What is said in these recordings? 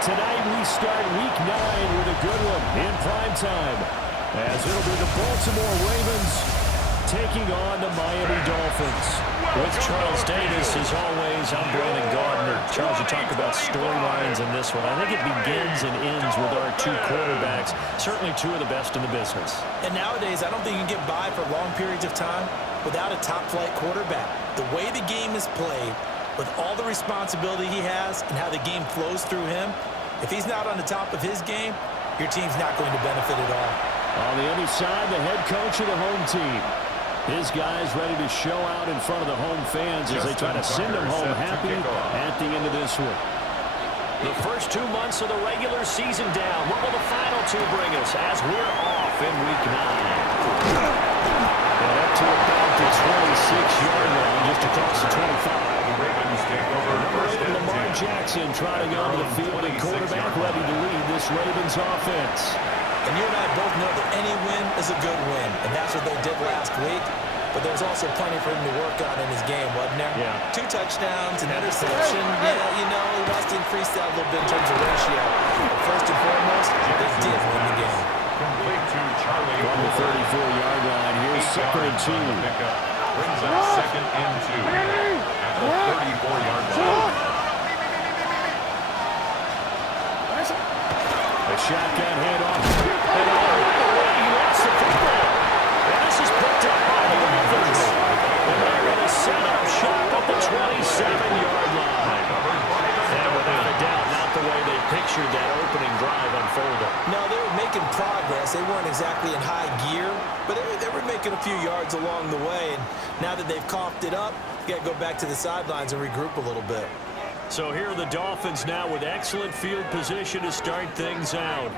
tonight we start Week 9 with a good one in prime time, as it'll be the Baltimore Ravens taking on the Miami Dolphins. With Charles Davis, as always, I'm Brandon Gardner. Charles, you talk about storylines in this one. I think it begins and ends with our two quarterbacks, certainly two of the best in the business. And nowadays, I don't think you can get by for long periods of time without a top-flight quarterback. The way the game is played, with all the responsibility he has and how the game flows through him, if he's not on the top of his game, your team's not going to benefit at all. On the other side, the head coach of the home team. His guys ready to show out in front of the home fans as they try to send them home happy at the end of this one. The first 2 months of the regular season down. What will the final two bring us as we're off in Week 9? And up to about the 26-yard line, just across the 25. Lamar Jackson trotting onto the field and quarterback ready to lead this Ravens offense. And you and I both know that any win is a good win, and that's what they did last week. But there's also plenty for him to work on in his game, wasn't there? Yeah. 2 touchdowns, an interception. Yeah, you know, he wants to increase that a little bit in terms of ratio. But first and foremost, they did win the game. Complete to Charlie. On the 34-yard line, here's 2nd and 2. Brings up 2nd and 2 at the 34-yard line. A shotgun handoff. And he lost the football. And this is picked up by the Ravens. And they're going to set up shop at the 27-yard line. And without a doubt, not the way they pictured that opening drive unfolding. No, they were making progress. They weren't exactly in high gear, but they were making a few yards along the way. And now that they've coughed it up, you got to go back to the sidelines and regroup a little bit. So here are the Dolphins now with excellent field position to start things out.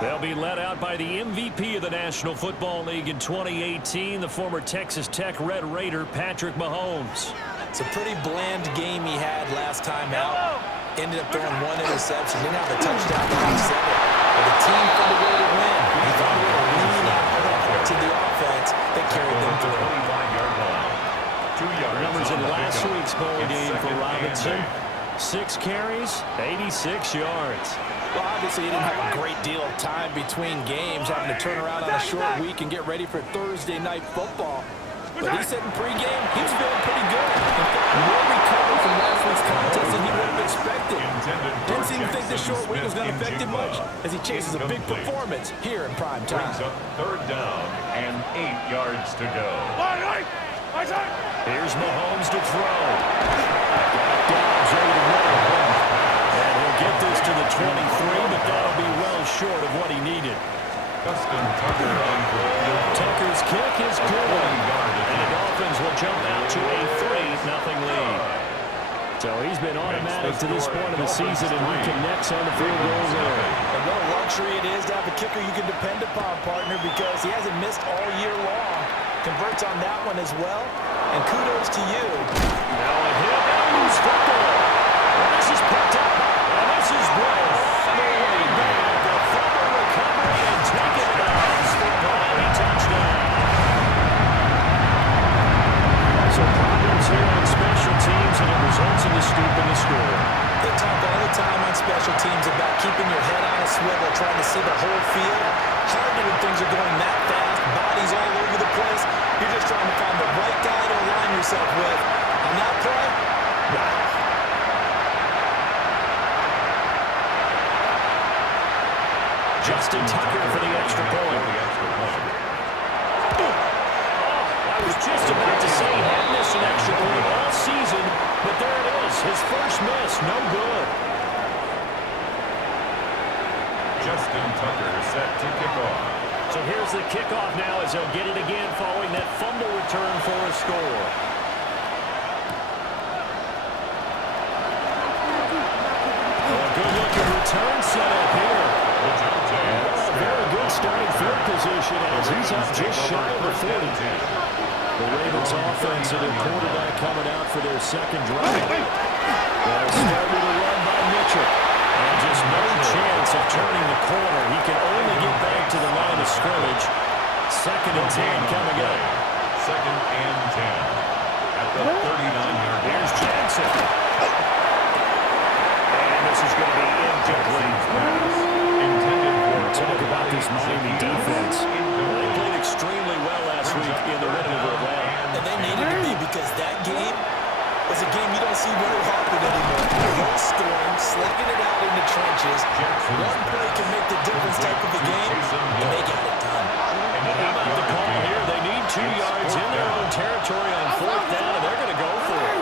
They'll be led out by the MVP of the National Football League in 2018, the former Texas Tech Red Raider, Patrick Mahomes. It's a pretty bland game he had last time out. Ended up throwing 1 interception. Didn't have a touchdown to offset it. But the team found a way to win. He found a way to lean out to the offense that carried them through. 2 yards. Numbers in last week's bowl game for Robinson. 6 carries, 86 yards. Well, obviously, he didn't have a great deal of time between games, having to turn around on a short week and get ready for Thursday night football. But he said in pregame, he was feeling pretty good. In fact, more recovered from last week's contest than he would have expected. Didn't seem to think the short week was going to affect him much as he chases a big performance here in prime time. Brings up 3rd down and 8 yards to go. Here's Mahomes to throw. Dobbs ready to roll. And he'll get this to the 23, but that'll be well short of what he needed. Justin Tucker on for the field. Tucker's kick is good. And the Dolphins will jump out to a 3-0 lead. So he's been automatic to this point of the season, and he connects on the field goal there. And what a luxury it is to have a kicker you can depend upon, partner, because he hasn't missed all year long. Converts on that one as well, and kudos to you. Now a hit, and loose football. And this is picked up, and this is Bray. Way back, a fumble recovery, and take it back for a Miami touchdown. So problems here on special teams, and it results in the scoop in the score. They talk all the time on special teams about keeping your head on a swivel, trying to see the whole field. Hard when things are going that fast, bodies all over the place. You're just trying to find the right guy to align yourself with. On that play, wow. Justin Tucker for the extra point. I was just about to say he hadn't missed an extra point all season, but there it is. His first miss, no good. Justin Tucker set to kick off. So here's the kickoff now as he'll get it again following that fumble return for a score. A good-looking return set up here. A very good starting field position as he's up just shy of the 40. The Ravens offense and their quarterback coming out for their second drive. They'll start with a run by Mitchell. And just no chance of turning the corner. He can only get back to the line of scrimmage. 2nd and 10 coming up. 2nd and 10 at the 39-yard line. Here's Jackson. And the this is going to be incomplete. Talk about this Miami defense. They played extremely well last week in the Red River Well. And they needed to be, because that game was a game you don't see very often anymore. Low scoring, slugging it out in the trenches. One play can make the difference type of a game, and they got it done. How about the call here? They need 2 yards in their own territory on 4th down, and they're going to go for it.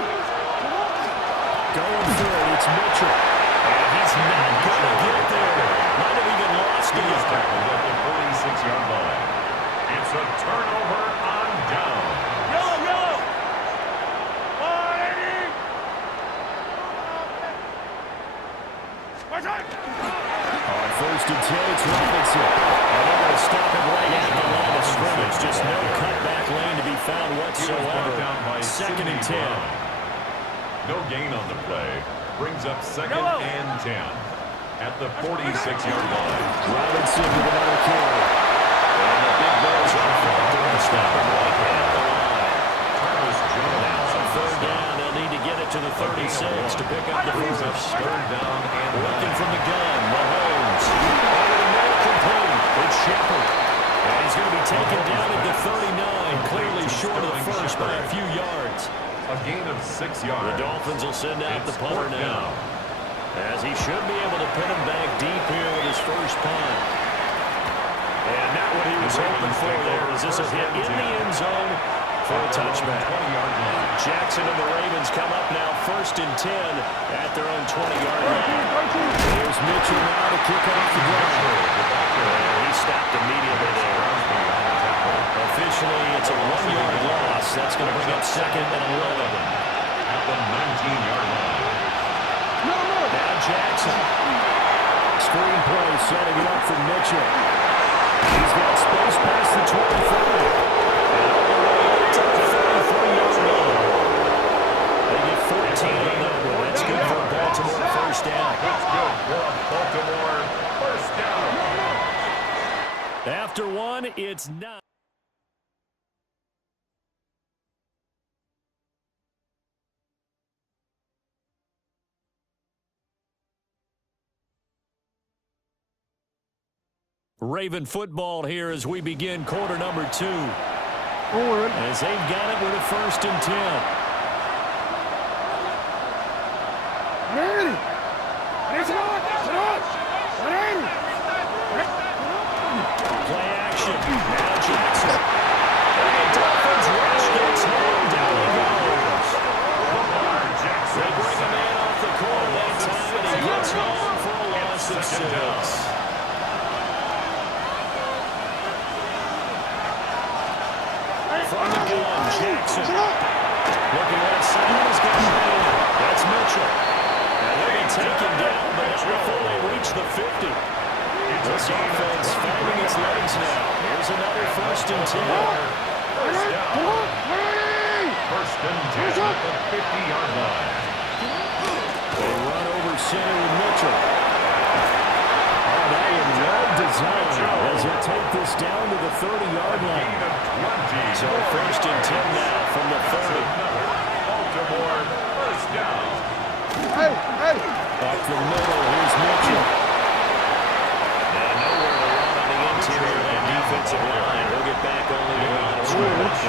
Going for it, it's Mitchell. And he's not going to get there. Might have even lost it. He's tackled at the 46-yard line. It's a turnover on down. Yellow! On 1st and 10, it's Robinson. And they're going to stop it right at the line of scrimmage. Just no cutback lane to be found whatsoever. 2nd and 10. No gain on the play. Brings up 2nd and 10 at the 46-yard line. Robinson with another carry. And the big boys are going to stop him right at the line. Travis Jones. On 3rd down, they'll need to get it to the 36 to pick up the first. 3rd down and Working from the gun, Mahomes. Over the middle, complete. It's Shepard. And he's going to be taken down at the 39, clearly short of the first by a few yards. a gain of 6 yards. The Dolphins will send out the punter now, as he should be able to put him back deep here with his first punt. And not what he was hoping for there. Is this a hit in the end zone for a touchback? Jackson and the Ravens come up now 1st and 10 at their own 20-yard line. There's Mitchell now to kick off the drive. He stopped immediately there. Officially, it's a 1-yard loss. That's going to bring up 2nd and 11. At the 19-yard line. Now Jackson. Screenplay setting it up for Mitchell. He's got space past the 25. And all the way up to the 33-yard line. They get 14 on that one. That's good for Baltimore first down. That's good for Baltimore first down. After one, it's 9. Raven football here as we begin quarter number 2. As they've got it with a 1st and 10. Play action. Now Jackson. And the Dolphins rush gets home. Down he goes. They bring him in off the corner that time, and he gets home for a loss of 6. From the gun, Jackson. Looking outside, he's got Rain. That's Mitchell. And they'll be taken down, but not before they reach the 50. This offense finding its legs now. Here's another 1st and 10. First down. First and 10 at the 50-yard line. They run over center with Mitchell. Oh, that is well designed as they take this down to the 30-yard line. So 1st and 10 now from the 30. Baltimore first down. Up the middle, here's Mitchell. And nowhere to run on the interior of that defensive line. He'll get back only to line of scrimmage.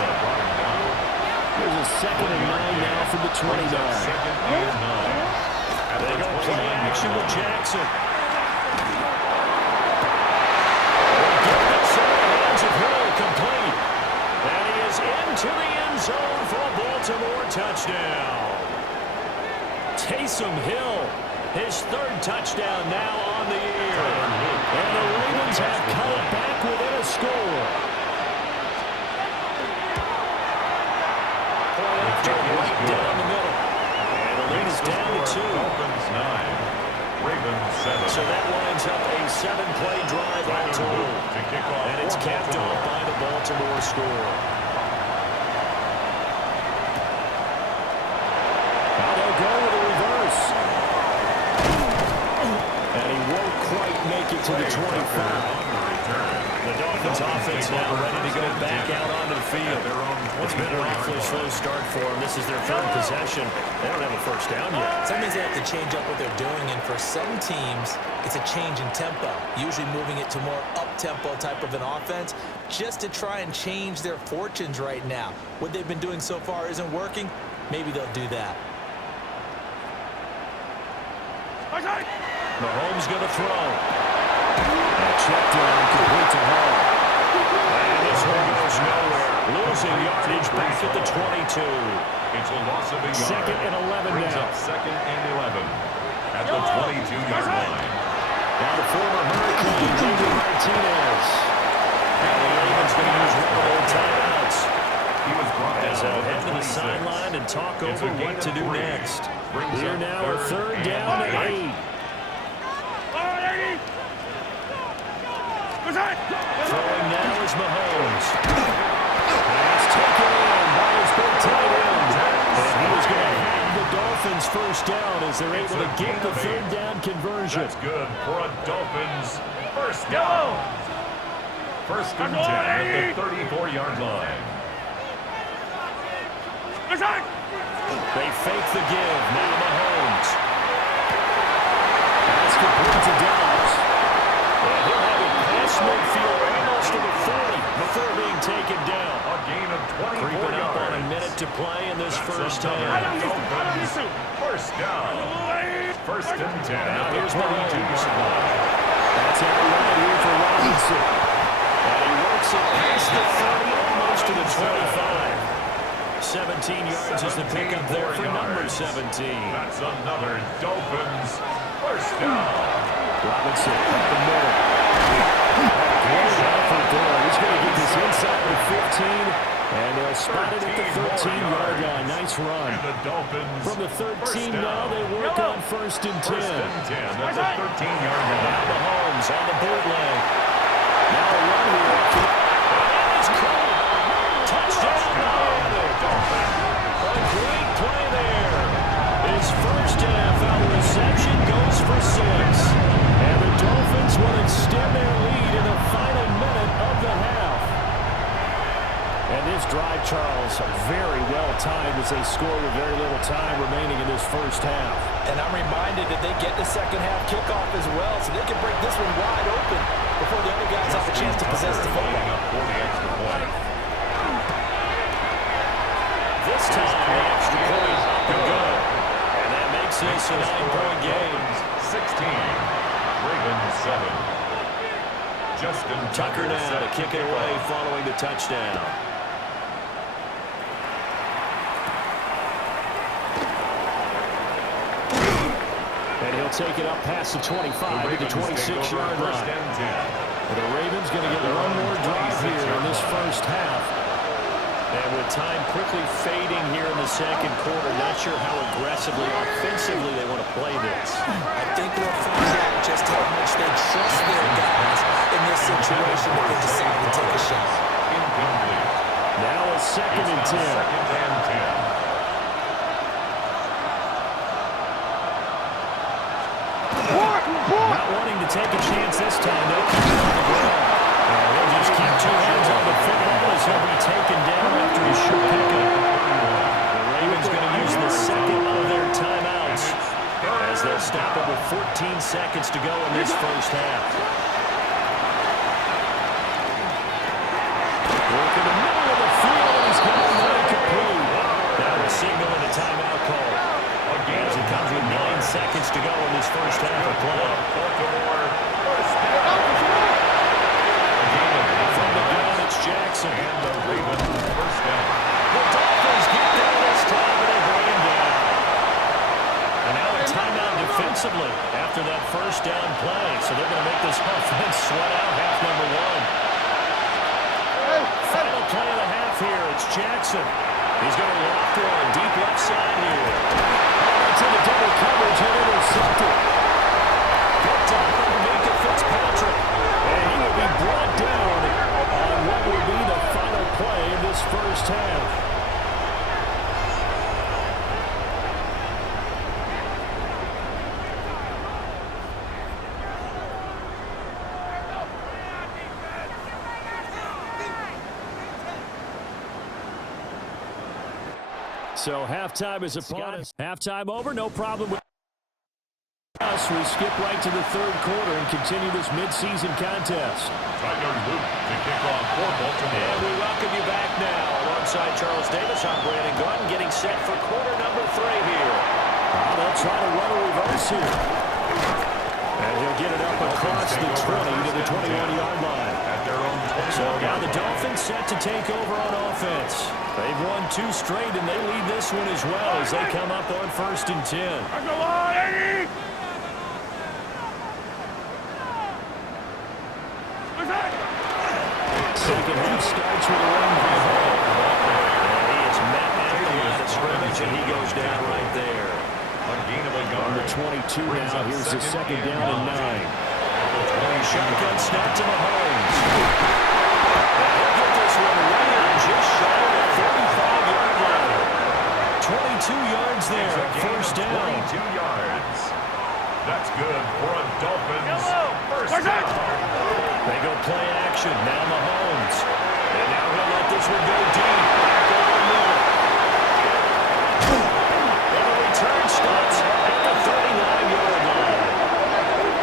There's a 2nd and 9 now from the 29. Second and 9. They go play action with Jackson. Complete. And he is into the end zone for a Baltimore touchdown. Taysom Hill, his 3rd touchdown now on the year. And the Ravens have come back within a score. Point after right down the middle. And the lead is down to 2. Dolphins 9. Ravens 7. So that winds up a 7-play drive all total. And it's capped off by the Baltimore score. Now they'll go with a reverse. And he won't quite make it to the 25. The Dolphins offense now ready to go back out onto the field. It's been an awfully slow start for them. This is their third possession. They don't have a first down yet. That means they have to change up what they're doing, and for some teams, it's a change in tempo, usually moving it to more up-tempo type of an offense just to try and change their fortunes right now. What they've been doing so far isn't working. Maybe they'll do that. Mahomes going to throw. Check down, complete to Hall. And this one goes nowhere. Losing yardage back at the 22. It's a loss of a yard. Second and 11 Brings now. up second and 11 at the 22-yard line. Now the former Hurricane, David Martinez. And the Ravens going to use one of their timeouts. He was brought down As they'll at head to the 26. sideline and talk It's over a gain what to of do 3. next. Brings Here up now a third and down and 8. 8. Throwing now is Mahomes. Pass taken in by his big tight end. And he is going to have the Dolphins first down as they're able to get the third down conversion. That's good for a Dolphins first down. First and 10 at the 34-yard line. They fake the give. Now Mahomes. That's complete to Dallas. And he'll have it past midfield almost to the 40 before being taken down. A gain of 24 Creeping up yards. on a minute to play in this first Another half. Dolphins first down. First and 10 Now at the here's 22-yard line. That's out right here for Robinson. And he works it past the 30, almost to the 25. 17 yards is the pickup there for number 17. That's another Dolphins first down. Robinson up the middle. Great effort there. He's going to get this inside the 15, and they'll spot it at the 13-yard line. Nice run. And the Dolphins From the 13 down. now, they work on first and 10. First and 10 at the 13-yard Now line. Mahomes on the bootleg. Now a run here. And it's caught. Touchdown, Miami. A great play there. His first NFL reception goes for 6. And the Dolphins will extend their lead in the final minute of the half. And this drive, Charles, very well timed as they score with very little time remaining in this first half. And I'm reminded that they get the second half kickoff as well, so they can break this one wide open before the other guys have a chance to possess the football. Up for the extra point. This time, the extra point is up and good. And that makes this a 9-point game. 16. Ravens 7. Justin Tucker now to kick it away following the touchdown. And he'll take it up past the 25 to the 26-yard First line. and 10. And the Ravens going to get one more drive here in this first half. And with time quickly fading here in the second quarter, not sure how aggressively, offensively they want to play this. I think we'll find out just how much they trust their guys in this situation if they decide to take a shot. Incomplete. Now a second and 10. Second and 10. Not wanting to take a chance this time, they'll keep it on the ground. And they'll just keep two hands on the football as he'll be taken down after his short pickup. The Ravens going to use the second of their timeouts as they'll stop it with 14 seconds to go in this first half. Work in the middle of the field, and he's got it incomplete. That was signaling a timeout call. As it comes with 9 seconds to go in this first half of play. Baltimore first down. From the gun, it's Jackson. And the Ravens first down. The Dolphins get down this time, and they bring him down. And now a timeout defensively after that first down play. So they're going to make this offense sweat out half number 1. Final play of the half here. It's Jackson. He's going to lock one deep left side here. To the double coverage and intercepted. Picked up by Minka Fitzpatrick. And he will be brought down on what will be the final play of this first half. So halftime is upon us. Halftime over, no problem with us. We skip right to the third quarter and continue this midseason contest. Tyler Luke to kick off for Baltimore. And we welcome you back now. Alongside Charles Davis, I'm Brandon Gaudin, getting set for quarter number 3 here. They'll try to run a reverse here. And he'll get it up across the 20 to the 21-yard line. At their own 20. So now the Dolphins set to take over on offense. They've won 2 straight, and they lead this one as well as they come up on 1st and 10. Second half starts with a run by Hall. And he is met at the line of scrimmage, and he goes down right there. A gain of a yard. Number 22 now. Here's the second down and 9. Shotgun snap to Mahomes. And he'll get this one right in just shy of the 35-yard line. 22 yards there, first down. 22 yards. That's good for a Dolphins first down. They go play action. Now Mahomes. And now he'll let this one go deep. Back over the middle. And the return stops at the 39-yard line.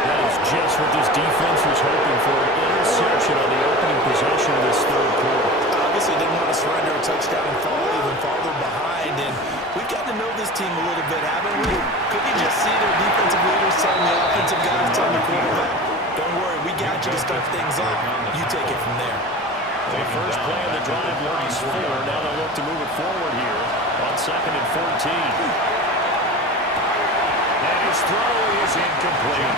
That is just what this defense was hoping for. An interception on the opening possession of this third quarter. Obviously didn't want to surrender a touchdown and fall even farther behind. And we've got to know this team a little bit, haven't we? Could you just see their defensive leaders telling the offensive guys, telling the quarterback, don't worry, we got you to start things off. You take it from there. The first play of the drive lost 4. Now they'll look to move it forward here on 2nd and 14. And his throw is incomplete.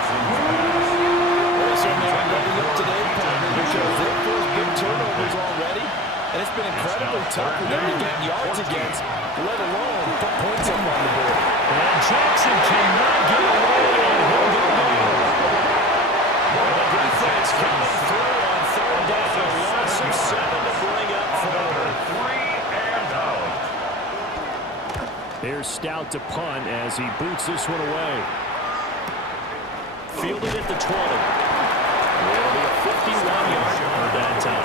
They're not ready up today, partner, because they've forced big turnovers already. And it's been incredibly tough for them to get yards against, let alone put points up on the board. And Jackson cannot get away, and he'll go down. The defense coming through on 3rd down. A loss of 7 to bring up 4. 3 and out. Here's Stout to punt as he boots this one away. Fielded at the 20. It'll be a 51-yard for that time.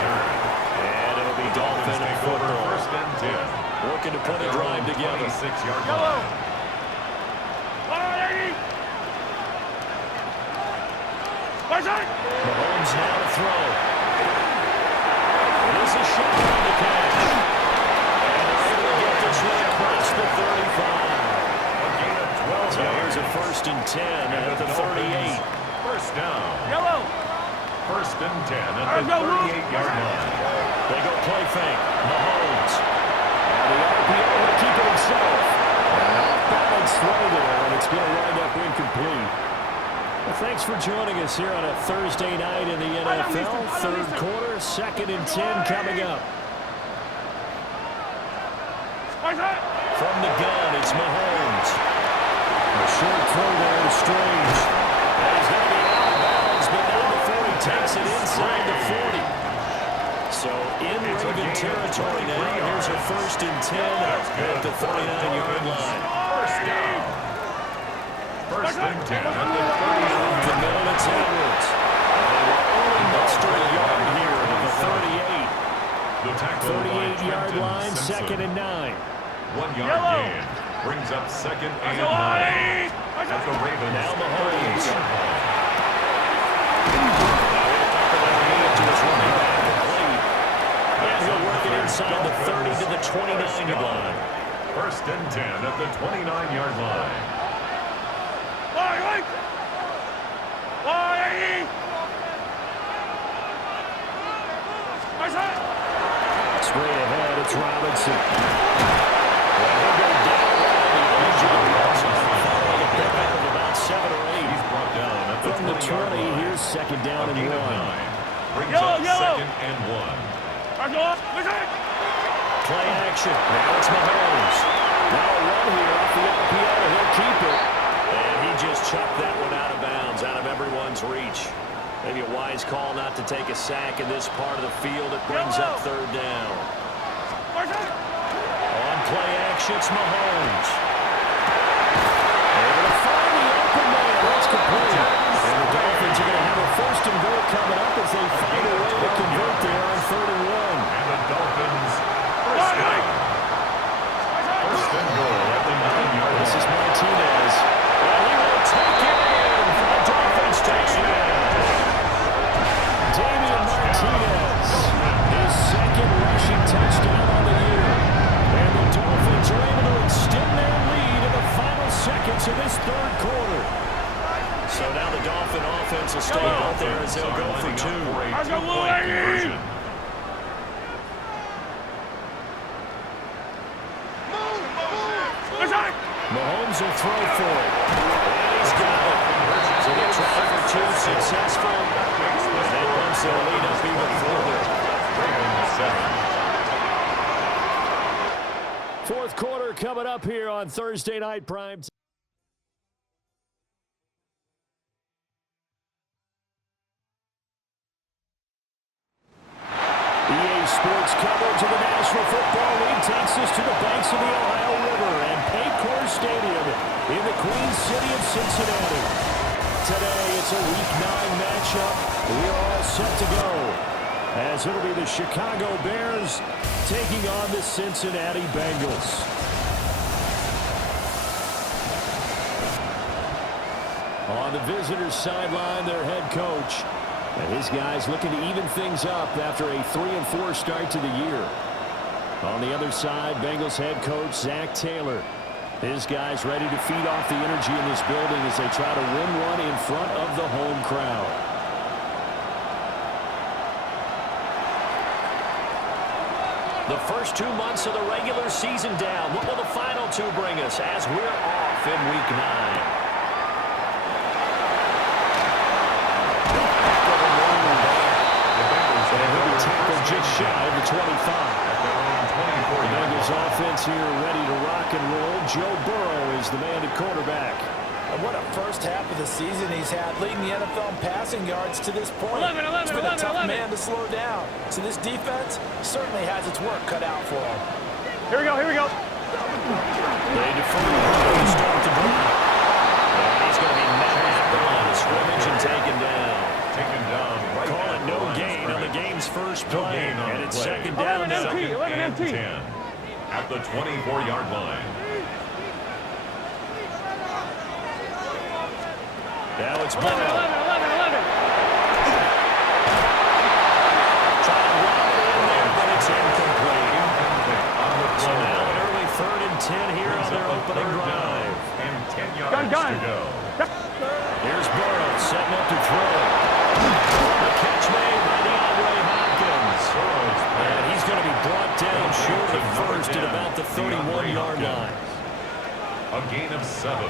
And it'll be Dolphin football. First and 10. Working to put a drive together. 26-yard line. Mahomes now to throw. It is a shot on the catch. And they're able to get this one across the 35. A gain of 12 So here's a yards. 1st and 10 at the 38. First down. First and 10 at the 38-yard line. They go play fake. Mahomes. And the RPO will keep it himself. An off-balance throw there, and it's going to wind up incomplete. Well, thanks for joining us here on a Thursday night in the NFL. Third quarter, 2nd and 10 coming up. From the gun, it's Mahomes. A short throw there to Strange. And he's going to be out of bounds, but now before he takes it inside the 40. So in Raven territory now. Here's a 1st and 10 at the 39-yard line. First down. First and 10 at the The middle, it's Edwards. And they will only muster a yard here at the 38. The tackle by 38-yard Trenton line, Simpson. 2nd and 9. 1-yard gain. Brings up 2nd and 9. At the Ravens. Now Mahomes. 38-yard line. To his running back complete. And he'll work it inside the 30 to the 29-yard line. First and 10 at the 29-yard line. Straight ahead, it's Robinson. Well, he'll go down around the edge of the crossing. Following a pickup of about 7 or 8. He's brought down at the From the 20-yard 20, line. here's 2nd down A and gain of 1. 9. Brings up 2nd and 1. Play action. Now it's Mahomes. Now a run here off the RPO. He'll keep it. And he just chucked that one out of bounds, out of everyone's reach. Maybe a wise call not to take a sack in this part of the field. It brings up 3rd down. On play action, it's Mahomes. Able to find the open man. That's complete. And the Dolphins are going to have a 1st and goal coming up as they find a way to convert there on 3rd and 1. And the Dolphins first down. First and Bengals will throw for it. And he's got it. So they try for two, successful. And that bumps their lead up even further. Fourth quarter coming up here on Thursday Night Prime. EA Sports coverage of the National Football League takes us to the banks of the Ohio River and Paycor Stadium in the Queen City of Cincinnati. Today, it's a Week 9 matchup. We are all set to go, as it'll be the Chicago Bears taking on the Cincinnati Bengals. On the visitors' sideline, their head coach. And his guys looking to even things up after a 3-4 start to the year. On the other side, Bengals head coach Zach Taylor. His guys ready to feed off the energy in this building as they try to win one in front of the home crowd. The first 2 months of the regular season down. What will the final two bring us as we're off in Week 9? Tackled just shy of the 25. The Bengals offense here ready to rock and roll. Joe Burrow is the man at quarterback. And what a first half of the season he's had, leading the NFL in passing yards to this point. It's been a tough man to slow down. So this defense certainly has its work cut out for him. Here we go, here we go. They defer to start the drive. And he's going to be met at the line of scrimmage and taken down. Taken down. Call it no gain on the game's first play. And it's second down now. 10 at the 24-yard line. Now it's Burrow. 11. Trying to run it in there, but it's incomplete. So now an early 3rd and 10 here on their opening drive. And 10 yards to go. Here's Burrow setting up to throw. The catch made by DeAndre Hopkins. And he's going to be brought down short of first at about the 31-yard line. A gain of 7.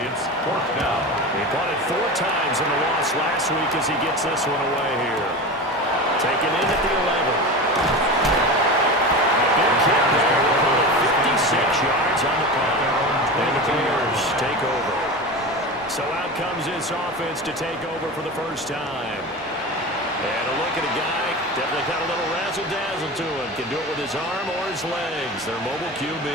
It's 4th down. He punted 4 times in the loss last week as he gets this one away here. Taken in at the 11. A big kick there. We'll put it 56 yards on the punt. And the Bears take over. So out comes this offense to take over for the first time. And a look at a guy, definitely got a little razzle-dazzle to him. Can do it with his arm or his legs. Their mobile QB.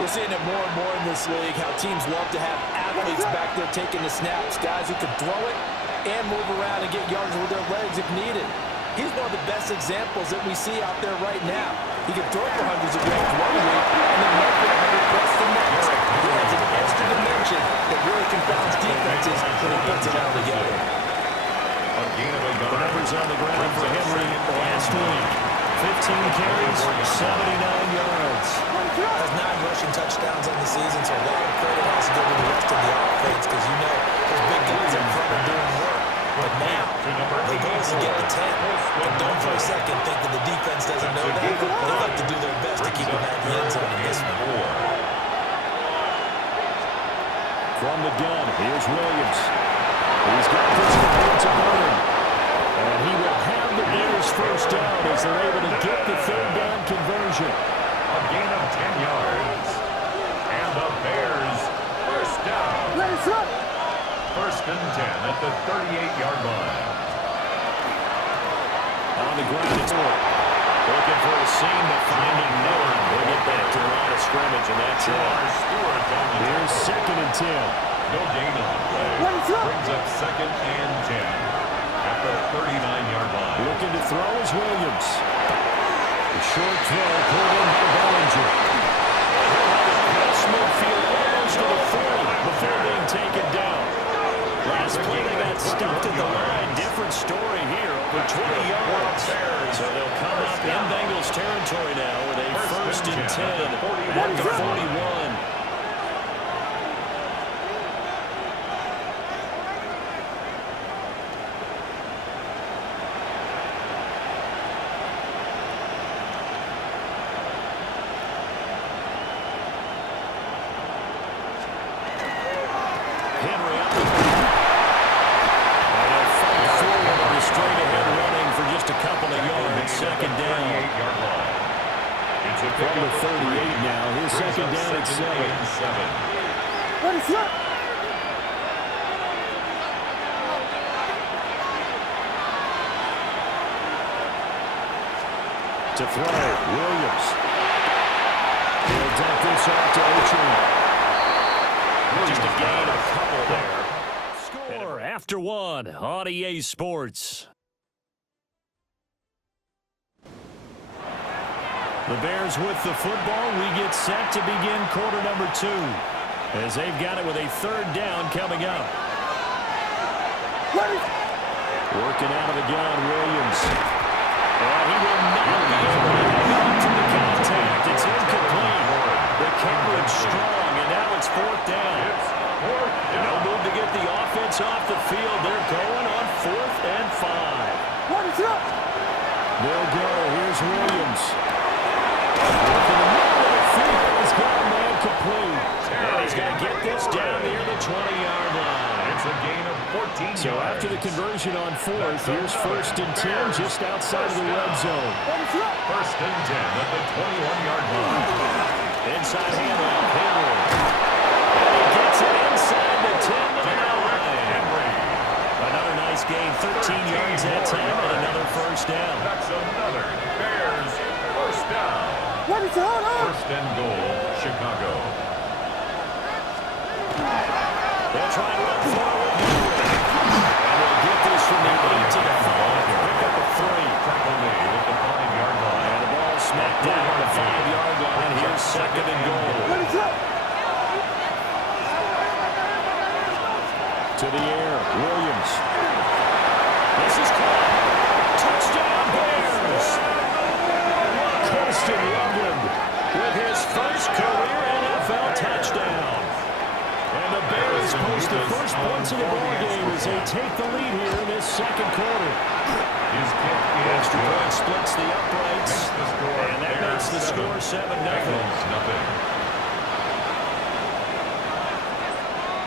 We're seeing it more and more in this league, how teams love to have athletes back there taking the snaps, guys who can throw it and move around and get yards with their legs if needed. He's one of the best examples that we see out there right now. He can throw for hundreds of yards one week and then run for 100 plus the next. He has an extra dimension that really confounds defenses when he puts it all together. The numbers on the ground for Henry last week. 15 carries, 79 yards. Has 9 rushing touchdowns on the season, so a lot of credit has to go to the rest of the offense because you know those big guys in front are doing work. But now, the goal is to get to 10. And don't for a second think that the defense doesn't know that. They'll have to do their best to keep them at the end zone in this one. From the gun, here's Williams. He's got this one to Vernon. And he will have the Bears first down as they're able to get the 3rd down conversion. A gain of 10 yards. And the Bears first down. First and 10 at the 38-yard line. On the ground, it's looking for a seam, but finding no one. They'll get back to the line of scrimmage, and that's it. Here's 2nd and 10. No gain on the play. Brings up 2nd and 10 at the 39-yard line. Looking to throw is Williams. The short throw pulled in by Bellinger. Cross midfield almost to the 40 before being taken down. Last play they got stuffed at the line. Different story here. Over 20 yards. So they'll come up in Bengals territory now with a 1st and 10 at the 41. down to 38 now. His second down at 7. To throw, Williams. He'll dump this off to Ochene. Just a gain of a couple there. Score after one on EA Sports. The Bears with the football. We get set to begin quarter number 2 as they've got it with a third down coming up. Working out of the gun, Williams. And he will not be able to hang on to the contact. It's incomplete. The coverage strong, and now it's fourth down. No move to get the offense off the field. They're going on 4th and 5. They'll go. Here's Williams. Working the middle of the field. He's got a man complete. And he's going to get this down near the 20-yard line. It's a gain of 14 So yards. after the conversion on 4th, here's 1st and 10 just outside of the red zone. 1st and 10 at the 21-yard line. Inside handoff, Henry. And he gets it inside the 10-yard line. Another nice gain, 13 yards that time, and another first down. That's another Bears first down. 1st and goal, Chicago. They'll try and run forward. And they'll get this from the 8 to the 5. Pick up a 3. Tackle made at the 5-yard line. And the ball smacked down on the 5-yard line. Here's 2nd and goal. To the air, Williams. This is caught. Touchdown, Bears. Kirsten Loveland with his first career NFL touchdown. And the Bears post the first points of the ball game as they take the lead here in this second quarter. His kick is Extra good. point splits the uprights, Makes the score and that makes the score 7-0. Nothing.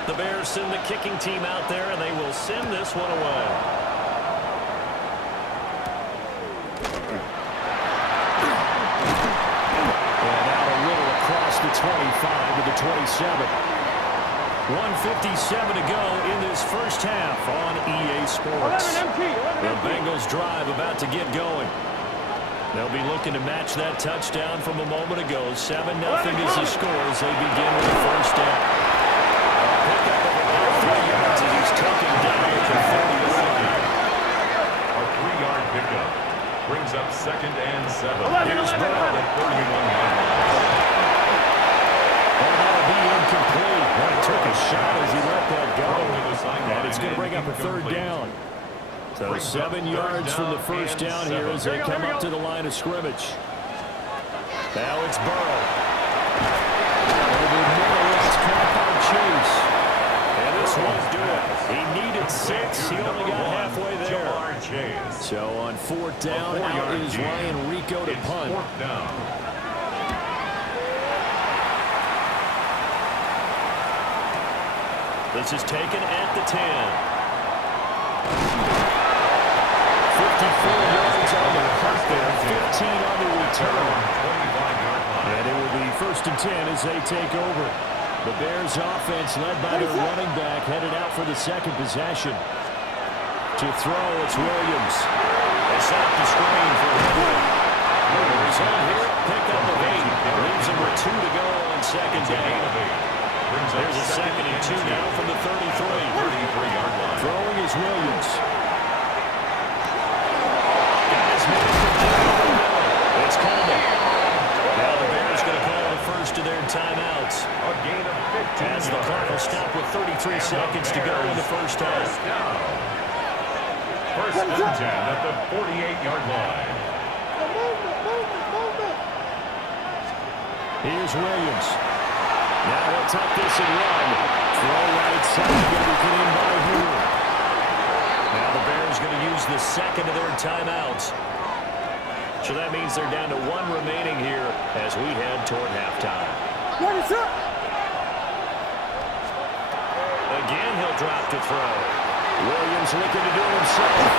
The Bears send the kicking team out there, and they will send this one away. And out a little across the 25 to the 27. 1:57 to go in this first half on EA Sports. The Bengals drive about to get going. They'll be looking to match that touchdown from a moment ago. 7-0 is the score as they begin with the first down. Pick up of about 3 yards as he's taken down at the 30-yard. A 3-yard pickup brings up 2nd and 7. Here's Burrow. The 31-yard line. And that'll be incomplete. Well, he took a shot as he let that go. And it's going to bring up a third down. So 7 yards from the first down here as they come up to the line of scrimmage. Now it's Burrow. Over the middle, it's Crawford Chase. And this one's doing. He needed 6. He only got halfway there. Jamar Chase. So on 4th down, out is Ryan Rico to It's punt. 4th down. This is taken at the 10. 54 yards on the punt there, 15 on the return. 25-yard line. And it will be 1st and 10 as they take over. The Bears offense led by their running back headed out for the second possession. To throw, it's Williams. They set up the screen for Henry. He's on here, pick up of 8. Leaves him with 2 to go on second down. There's a 2nd and 2 now from the 33. 33-yard line. Throwing is Williams. Got his man from the middle. It's Coleman. Now the Bears going to call the first of their timeouts. A gain of 15 As the clock will stop with 33 seconds to go in the first half. down. 1st and 10 at the 48-yard line. Here's Williams. Now he'll tuck this and run. Throw right side. Going to be put in by Hoover. Now the Bears going to use the second of their timeouts. So that means they're down to 1 remaining here as we head toward halftime. Again, he'll drop to throw. Williams looking to do it himself.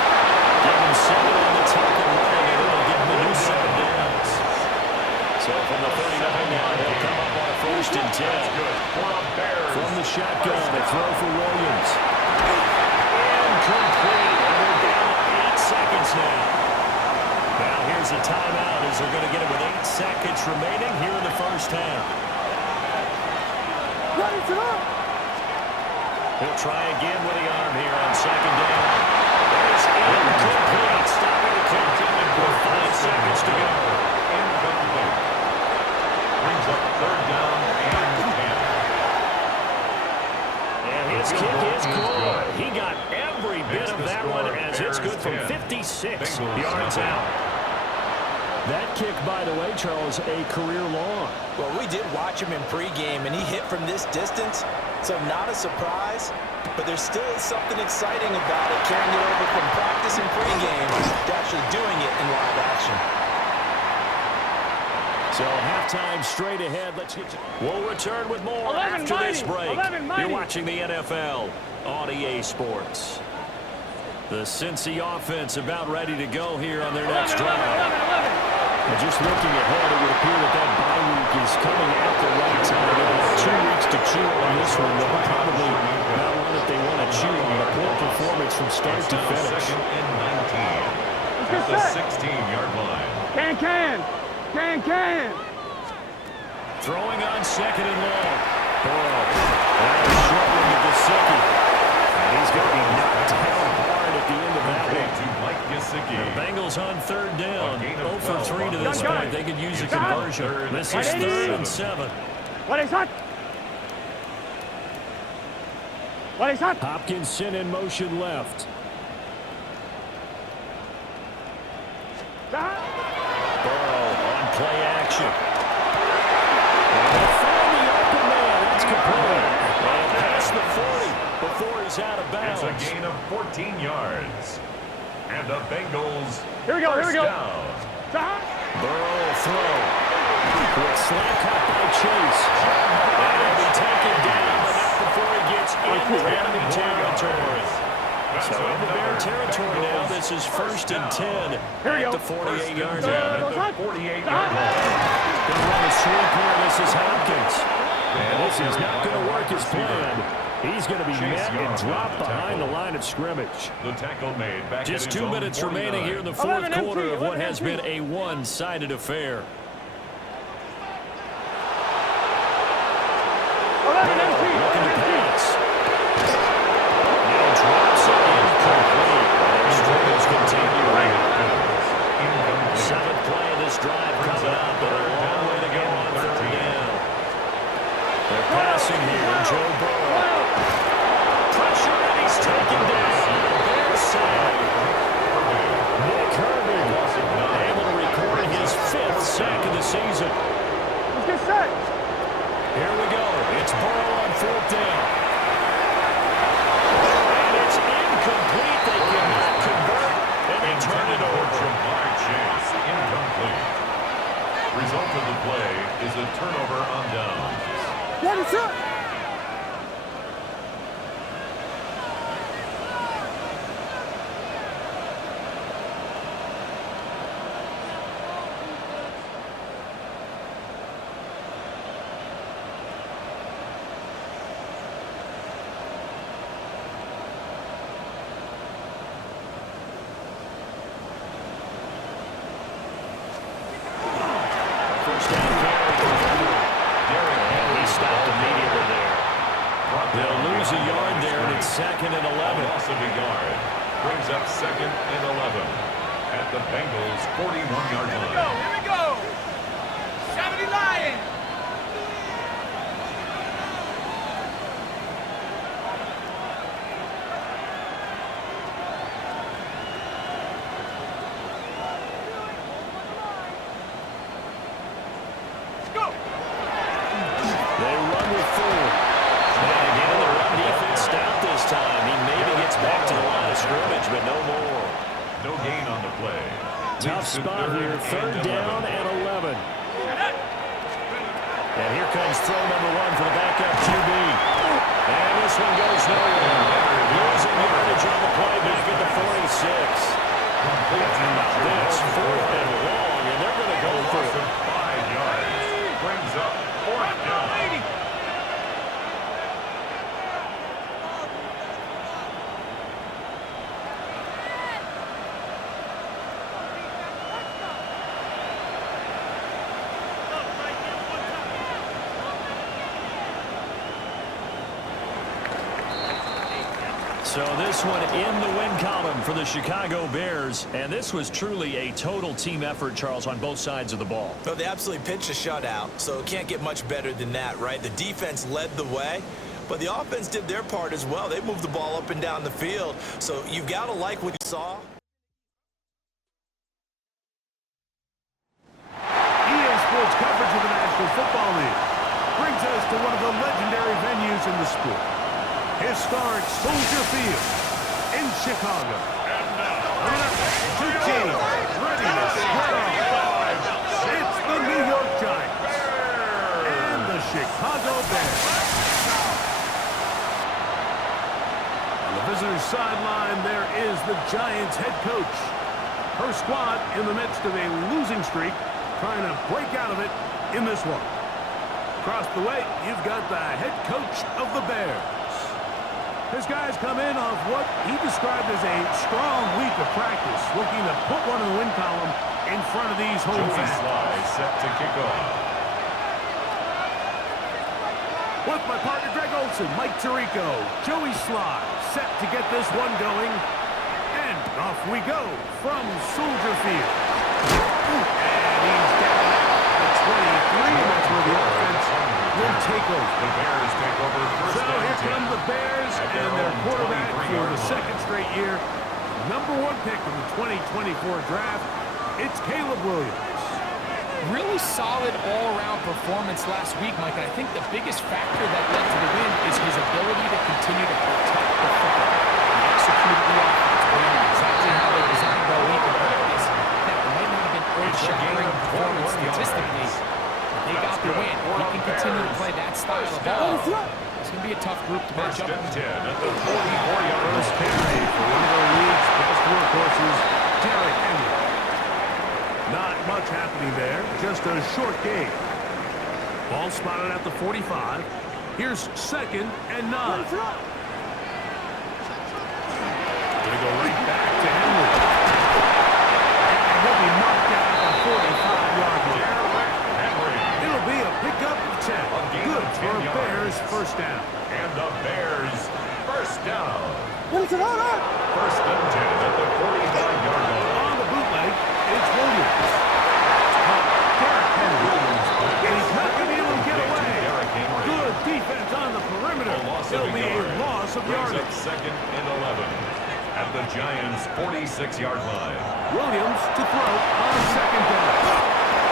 Give him 7 on the top and running, and it'll give him a new 7 downs. So from the timeout as they're going to get it with 8 seconds remaining here in the first half. He'll try again with the arm here on second down. It's incomplete. Stopping the clock with 5 seconds to go. Incomplete. Brings up third down and 10. And his kick is good. He got every bit of that one as it's good from 56 yards out. That kick, by the way, Charles, a career long. Well, we did watch him in pregame, and he hit from this distance, so not a surprise. But there still is something exciting about it, carrying it over from practice and pregame to actually doing it in live action. So halftime straight ahead. Let's get you. We'll return with more after this break. You're watching the NFL on EA Sports. The Cincy offense about ready to go here on their next drive. And just looking ahead, it would appear that bye week is coming at the right time. They'll have 2 weeks to chew on this one. They'll probably not one that they want to chew on. A poor performance from start to finish. Second and 19 at the 16-yard line. Can. Throwing on second and long. Burrow. That is showing to Gesicki. And he's going to be knocked down hard at the end of that one. To Mike Gesicki. The Bengals on third down. 0 for 3 to this point. They could use a conversion. This is 3rd and 7. What is that? Hopkinson in motion left. Burrow on play action. And they find the open man. It's complete. And past the 40 before he's out of bounds. It's a gain of 14 yards. And the Bengals Here we go. down. Burrow will throw. Quick slant cut by Chase. And he'll be taken down, but not before he gets into enemy territory. So in the Bear territory now, this is 1st and 10 at the 48-yard line. At the 48-yard line. They run a sweep here. This is Hopkins. And this is not going to work as planned. He's going to be met and dropped behind the line of scrimmage. The tackle made back Just at 2 his own minutes 49. remaining here in the fourth quarter of what has been a one-sided affair. Looking to pass. Now drops it incomplete. Their struggles continue. 7th play of this drive coming up, but a long way to go on third down. They're passing here. Joe Burrow. Pressure, and he's taken down. Bears side. Nick Herbig able to record his 5th sack of the season. Let's get set. Here we go. It's Burrow on 4th down. And it's incomplete. They cannot convert, and they turn it over. Jamar Chase, incomplete. Result of the play is a turnover on downs. Get it up. First down carry for Henry. And he stopped immediately there. They'll lose a yard there, and it's 2nd and 11. Loss of a yard brings up 2nd and 11 at the Bengals' 41-yard line. Here we go. 70 Lions. They run with 4. And again, the run defense stout this time. He maybe gets back to the line of scrimmage, but no more. No gain on the play. Tough spot here. 3rd down and 11. And here comes throw number 1 for the backup QB. And this one goes nowhere. Losing yardage on the play back at the 46. That's 4th and long, and they're going to go for Loss it. of 5 yards brings up 4th down. So this one in the win column for the Chicago Bears. And this was truly a total team effort, Charles, on both sides of the ball. Well, they absolutely pitched a shutout, so it can't get much better than that, right? The defense led the way, but the offense did their part as well. They moved the ball up and down the field. So you've got to like what you saw. EA Sports coverage of the National Football League brings us to one of the legendary venues in the sport. Historic Soldier Field in Chicago. Two teams ready to square off. It's the New York Giants and the Chicago Bears. On the visitor's sideline, there is the Giants head coach. Her squad in the midst of a losing streak, trying to break out of it in this one. Across the way, you've got the head coach of the Bears. His guys come in off what he described as a strong week of practice, looking to put one in the win column in front of these home fans. Set to kick off. With my partner Greg Olson, Mike Tirico, Joey Sly set to get this one going. And off we go from Soldier Field. And he's down at the 23, and that's where the offense will take over. The Bears take over first So here come the Bears and their quarterback for the second straight year. Number 1 pick in the 2024 draft, it's Caleb Williams. Really solid all-around performance last week, Mike, and I think the biggest factor that led to the win is his ability to continue to protect the football. He executed the offense, ran exactly how they designed all week in practice. Now, it might not have been earth-shattering performance statistically, but they got the win. He can continue to play that style of ball. It's going to be a tough group to match up with. 10 at the 44-yard First carry for one of our league's best workhorses, Derrick Henry. Not much happening there, just a short gain. Ball spotted at the 45. Here's 2nd and 9. Gonna go right back to Henry. And he'll be knocked out at the 45-yard line. It'll be a pickup of 10. Good for a Bears first down. And the Bears first down. What is it on? First and 10 at the 45-yard line. On the bootleg, it's Williams. Derrick Henry. And he's not going to be able to get away. Good defense on the perimeter. It'll be a loss of yardage. Second and 11 at the Giants' 46-yard line. Williams to throw on 2nd down.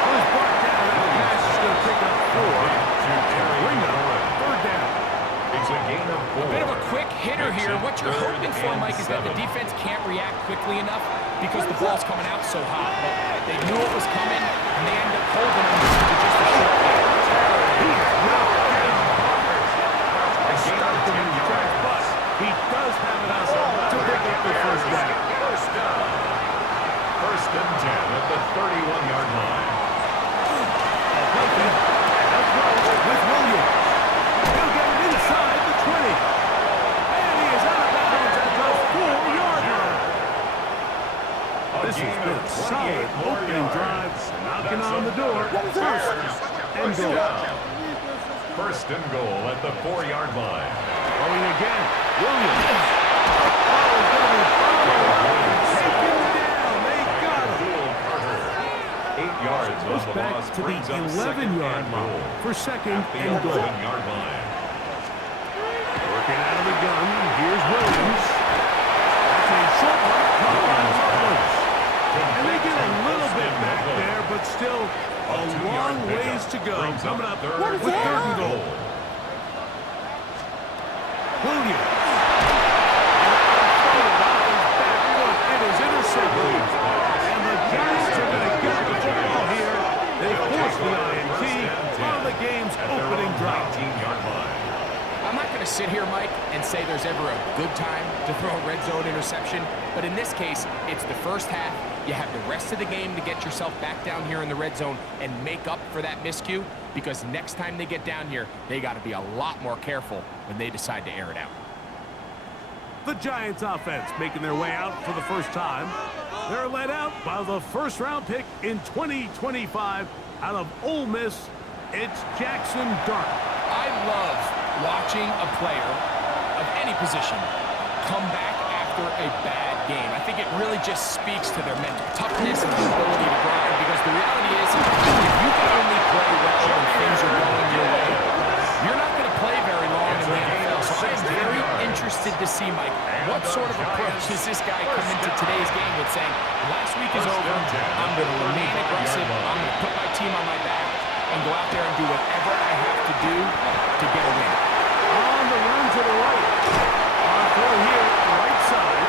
First brought down. That pass is going to pick up 4. Bring up 3rd down. It's a gain of 4. A bit of a quick hitter here. What you're hoping for, Mike, is that the defense can't react quickly enough because the ball's coming out so hot. But they knew it was coming, and they end up holding him to just a short game. He's knocked down. Stopped him in his tracks, but he does have enough to pick up the first down. First down. First and 10 at the 31-yard line. With Williams. He'll get it inside the 20. And he is out of bounds at the 4-yard line. This has been a solid opening drive. Knocking on the door. First and goal. First and goal at the 4-yard line. Going again. Williams. Oh, it's going to be fouled. Taken down. They got him. 8 yards on Goes the back loss. to the Brings up second 11-yard and line goal. for second At the and goal. 11-yard line. Working out of the gun. Here's Williams. That's a short one. Caught by Rollins. And they get a little bit back there, but still a long ways to go. Coming up with 3rd and goal. Williams. It is intercepted. And the Giants are going to get the ball here. They force the INT on the game's opening drive. 19-yard line. I'm not going to sit here, Mike, and say there's ever a good time to throw a red zone interception, but in this case, it's the first half. You have the rest of the game to get yourself back down here in the red zone and make up for that miscue, because next time they get down here, they got to be a lot more careful when they decide to air it out. The Giants offense making their way out for the first time. They're led out by the first-round pick in 2025 out of Ole Miss. It's Jackson Dart. I love watching a player of any position come back after a bad game. I think it really just speaks to their mental toughness and their ability to grind, because the reality is, if you can only play well when things are going your way, you're not going to play very long in the NFL. So I am very interested to see, Mike, what sort of approach does this guy come into today's game with, saying, last week is over, I'm going to remain aggressive, I'm going to put my team on my back, and go out there and do whatever I have to do to get a win. On the run to the right. On throw here, right side,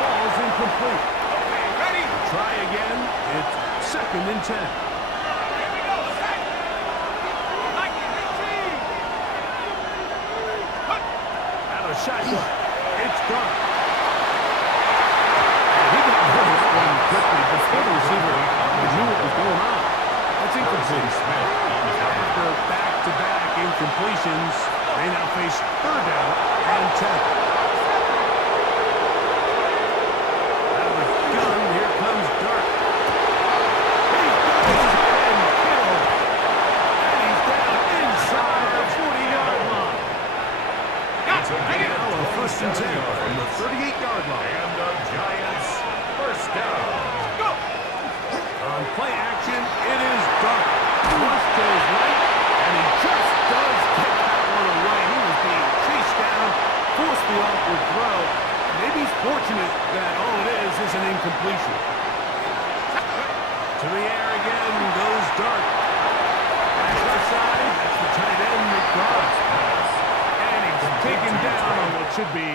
falls incomplete. Okay, ready? Try again. It's 2nd and 10. Here we go, set. Like it, retreat. Out of shotgun. It's done. And he got rid of that one quickly before the receiver knew what was going on. That's incomplete. After back-to-back incompletions, they now face 3rd down and 10. Out of the gun, here comes Dirk. He's got his man killed. And he's down inside the 40-yard line. Now a 1st and 10 from the 38-yard line. And the Giants first down. Go. On play action, it is Dirk. Rush goes right, and he just does get that one away. He was being chased down, forced the awkward throw. Maybe he's fortunate that all it is an incompletion. To the air again goes Dirk. Back left side, that's the tight end, McDonald. And he's taken down on what should be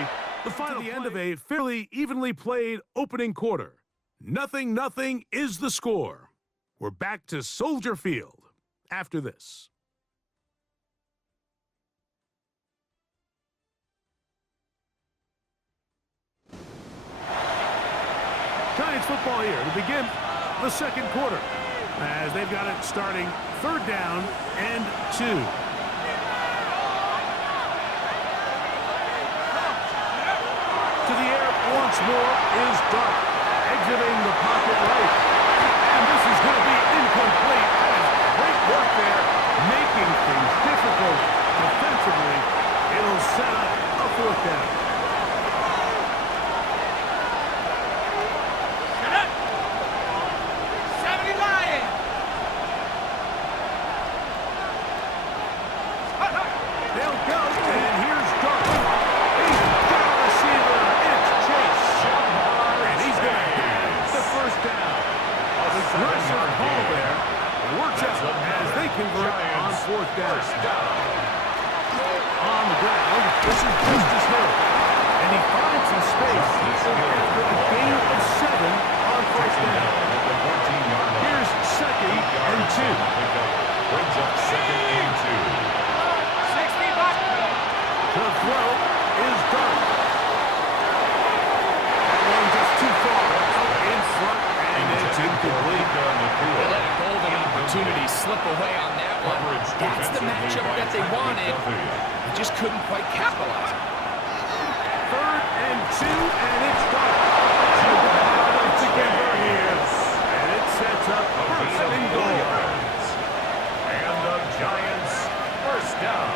the final end of a fairly evenly played opening quarter. 0-0 is the score. We're back to Soldier Field after this. Giants football here to begin the 2nd quarter, as they've got it starting 3rd down and 2. To the air once more is Dirk, exiting the pocket right. And this is going to be incomplete. That is great work there, making things difficult defensively. It'll set up a 4th down. Shut up. 70 Lions. They'll go, and here's Dirk. He's got a receiver. It's Chase. And he's going to have the 1st down. Aggressive ball there. Works out as they convert on 4th down. On the ground, this is Justice Hill. And he finds some space after a gain of 7 on 1st down. Here's 2nd and 2. Brings up 2nd and 2. 60 back. The throw is Dirk. That one just too far. Out in front, and it's incomplete. They let a golden opportunity slip away on that one. That's the matchup that they wanted. They just couldn't quite capitalize. 3rd and 2, and it's Dirk. To convert here, and it sets up 1st and goal. And the Giants first down.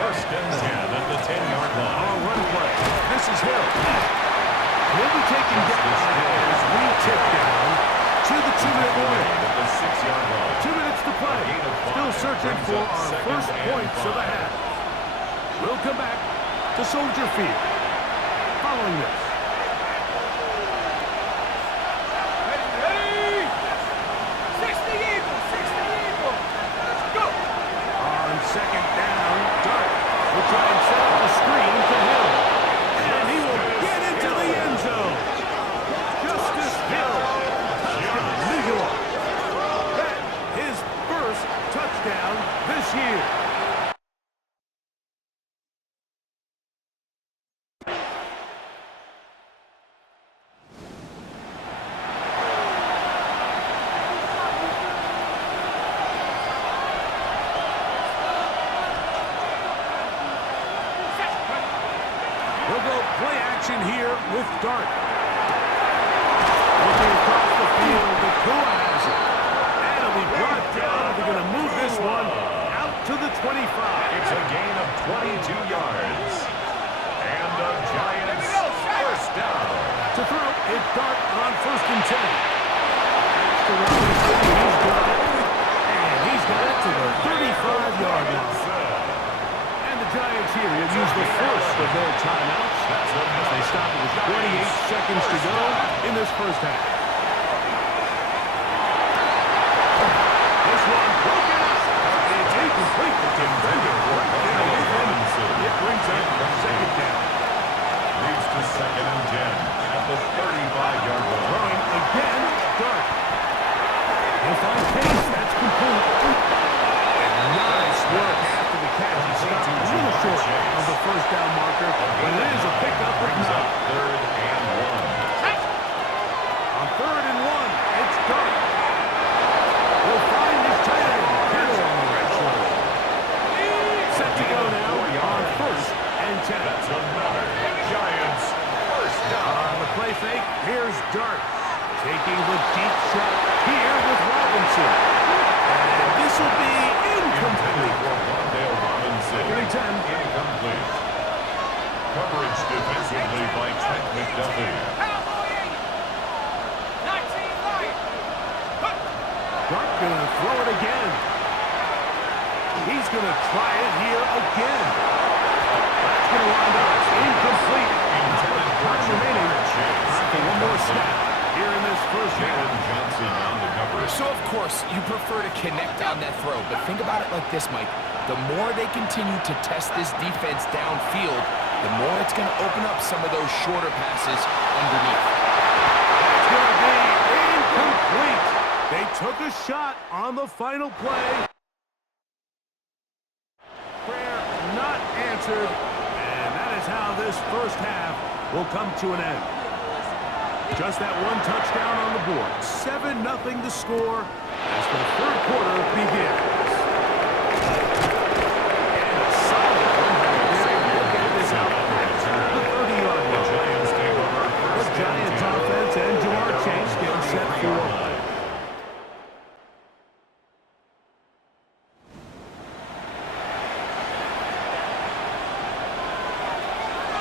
1st and 10 at the 10-yard line. On run play, this is Hill. He'll be taken down as we tip down to the 2-minute warning. At the 6-yard line. 2 minutes to play. Still searching for our first points of the half. We'll come back to Soldier Field following this. Ready. 60 Eagles. 60 Eagles. Let's go. On 2nd down, Dirk will try and set up the screen to Hill. And he will get into the end zone. Justice Hill. Touchdown, New York. That his first touchdown this year. We'll go play action here with Dirk. Looking across the field, the Kua has it. And it'll be brought down. They're going to move this one out to the 25. It's a gain of 22 yards. And the 7. That's to Robinson. He's got it. And he's got it to the 35-yard line. And the Giants here have used the first of their timeouts as they stop it with 28 seconds to go in this first half. This one broken up. It's incomplete. It's intended right down the Robinson. It brings up second down. Leads to 2nd and 10 at the 35-yard line. Throwing again, Dart. He'll find Case. That's complete. And nice work after the catch. He stopped a little short of the first down marker, but it is a pickup of 9. 3rd and 1. On 3rd and 1, it's Dart. He'll find his tight end, Kittle on the right shoulder. Set to go now on 1st and 10. That's another Giants first down. On the play fake, here's Dart. Taking the deep shot here with Robinson. And this will be incomplete. For Wandale Robinson. 3-10. Incomplete. Coverage defensively by Trent McDuffie. Dart gonna throw it again. He's gonna try it here again. That's gonna wind up incomplete. Time remaining. Time for one more snap here in this first half. Jalen Johnson on the coverage. So, of course, you prefer to connect on that throw, but think about it like this, Mike. The more they continue to test this defense downfield, the more it's going to open up some of those shorter passes underneath. It's going to be incomplete. They took a shot on the final play. Prayer not answered, and that is how this first half will come to an end. Just that one touchdown on the board. 7-0 to score as the third quarter begins. And a solid one. Look at this outfit. The 30-yard line. The Giants offense and Jamar Chase getting set for.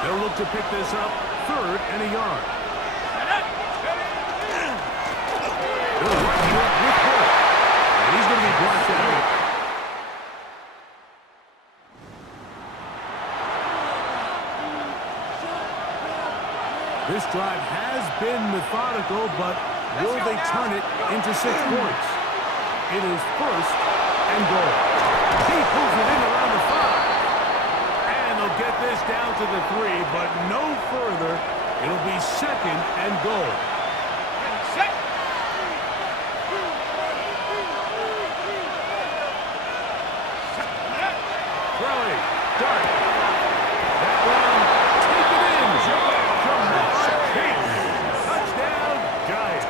They'll look to pick this up 3rd and a yard. He's going to be brought down. This drive has been methodical, but will they turn it into 6 points? It is 1st and goal. He pulls it in around the 5. And they'll get this down to the 3, but no further. It'll be 2nd and goal. Throwing. Dart. That one. Take it in. Touchdown, Giants.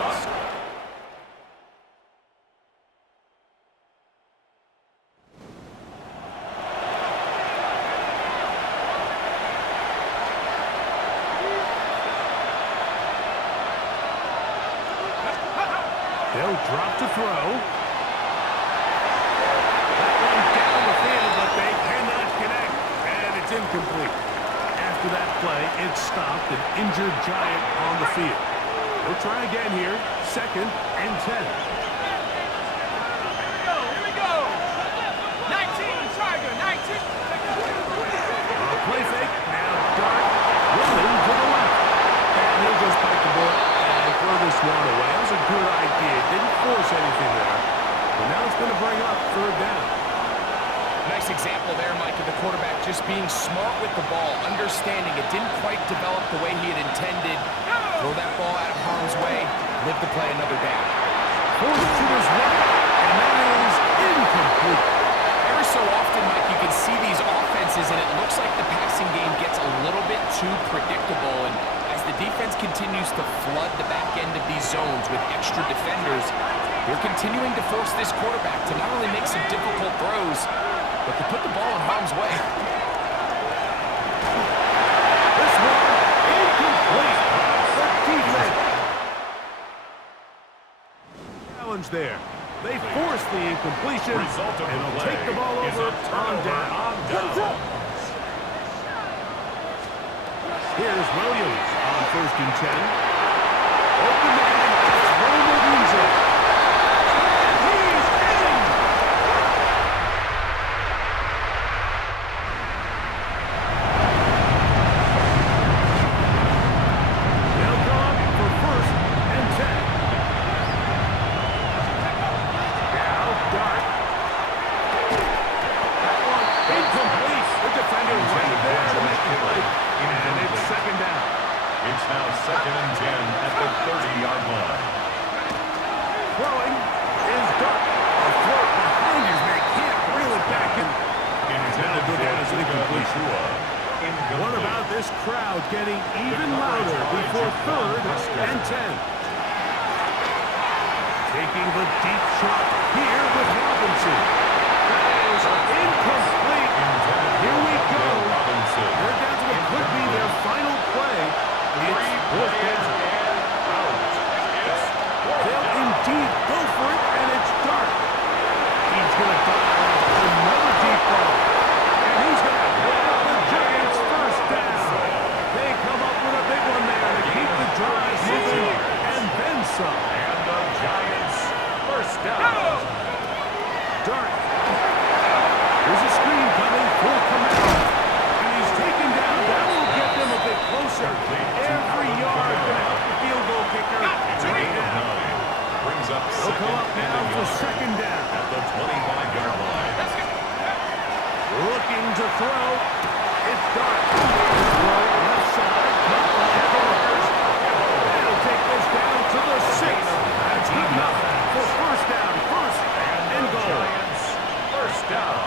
They'll drop to throw. That one down the field, but they cannot connect. And it's incomplete. After that play, it stopped an injured Giant on the field. We'll try again here. 2nd and 10. Here we go. 19, Tiger, 19. Play fake. Now Dart rolling to the left. And he'll just bite the bullet and throw this one away. That was a good idea. Didn't force anything there. But now it's going to bring up 3rd down. Nice example there, Mike, of the quarterback just being smart with the ball, understanding it didn't quite develop the way he had intended. Throw that ball out of harm's way, live to play another down. Forced to his right, and that is incomplete. Every so often, Mike, you can see these offenses, and it looks like the passing game gets a little bit too predictable. And as the defense continues to flood the back end of these zones with extra defenders, they're continuing to force this quarterback to not only make some difficult throws, but to put the ball in harm's way. This one incomplete. The defense. Challenge there. They force the incompletion, and they'll take the ball over on down. Here's Williams on 1st and 10. Open man, crowd getting even louder before 3rd and 10. Taking the deep shot here with Robinson. That is incomplete. Here we go. They're down to what could be their final play. It's 4th down. They'll indeed go for it, and it's Dart. He's going to fire another deep ball. And he's going to have the Giants first down. They come up with a big one there to keep the drive moving, and then some. And the Giants first down. Dart. There's a screen coming for Kamara. And he's taken down. That will get them a bit closer. Every yard going to help the field goal kicker. Brings up They'll come up now for 2nd down. at the 25-yard line. Looking to throw. It's Dart. Throw left side. Caught by Flowers. They'll take this down to the 6. That's enough for 1st down. 1st and goal. Giants first down.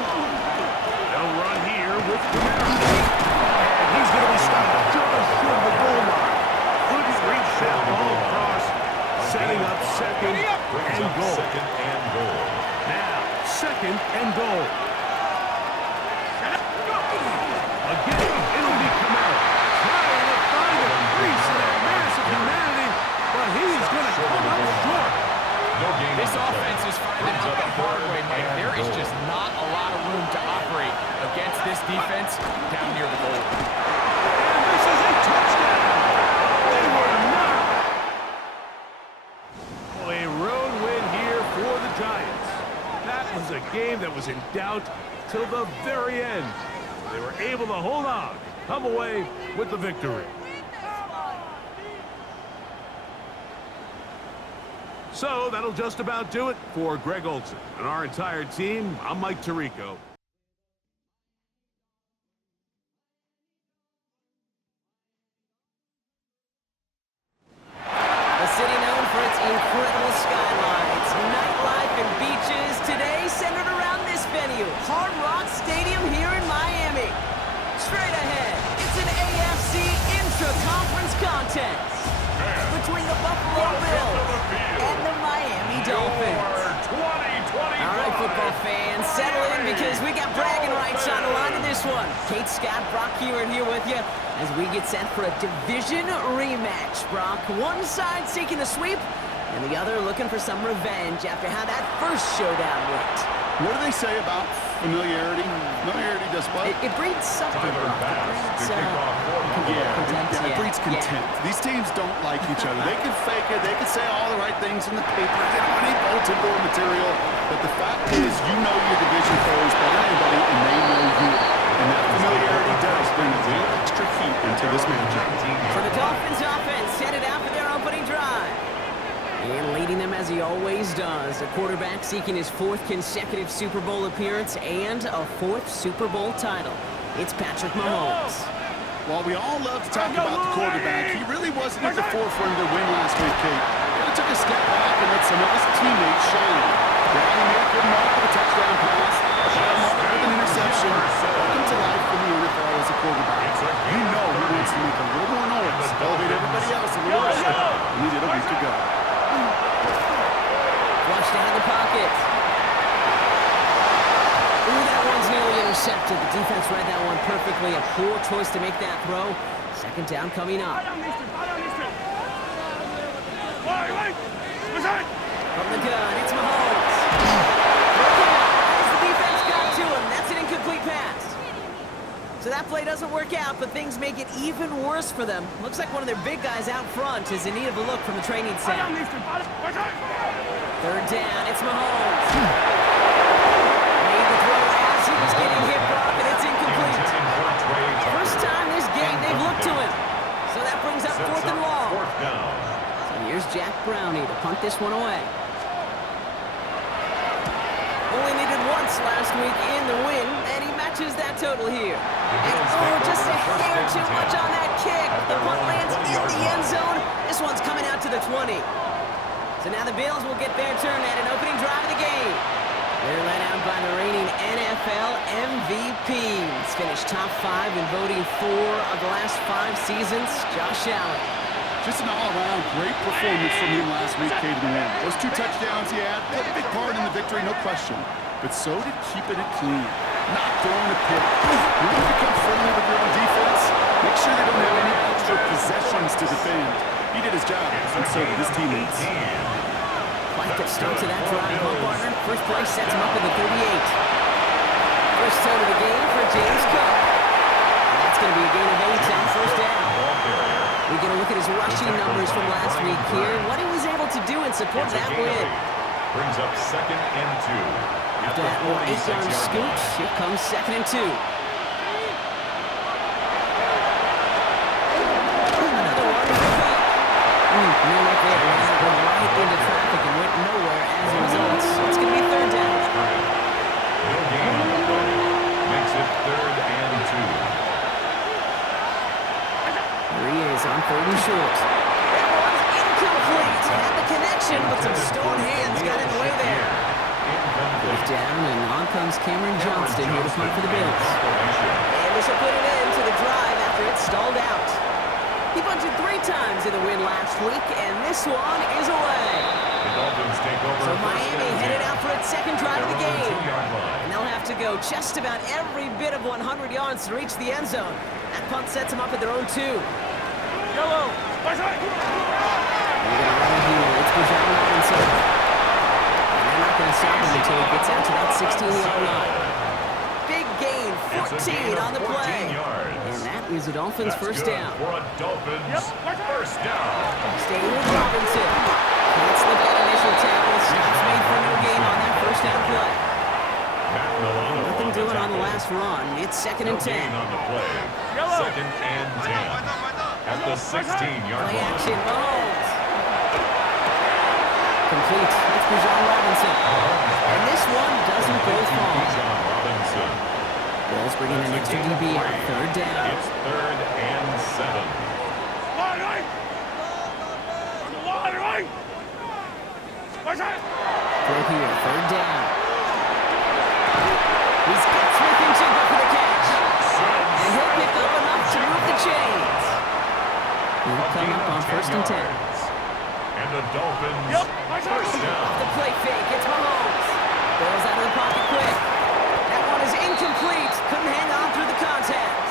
They'll run here with Kamara. And he's going to be stopped just short of the goal line. Couldn't reach that ball across. Setting up 2nd and goal. 2nd and goal. Now, 2nd and goal. Again, it'll be Kamara. Trying to find a crease in that massive humanity, but he's going to come up short. This offense is finding out the hard way, Mike. There is just not a lot of room to operate against this defense down near the goal. And this is a touchdown. They were not. A road win here for the Giants. That was a game that was in doubt till the very end. They were able to hold on, come away with the victory. So that'll just about do it for Greg Olsen and our entire team. I'm Mike Tirico. A city known for its incredible skylines, nightlife, and beaches, today centered around this venue, Hard Rock Stadium here in Miami. Straight ahead, it's an AFC intra-conference contest between the Buffalo Bills and the Miami Dolphins. All right, football fans, settle in because we got bragging rights on the line in this one. Kate, Scott, Brock Hewitt here with you as we get set for a division rematch. Brock, one side seeking the sweep, and the other looking for some revenge after how that first showdown went. What do they say about familiarity? Familiarity does what? It breeds something, Brock. It breeds contempt. These teams don't like each other. They can fake it. They can say all the right things in the paper. They don't want any bulletin board material. But the fact is, you know your division foes better than anybody, and they know you. And that familiarity does bring a little extra heat into this matchup. For the Dolphins offense, headed out for their opening drive. And leading them as he always does, a quarterback seeking his 4th consecutive Super Bowl appearance and a 4th Super Bowl title. It's Patrick Mahomes. While we all love to talk about the quarterback, he really wasn't at the forefront of the win last week, Kate. Kind of took a step back and let some of his teammates shine. Brownie made a good mark with a touchdown pass, shot him up with an interception. Welcome to life in the NFL as a quarterback. You know he wants to make a little more noise, elevate everybody else a little bit, and he did a week ago. Flushed out of the pocket. Ooh, that one's nearly intercepted. The defense read that one perfectly. A poor choice to make that throw. 2nd down coming up. From the gun, it's Mahomes. As the defense got to him, that's an incomplete pass. So that play doesn't work out, but things make it even worse for them. Looks like one of their big guys out front is in need of a look from the training staff. 3rd down, it's Mahomes. Made the throw as he was getting hit, Brock, and it's incomplete. First time this game they've looked to him. So that brings up 4th and long. So here's Jack Brownie to punt this one away. Only needed once last week in the win, and he matches that total here. And oh, just a hair too much on that kick. The punt lands in the end zone. This one's coming out to the 20. So now the Bills will get their turn at an opening drive of the game. They're led out by the reigning NFL MVPs. Finished top 5 in voting 4 of the last 5 seasons. Josh Allen. Just an all-around great performance from him last week, Kate, in the win. Those 2 touchdowns he had played a big part in the victory, no question. But so did keeping it clean, not throwing a pick. You want to become friendly with your own defense? Make sure they don't have any extra possessions to defend. He did his job, and so did his teammates. Quite the start to that drive, partner. First play sets him up at the 38. First turn of the game for James Cook. And that's going to be a gain of 8 on first down. We get a look at his rushing numbers from last week here. What he was able to do in support of that win. Brings up 2nd and 2. After that little 8-yard scoot, here comes 2nd and 2. Another one. No look there. Right into traffic and went nowhere as a result. It's going to be 3rd down. No gain on the play. Makes it 3rd and 2. Here he is on 3rd and short. That one's incomplete. Had the connection, but some stone hands got in the way there. Left down, and on comes Cameron Johnston here to punt for the Bills. And this will put an end to the drive after it stalled out. He bunted 3 times in the win last week, and this one is away. The Dolphins take over. So Miami headed out for its 2nd drive of the game. And they'll have to go just about every bit of 100 yards to reach the end zone. That punt sets them up at their own 2. Yellow. They're going to run it here. It's Bijan Robinson. And they're not going to stop him until he gets out to that 16-yard line. Big gain, 14 on the play. And that is a Dolphins first down. For a Dolphins first down. Staying with Robinson. Can't slip that initial tackle. Stops made for no gain on that first down play. Nothing doing on the last run. It's 2nd and 10. On the play. 2nd and 10. At the 16-yard Play line. action, Mahomes. Complete. It's Bijan Robinson. And this one doesn't go far. Bijan Robinson. Bills bringing an extra DB out. 3rd down. It's 3rd and 7. Throw here. 3rd down. He's got Smith and Jigba for the catch. And he'll pick up enough to move the chains. He'll come up on 1st and 10. And the Dolphins first down. Off the play fake, it's Mahomes. Bills out of the pocket quick. That one is incomplete. Couldn't hang on through the contact.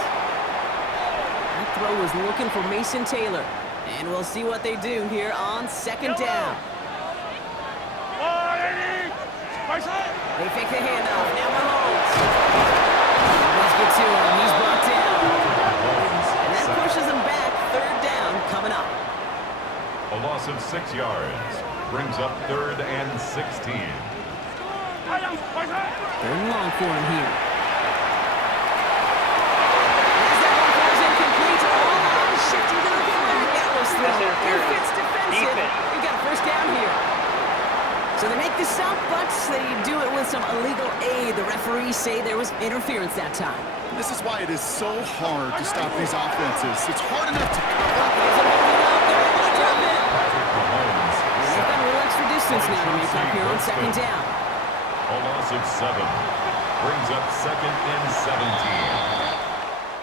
That throw was looking for Mason Taylor. And we'll see what they do here on 2nd down. They fake the handoff. Now Mahomes. Let's get to him. He's brought down. And that pushes him back. 3rd down coming up. A loss of 6 yards. Brings up 3rd and 16. 3rd and long for him here. As that one falls incomplete, all on shifting to the flag. That was thrown. It fits defensive. We've got a first down here. So they make the stop, but they do it with some illegal aid. The referees say there was interference that time. This is why it is so hard to stop these offenses. It's hard enough to cover. They've got a little extra distance now to make up here on 2nd down. A loss of 7. Brings up 2nd and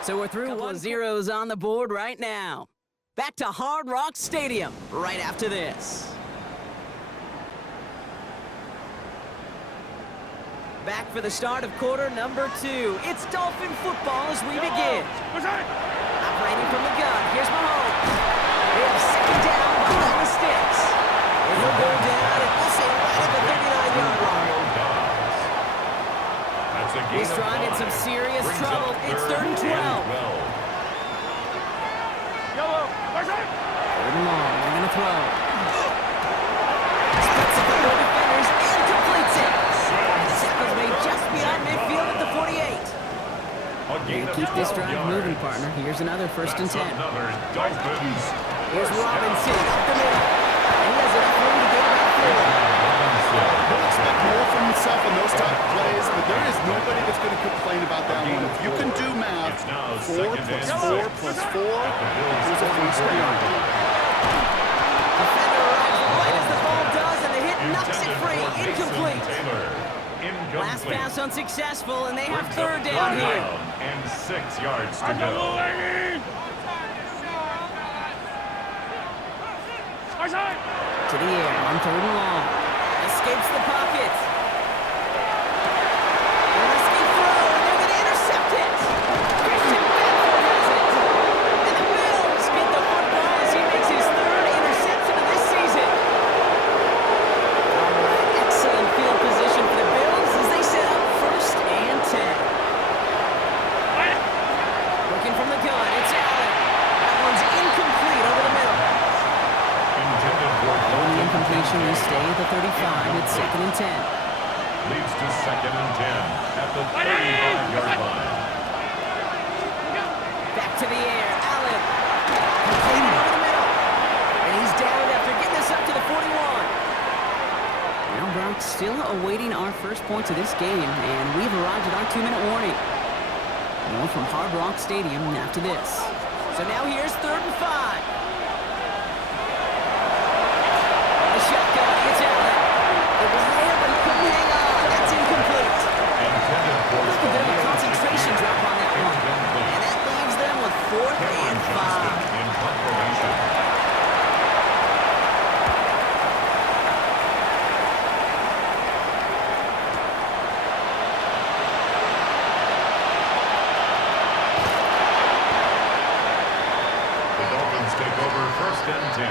17. So we're through 1 zeros on the board right now. Back to Hard Rock Stadium right after this. Back for the start of quarter number 2. It's Dolphin football as we begin. Operating from the gun, here's Mahomes. They have 2nd down behind the sticks. And he'll go down and we'll say right at the 39-yard line. He's trying in some serious trouble. It's 3rd and 12. 3rd and long, they're going to throw. Splits a couple of defenders and completes it. Tackle's made just beyond midfield at the 48. They keep this drive moving, partner. Here's another 1st and 10. Here's Robinson up the middle. And he has enough room to get about 4. He'll expect more from himself on those type of plays, but there is nobody that's going to complain about that one. If you can do math, 4 plus 4 plus 4 is a first down. Defender arrives right as the ball does, and the hit knocks it free. Incomplete. Last Incomplete. pass unsuccessful, and they have Brings third up down third here. down and 6 yards to go. To the air on third and long. Escapes the pocket. A risky throw, and they're going to intercept it. Christian Benford has it. And the Bills get the football as he makes his third interception of this season. All right, excellent field position for the Bills as they set up first and 10. Looking from the gun, it's Allen. That one's incomplete over the middle. Intended for The incompletion will stay at the 35. It's second and 10. leads to second and 10 at the 35-yard line. Back to the air, Allen. Completed over the middle. And he's down after getting this up to the 41. Now Brock still awaiting our first points of this game, and we've arrived at our 2-minute warning. More from Hard Rock Stadium after this. So now here's third and 5. The shotgun, it's Allen. It was there, but he couldn't hang on. That's incomplete. Intended for Look, a bit of a concentration drop on that one. And that leaves them with fourth and 5. in punt formation. The Dolphins take over first and 10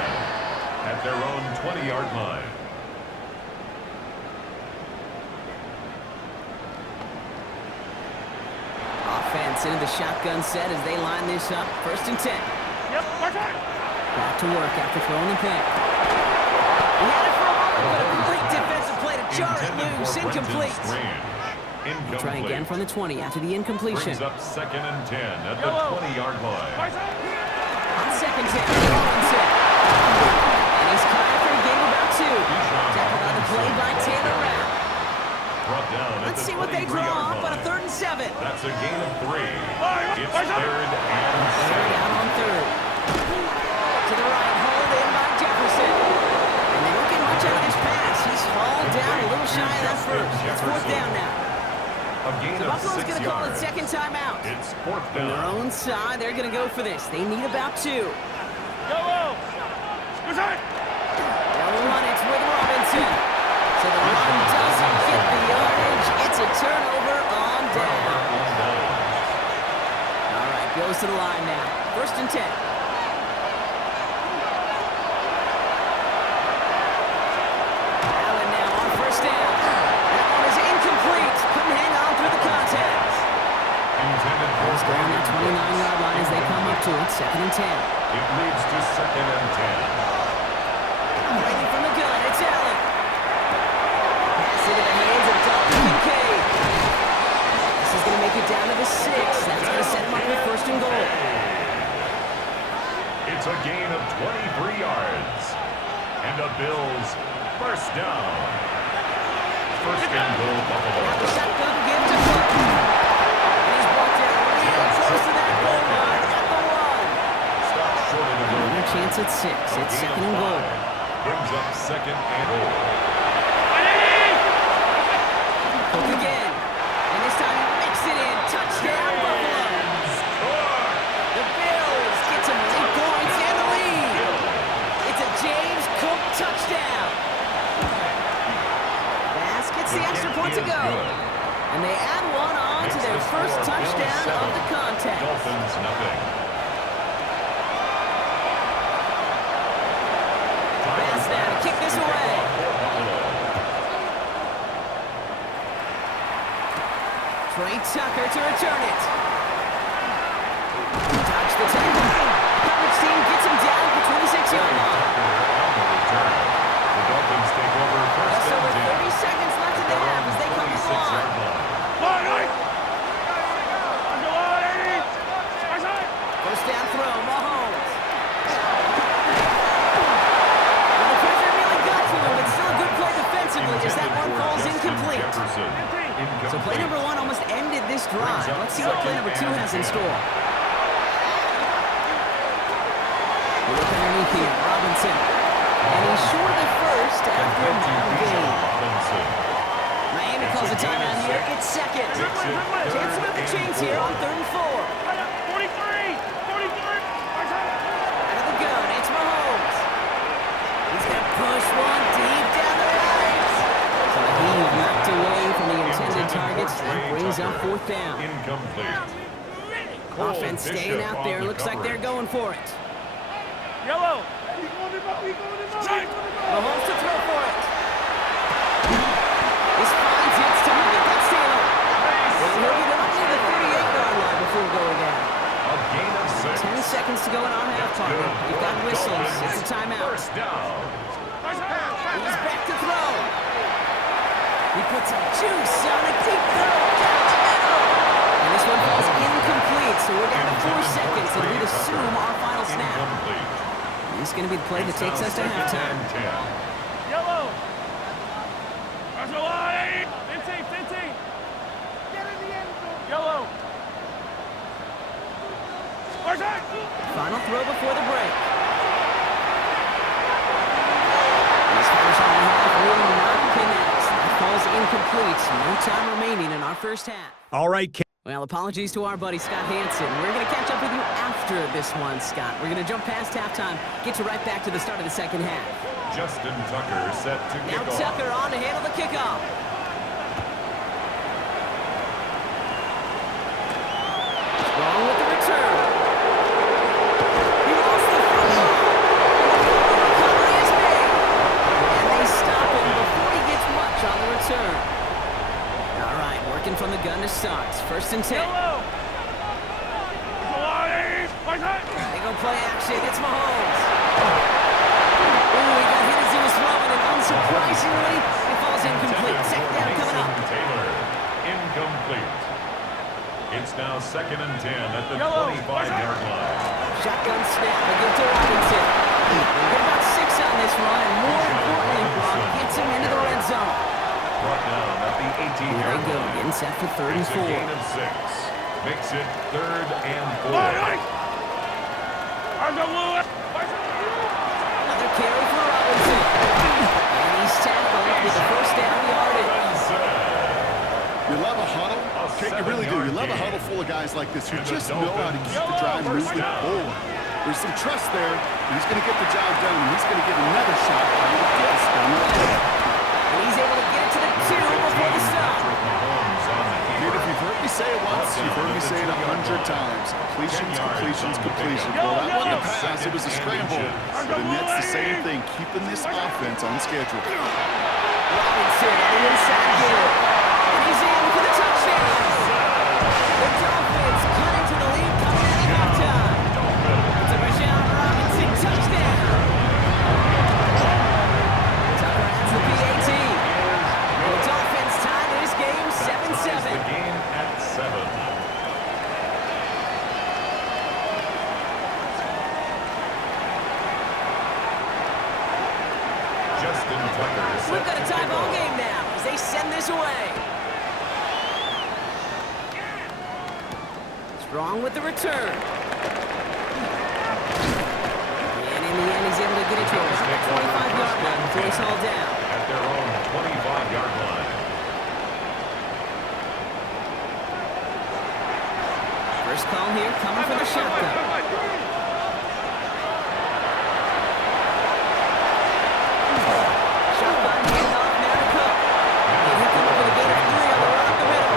at their own 20-yard line. Offense into the shotgun set as they line this up. First and 10. Back to work after throwing the pick. He had it for a moment, but a great defensive play to jar it Intended loose. for Brenton Incomplete. Strange. We'll try again Incomplete. from the 20 after the incompletion. Brings up second and 10 at the 20-yard line. On second 10, Robinson. And he's caught after a gain of about 2. Tackled on the play by Taylor Rapp. Brought down at Let's the see what they draw 23-yard up on a line. third and 7. That's a gain of 3. It's third and They're 7. down on third. To the right, hauled in by Jefferson. And they don't get much out of this pass. He's hauled down a little shy of that first. It's fourth down now. A gain So of Buffalo's 6 going to call it yards. second timeout. It's fourth On their down. own side, they're going to go for this. They need about 2. They'll run it with Robinson. So the run doesn't get the yardage. It's a turnover on down. All right, goes to the line now. First and 10. Allen now on first down. That one is incomplete. Couldn't hang on through the contact. Intended for Let's go on that 29-yard line as they come up to it. Second and 10. It leads to second and 10. Ready from the gun, it's Allen. Pass into the hands of Dalton Kincaid. This is going to make it down to the 6. That's going to set him up with first and goal. It's a gain of 23 yards. And the Bills first down. First and goal, Now the Buffalo. shotgun give to Cook. And he's brought down real close to that goal line at the 1. Stop short of the goal. Another chance at 6. It's second and goal. Brings up second and goal. Cook again. And this time he makes it in. Touchdown, Buffalo. The Bills get some late points and the lead. It's a James Cook touchdown. Bass gets the extra point to go. And they add one on to their first touchdown of the contest. Dolphins nothing. Bass now to kick this away. Trey Tucker to return it. Dodge the tackle. Coverage team gets him down at the 26-yard line. The Dolphins take over first Just over and 10. 30 seconds left in the half as they come to the 26-yard line. line. First down throw, Mahomes. Well, the pressure really got to him, but still a good play defensively as that one falls incomplete. So play number 1 almost ended this drive. Let's see what play number 2 has in store. We look underneath here, Robinson. And he's short of the first after a model gain. Miami calls a timeout here seconds here on 3rd and 4. 43! 43! Out of the gun, it's Mahomes. He's going to push one deep down the right. So he's knocked away from the intended targets. That brings up 4th down. Incomplete. Offense staying out there. Looks like they're going for it. Yellow! Mahomes to throw for it. This finds its target. That's Taylor. And he'll get it up near the 38-yard line before going down. A gain of 6. 10 seconds to go in our half, partner. You've got whistles. It's a timeout. First down. He's back to throw. He puts some juice on a deep throw down the middle. And this one falls incomplete, so we're down to 4 seconds, and we'd assume our final snap. Incomplete. This is going to be the play that takes us to halftime. Yellow! Arsolani! 15! Get in the end zone! Yellow! Final throw before the break. This first on the half will not connect. That falls incomplete. No time remaining in our first half. All right, Well, apologies to our buddy Scott Hansen. We're going to catch up with you after this one, Scott. We're going to jump past halftime, get you right back to the start of the second half. Justin Tucker set to kick Now off. Tucker on to handle the kickoff. Wrong with the return. He lost the football. The recovery is made. And they stop him before he gets much on the return. All right, working from the gun to start. 1st and 10. They go play action. It's Mahomes. Ooh, he got hit as he was throwing, and unsurprisingly, it falls incomplete. Second down coming up. Taylor, incomplete. It's now 2nd and 10 at the 25-yard line. Shotgun snap. They give to Robinson. They get about 6 on this run, and more importantly, Brock gets him into the red zone. Brought down at the 18-yard Here they go, line. getting set for 3rd and It's a 4. gain of 6. Makes it 3rd and 4. Another carry for Robinson. And he's tackled with the 1st down yardage. You love a huddle? Okay, you really do. You love a huddle full of guys like this who just know how to keep the drive moving forward. There's some trust there, and he's going to get the job done, and he's going to get another shot out of this down the road. And he's able to get it to the 2 before the stop. Dude, if you've heard me say it once, you've heard me say it 100 times. Completions. Well, that wasn't a pass, it was a scramble. But the Nets, the same thing, keeping this offense on schedule. Robinson on the inside here. And he's in for the touchdown. The Dolphins cut into the lead coming in at halftime. It's a Rashawn Robinson touchdown. Tucker has the PAT. And the Dolphins tie this game 7-7. The game at 7. Justin Tucker is We've set got a to tie kick ball off. game now as they send this away. Strong with the return. And in the end, he's able to get it to about the 25-yard line before he's hauled down. At their own 25-yard line. First call here coming for the shotgun. Shotgun handoff now to Cook. And he'll come up with a gain of 3 on the run up the middle.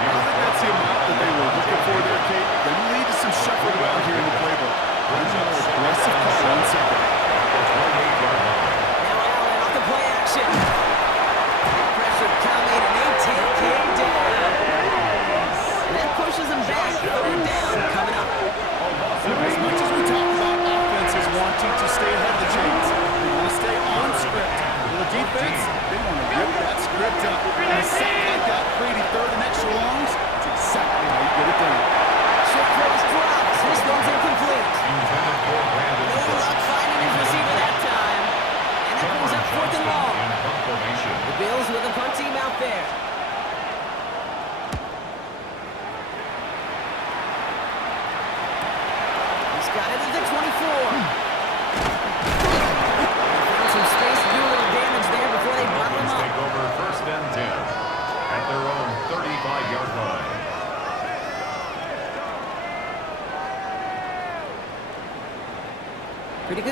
I think that's the amount that they were looking for there, Kate. They need some shuffling around here in the playbook. Runs an aggressive call on 2nd. Now Allen off the play action. Pressure coming, and they take him down. And that pushes him back. 3rd down coming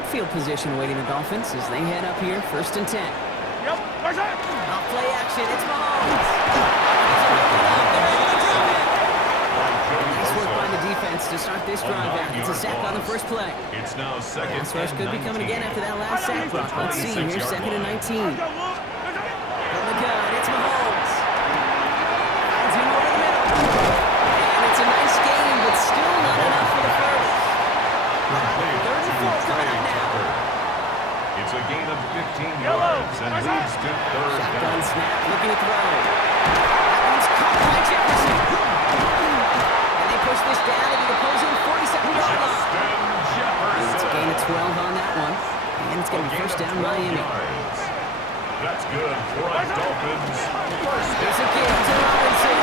field position awaiting the Dolphins as they head up here, 1st and 10. Yep, push it. Off play action, it's Mahomes. They're able to drop it. Nice work by the defense to start this drive out. It's a sack on the first play. It's now second Pass rush could be coming again after that last sack, Brock. Let's see here, 2nd and 19. From the gun, it's Mahomes. Finds him over the middle. And it's a nice gain, but still not enough for the first. 3rd and 4 coming up now. It's a gain of 15 yards and leads to 3rd Shotgun down. snap, looking to throw. That one's caught by Jefferson. And they push this down to the opposing 47-yard line. Justin It's a gain of Jefferson. 12 on that one. And it's going to be Gain 1st of down 12 Miami. yards. That's good for a Dolphins. First There's a give to Robinson.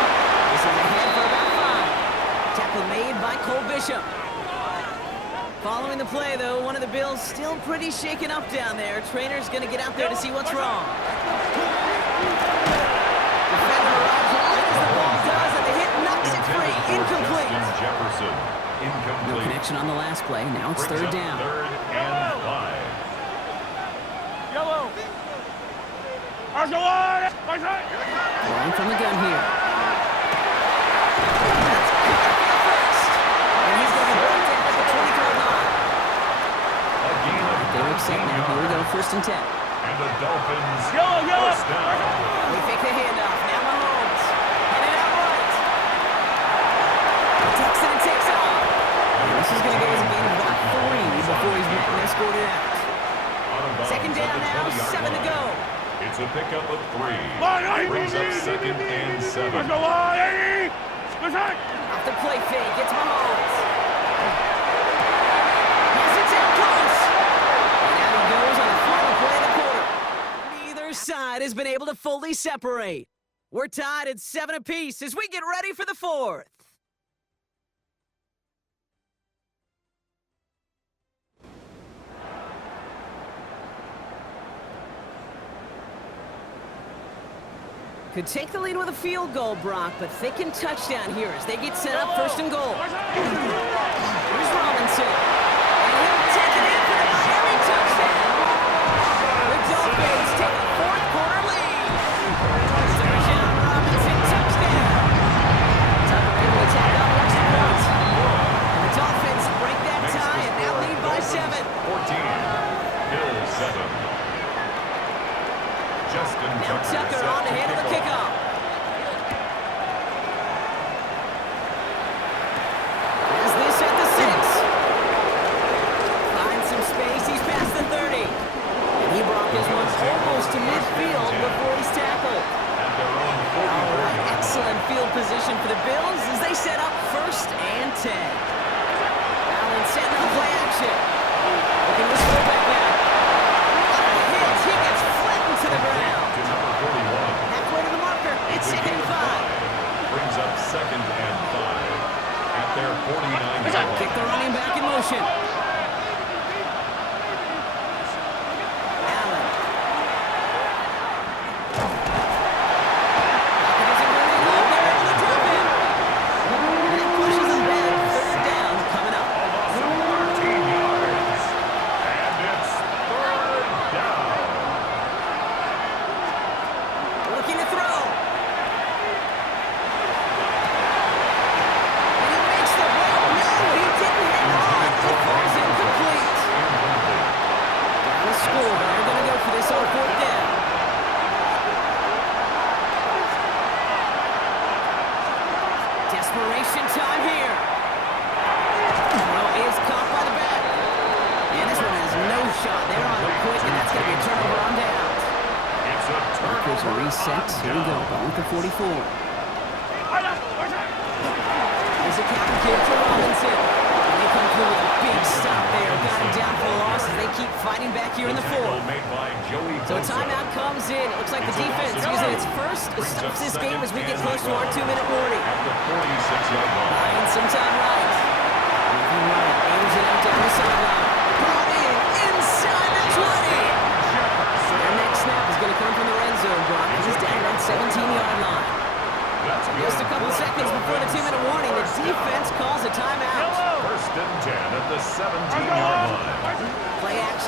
This is ahead for about 5. Tackle made by Cole Bishop. Following the play, though, one of the Bills still pretty shaken up down there. Trainer's going to get out there to see what's wrong. Defender arrives right as the ball does, and the hit knocks it free. Incomplete. Justin Jefferson. No Incomplete. connection on the last play. Now it's Brings 3rd up down. 3rd and 5. Yellow. Arsenal. Push it. Throwing from the gun here. That's good for the first. And he's going to be brought down at the 23rd line. A gain of They're set 13 now. Here we go, yards. 1st and 10. And the Dolphins Yellow. first down. We fake the handoff. Now Mahomes. Headed out right. Takes it and takes off. And this is going to go as a gain of about 3 before he's met and escorted out. Out of bounds 2nd at down the now, 20-yard 7 to line. go. It's a pickup of 3. Line. Brings up 2nd and 7. Push it. Off the play fake. It's Mahomes. Yes, it's in close. And out he goes on the final play of the quarter. Neither side has been able to fully separate. We're tied at 7 apiece as we get ready for the 4th. Could take the lead with a field goal, Brock, but thinking touchdown here as they get set up 1st and goal. Here's Robinson. And he'll take it in for the Miami touchdown. The Dolphins take a 4th quarter lead. Touchdown, Robinson, touchdown. Tucker able to tack on the extra point. And the Dolphins break that tie and now lead by 7. 14. Bills 7. Justin Now Tucker Tucker set on to to handle the kick off. kickoff. Is this at the 6? Finds some space, he's past the 30. And he brought this one almost to midfield before he's tackled. At their own All 44 right, yard excellent field position for the Bills as they set up 1st and 10. Allen setting up play action. Looking to slow back now. What a hit! He gets flattened to the ground. to number 41. Halfway to the marker. It's 2nd and 5. Brings up 2nd and 5. At their 49 yard Kick the running back in motion. Allen. Pocket isn't really low. They're able to drop him. And that pushes them back. 3rd down coming up. Almost 13 yards. And it's 3rd down. Looking to throw. And he makes the run. No, he didn't hit on. It falls incomplete. Down to score. They're going to go for this on 4th down. Desperation time here. Throw is caught by the back. And this one has no shot. They're on the quick, and that's going to be a turnover on down. It's a There's a turnover reset. on Here we go. down. Ball with the 44. Push it. There's a counter kick for Robinson. And they come through with a big stop there. Got him down for a loss as they keep fighting back here in the Tackle 4th. made by Joey So a Bosa. timeout comes in. It looks like the defense using its first. It stops this game as we get close to our 2-minute warning. At the 46-yard line. Buying some time right. Moving right. Aims it out down the sideline. Brought in inside the 20. Their next snap is going to come from the red zone, Brock. He's down at 17-yard line. That's good. Just a couple seconds before the 2-minute warning, the defense calls a timeout. 1st and 10 at the 17-yard line. Play action.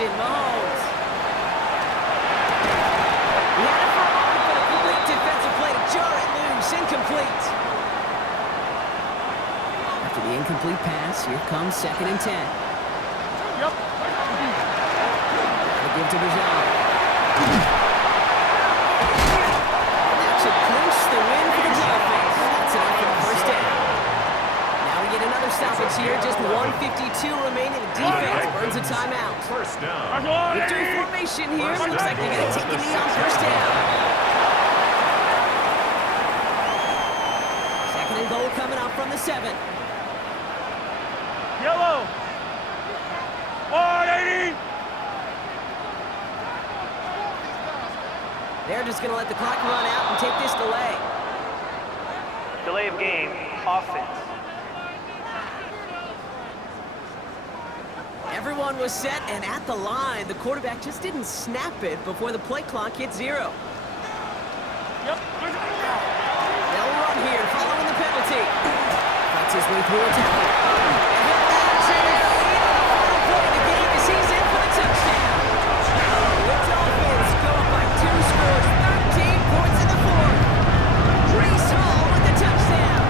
Giants. Here comes 2nd and 10. Yep. Give to Bijan. That should clinch the win for the Dolphins. That's enough for the first down. Now we get another stoppage here. Just 1:52 remaining. The defense burns a timeout. First down. Victory formation here. Looks like they're going to take a knee on first down. 2nd and goal coming up from the 7. Yellow. 180. They're just going to let the clock run out and take this delay. Delay of game, offense. Everyone was set and at the line. The quarterback just didn't snap it before the play clock hit 0. Yep. They'll run here, following the penalty. Fights his way through a tackle. And he'll add to the lead on the final play of the game as he's in for the touchdown. The Dolphins go up by 2 scores, 13 points in the 4th. Breece Hall with the touchdown.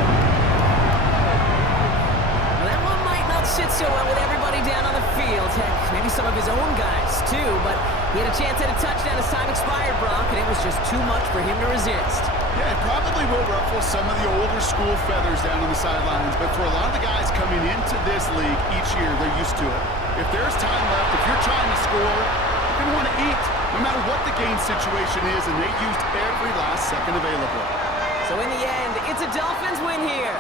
Well, that one might not sit so well with everybody down on the field. Heck, maybe some of his own guys, too. But he had a chance at a touchdown as time expired, Brock, and it was just too much for him to resist. Yeah, it probably will ruffle some of the older school feathers down on the sidelines, but for a lot of the guys coming into this league each year, they're used to it. If there's time left, if you're trying to score, you're going to want to eat, no matter what the game situation is, and they used every last second available. So in the end, it's a Dolphins win here.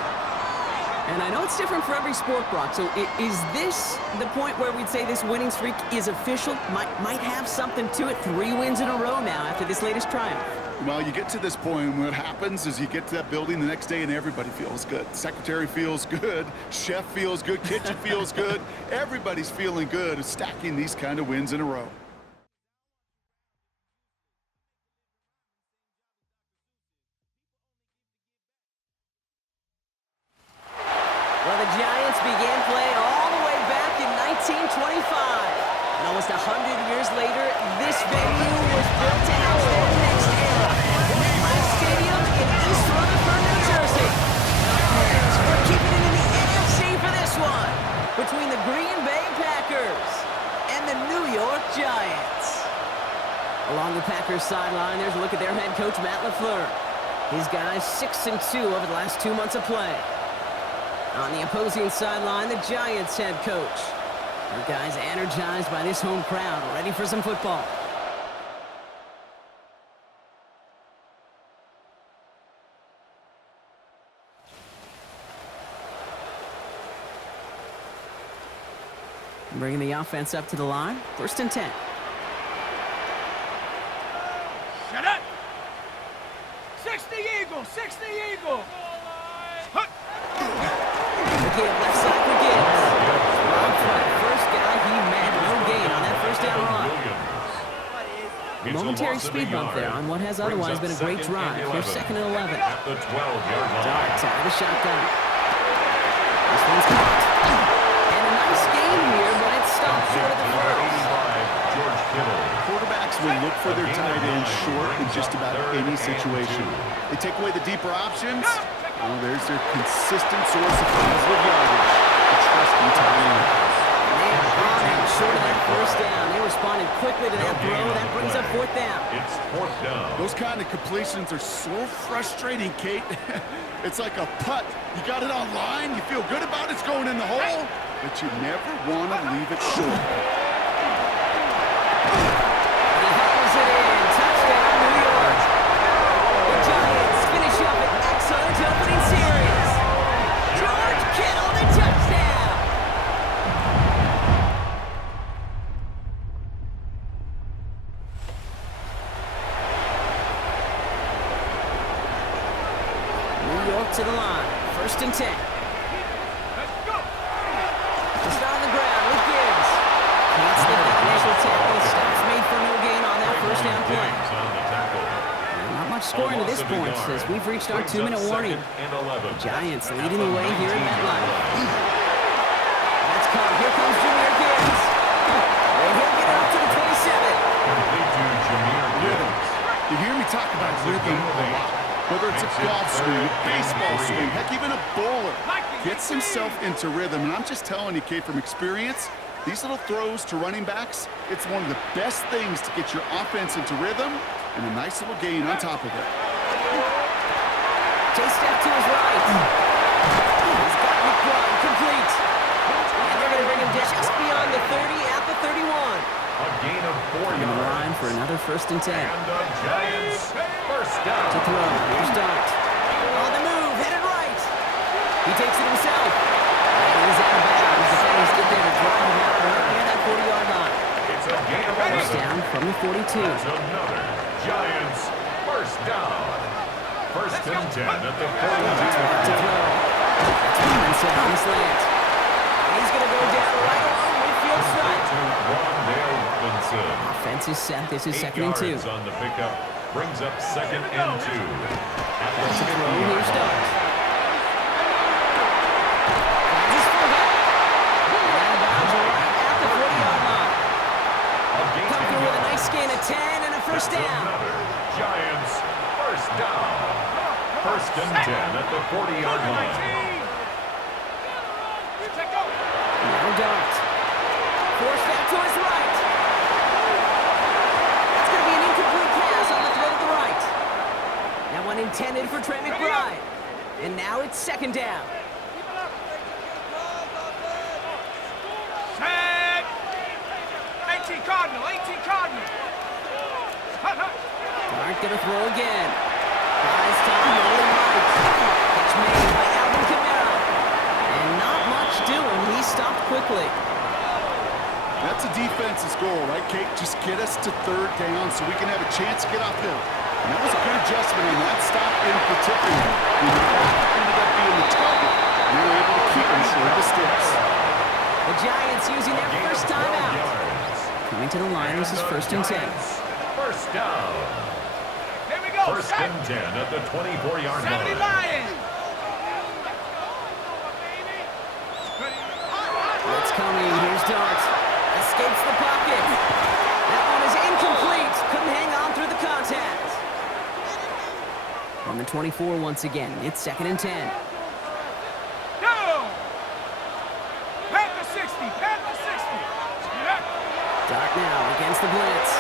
And I know it's different for every sport, Brock, so is this the point where we'd say this winning streak is official? Might have something to it. 3 wins in a row now after this latest triumph. Well, you get to this point, and what happens is you get to that building the next day and everybody feels good. Secretary feels good, chef feels good, kitchen feels good. Everybody's feeling good stacking these kind of wins in a row. Well, the Giants began play all the way back in 1925. And almost 100 years later, this venue was built to house their next era. MetLife Stadium in East Rutherford, New Jersey. We're keeping it in the NFC for this one, between the Green Bay Packers and the New York Giants. Along the Packers sideline, there's a look at their head coach, Matt LaFleur. His guys 6-2 over the last 2 months of play. On the opposing sideline, the Giants head coach. You guys energized by this home crowd, ready for some football. Bringing the offense up to the line. 1st and 10. Shut up. 60 Eagle. 60 Eagle. Again, left side for Gibbs. Rob Flatt, first guy he met. No gain on that first down run. A momentary speed bump there on what has otherwise been a great drive. Here's 2nd and 11. At the 12-yard line. Darts out of the shotgun. This one's caught. And a nice game here, but it's stopped short of the first. George Kittle. Quarterbacks will look for their tight end short in just about any situation. They take away the deeper options. Oh, there's their consistent source of positive yardage. The trusting tight end. They're on it short of that first down. They responded quickly to that throw. That brings up 4th down. It's 4th down. Those kind of completions are so frustrating, Kate. It's like a putt. You got it on line. You feel good about it's going in the hole, but you never want to leave it short. He hauls it in. Touchdown, New York. The Giants finish up an excellent opening series. George Kittle, the touchdown. New York to the line. 1st and 10. Let's go. Just on the ground with Gibbs. Can't slip that initial tackle. Stops made for no gain on that first down play. James on the tackle. Not much scoring to this point as we've reached our 2-minute warning. Giants leading the way here in MetLife. That's caught. Here comes Jahmyr Gibbs. And he'll get it up to the 27. Complete to Jahmyr Gibbs. You hear me talk about rhythm a lot. Whether it's a golf swing, a baseball swing, heck, even a bowler. gets himself into rhythm. And I'm just telling you, Kate, from experience, these little throws to running backs, it's one of the best things to get your offense into rhythm and a nice little gain on top of it. Chase step to his right. He's got McBride complete. And they're going to bring him just beyond the 30 at the 31. A gain of 4 On the yards. line for another 1st and 10. And the Giants first down. To throw. Here's Dart. On the move, headed right. He takes it himself. And he's out of bounds. The defenders get there to drop him out right near that 40-yard line. It's a gain of First 11. down from the 42. That's another Giants first down. First and 10 at the 42. To throw. That's Robinson on the slant. And he's going to go down right along midfield stripe. To Rondale Robinson. Offense is set. This is 8 2nd and 2. yards on the pickup. Brings up 2nd and 2. At the To throw. 50-yard Here's Dart. line. Just for that. And out of bounds right at the 40-yard line. A gain Come of through with a 10 nice gain of 10 and a first That's down. another Giants first down. First and 10 at the 40-yard line. Now Dart. Force back to his right. That's going to be an incomplete pass on the throw to the right. That one intended for Trey McBride. And now it's 2nd down. Set. 18 Cardinal, 18 Cardinal. Dart going to throw again. Buys time, rolling right. Catch made by Alvin Kamara. And not much doing. He stopped quickly. That's a defense's goal, right, Kate? Just get us to 3rd down so we can have a chance to get uphill. And that was a good adjustment on that stop in particular. We ended up being the target. We were able to keep him short of the sticks. The Giants using their Gain of first 12 time out. yards. Coming to the line, this is And the 1st and 10. Giants first down. Here we go. First and 10 at the 24-yard 70 line. Lions. It's coming. Here's Dart. Escapes the pocket. That one is incomplete. Couldn't hang on through the contact. On the 24 once again. It's 2nd and 10. Go. Panther 60. Panther 60. Yeah. Dart now against the blitz.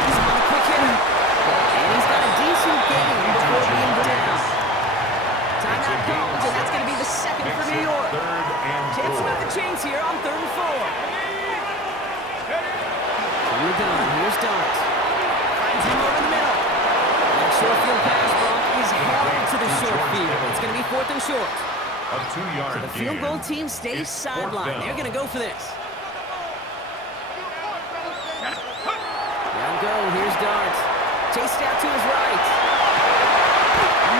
He's on a quick hitter. And he's got a decent gain before being down. Timeout comes, and that's going to be the 2nd for New York. 3rd and Chance to 4. move the chains here on 3rd and 4. From the gun, here's Dart. Finds him over the middle. That short field pass block is held to the short field. It's going to be 4th and short. A 2-yard So the field gain. goal team stays It's 4th sidelined. down. They're going to go for this. Now go, here's Dart. Chased out to his right.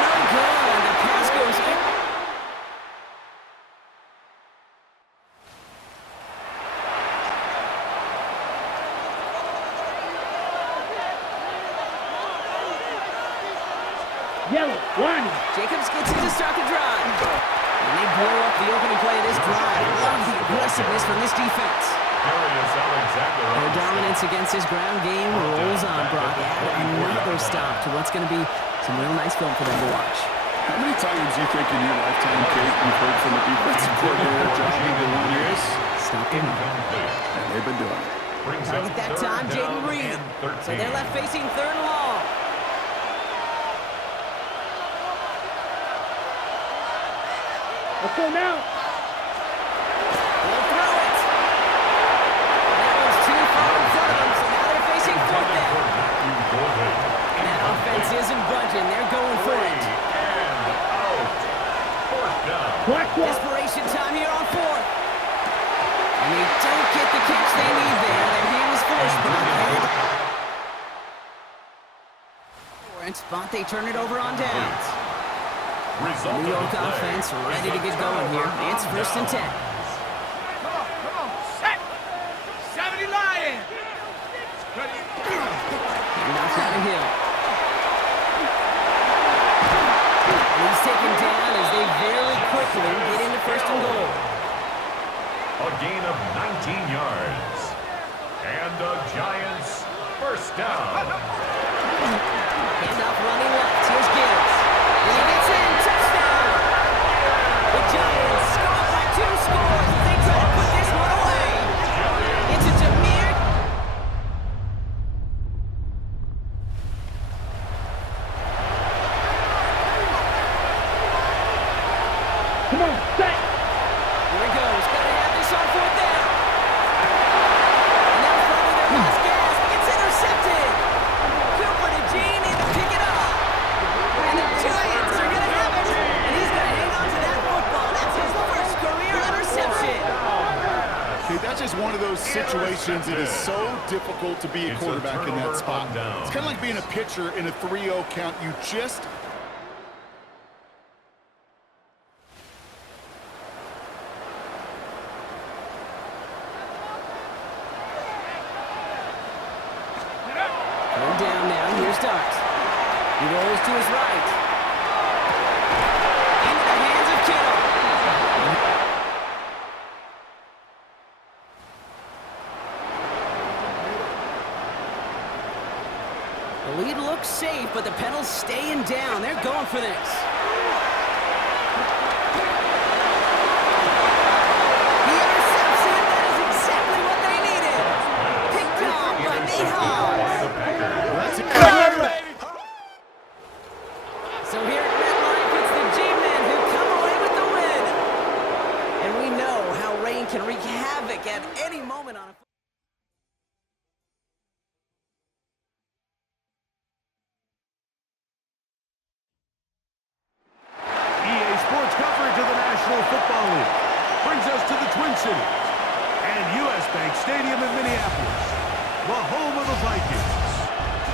No good. The pass goes in. Yellow. One. Jacobs gets it to start the drive. And they blow up the opening play of this drive. Love the aggressiveness from this defense. Darius Alexander on Their the dominance against his ground game rolls on. Brock add another stop to what's going to be some real nice film for them to watch. How many times do you think in your lifetime, Kate, you've heard from a defensive coordinator job number 1 is? Stop them. incomplete. And they've been doing it. Brings up Target that 3rd time, down Jaden Reed. and 13. So they're left facing 3rd and long. Let's go now. They'll throw it. That one's too far in front of them, so now they're facing 4th down. And that offense isn't budging. They're going for it. And out. 4th down. Desperation time here on 4th. And they don't get the catch they need there. Their hand is forced. Spot, they turn it over on downs. Result New York of the play offense ready is to a get going here. turnover It's on 1st and 10. Come on. Set. 70 Lions. And off down the hill. And he's taken down as they very quickly get into 1st and goal. A gain of 19 yards. And the Giants first down. Handoff running left. Here's Gibbs. And he gets in. Touchdown. The Giants situations, it is so difficult to be a quarterback in that spot. It's kind of like being a pitcher in a 3-0 count. You just... Going down now. Here's Dart. He rolls to his right. Into the hands of Kittle. The lead looks safe, but the pedal's staying down. They're going for this. He intercepts it. That is exactly what they needed. Picked off by Nate Hobbs. So here at MetLife, it's the G-Men who come away with the win. And we know how rain can wreak havoc at any moment on a... EA Sports coverage of the National Football League brings us to the Twin Cities and U.S. Bank Stadium in Minneapolis, the home of the Vikings.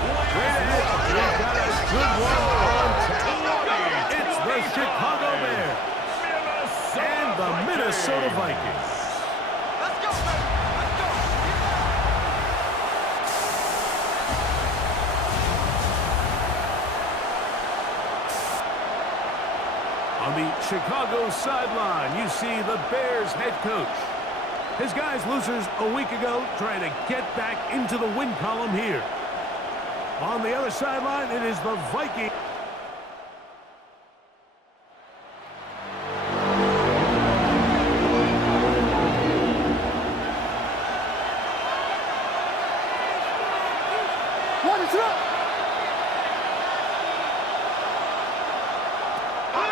Straight ahead, we've got a good one on tap. It's the Chicago Bears and the Minnesota Vikings. Let's go, baby. Let's go. On the Chicago sideline, you see the Bears head coach. His guys losers a week ago trying to get back into the win column here. On the other sideline, it is the Vikings.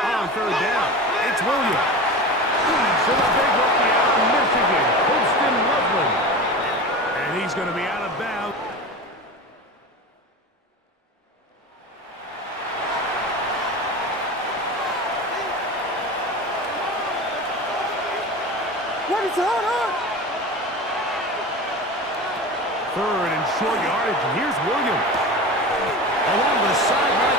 On third down, it's Williams. So the big rookie out of Michigan, Holston Loveland. And he's going to be out of bounds. Third and short yardage, and here's Williams. Along the sideline,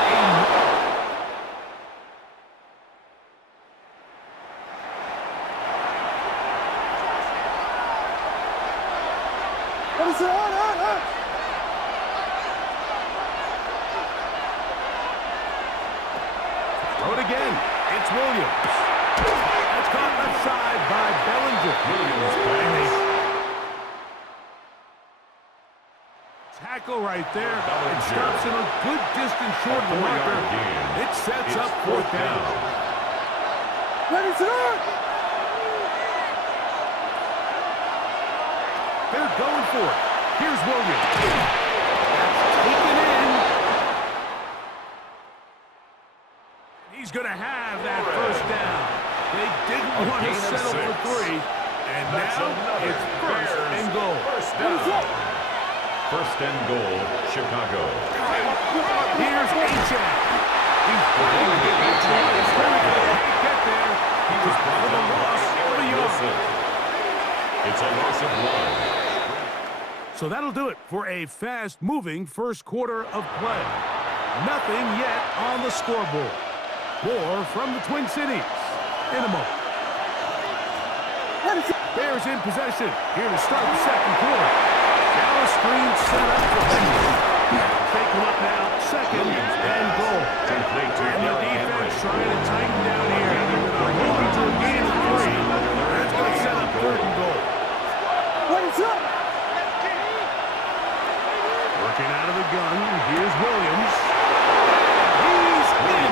throw it again. It's Williams. That's caught left side by Bellinger. And they tackle right there. It stops him a good distance short of the marker. It sets up fourth down. They're going for it. Here's Williams. That's taken in. He's going to have that first down. They didn't want to settle for three. And now it's first and goal. First and goal, Chicago. Here's Achane. He's trying to get there. He was brought down for a yard. It's a loss of one. So that'll do it for a fast-moving first quarter of play. Nothing yet on the scoreboard. More from the Twin Cities in a moment. Bears in possession here to start the second quarter. Now a screen set up for Benjamin. Taking up now, second and goal. And the defense trying to tighten down here. They're going to hold to a gain of three. That's going to set up third and goal. Working out of the gun, here's Williams. He's in.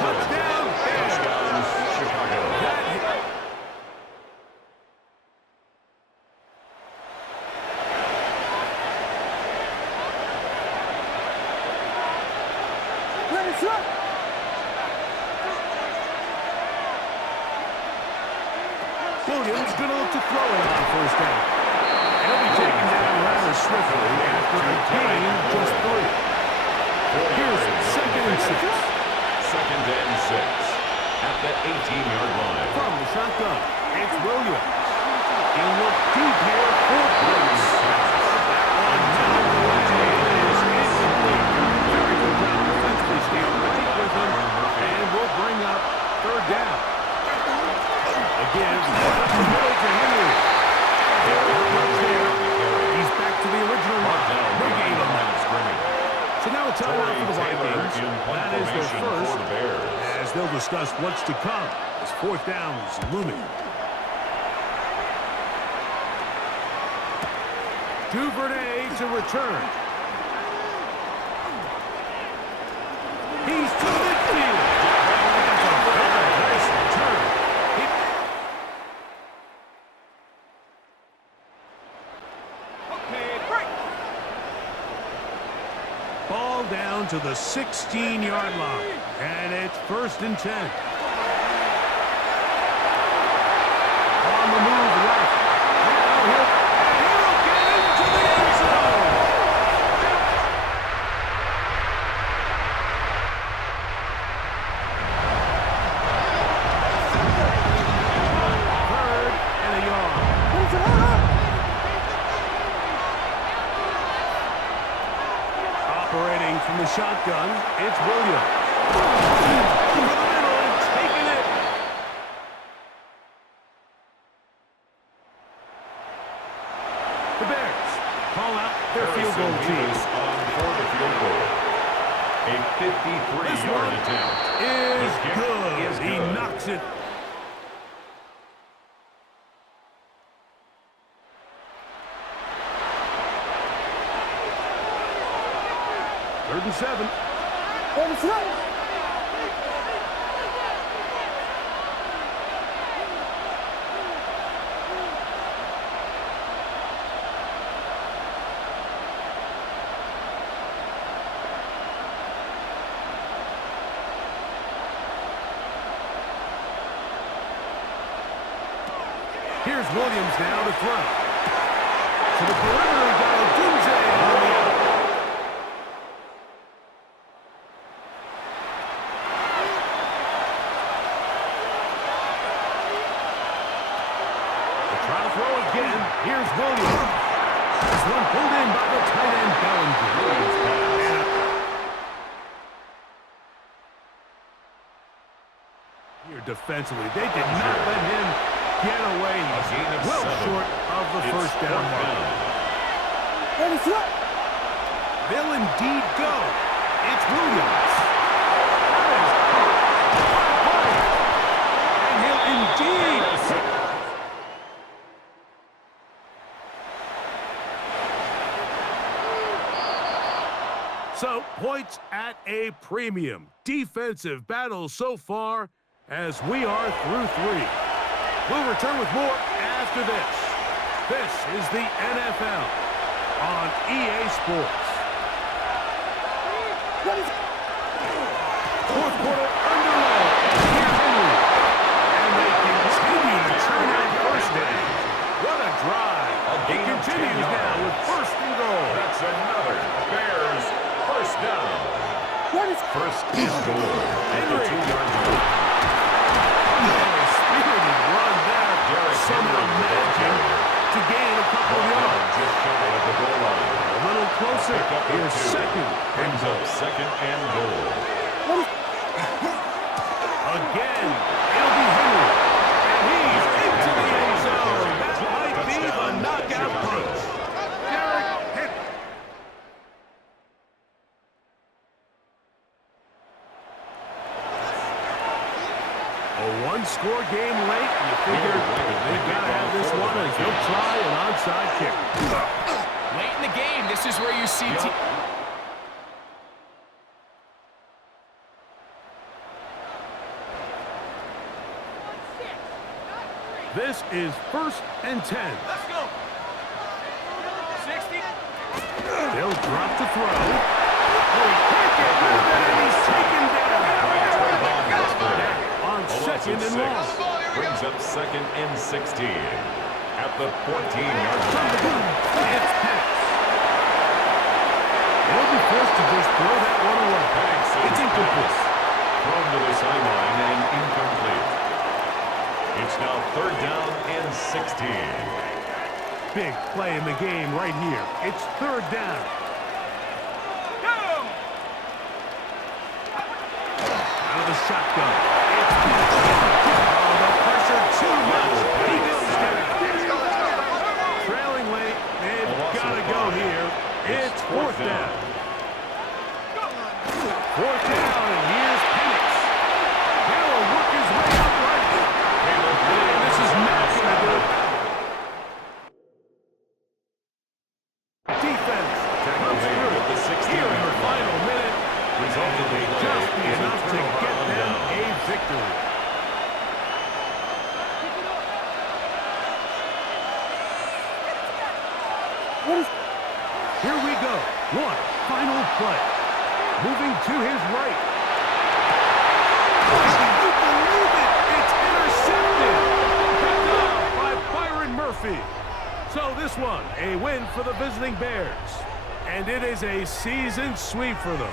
Touchdown, Bears. Chicago. Williams going to look to throw it on first down. He'll be taken down rather swiftly after a gain of just three. Here's second and six. Second and 6 at the 18-yard line. From the shotgun, it's Williams. discuss what's to come as fourth down is looming. Duvernay to return. He's to midfield. That's a very nice return. Ball down to the 16-yard line, and it's 1st and 10. On the move left. Now he'll get into the end zone. Third and a yard. Operating from the shotgun, it's Williams. Over the middle, taking it. The Bears call out their field goal team. On for the field goal. A 53-yard attempt. Is good. He knocks it. Third and 7. Here's Williams now to throw. To the perimeter, Odunze on the out. Try to throw again. Here's Williams. This one pulled in by the tight end, Bellinger. Here defensively, they did not let him get away. He's well short of the first down mark. They'll indeed go. It's Williams. And he'll indeed. So, points at a premium. Defensive battle so far as we are through 3. We'll return with more after this. This is the NFL on EA Sports. Fourth quarter underway. Here's Henry. And they continue to churn out first down. What a drive. It continues now with 1st and goal. That's another Bears first down. First and goal. Henry. 2-yard line. Somehow managing to gain a couple of yards. Just shy of the goal line. A little closer. Here's 2nd. Brings up 2nd and goal. Again, it'll be Henry. And he's into the end zone. That might be the knockout punch. Derek Henry. A one-score game late. You figure they've got to have this one as they'll try an onside kick. Late in the game, this is where you see This is 1st and 10. Let's go. 60. They'll drop to throw. Oh, he can't get rid of it, and he's taken down. On 2nd and long. Brings up 2nd and 16. At the 14-yard line. It's Penix. They'll be forced to just throw that one away. It's incomplete. Thrown to the sideline and incomplete. It's now 3rd down and 16. Big play in the game right here. It's 3rd down. Out of the shotgun. It's Penix. Oh, the pressure too much. He goes down. Trailing late. They've got to go here. It's 4th down. 4th down, and here's Penix. They'll with the 16 here in the final minute, resulted in just enough to get them a victory. Here we go. One final play. Moving to his right. Can you believe it? It's intercepted. Picked up by Byron Murphy. So this one, a win for the visiting Bears. And it is a season sweep for them.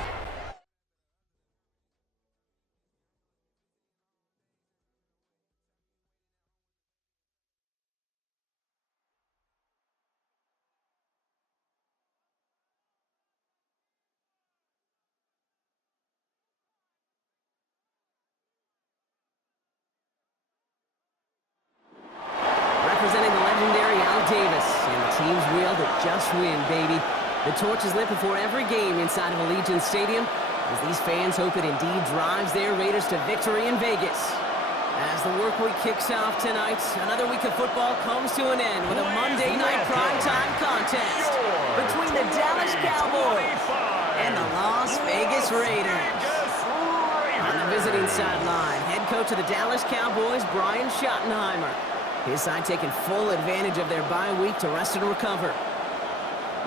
Representing the legendary Al Davis, and the team's will to just win, baby. The torch is lit before every game inside of Allegiant Stadium, as these fans hope it indeed drives their Raiders to victory in Vegas. As the work week kicks off tonight, another week of football comes to an end with a Monday night primetime contest between the Dallas Cowboys and the Las Vegas Raiders. On the visiting sideline, head coach of the Dallas Cowboys, Brian Schottenheimer. His side taking full advantage of their bye week to rest and recover.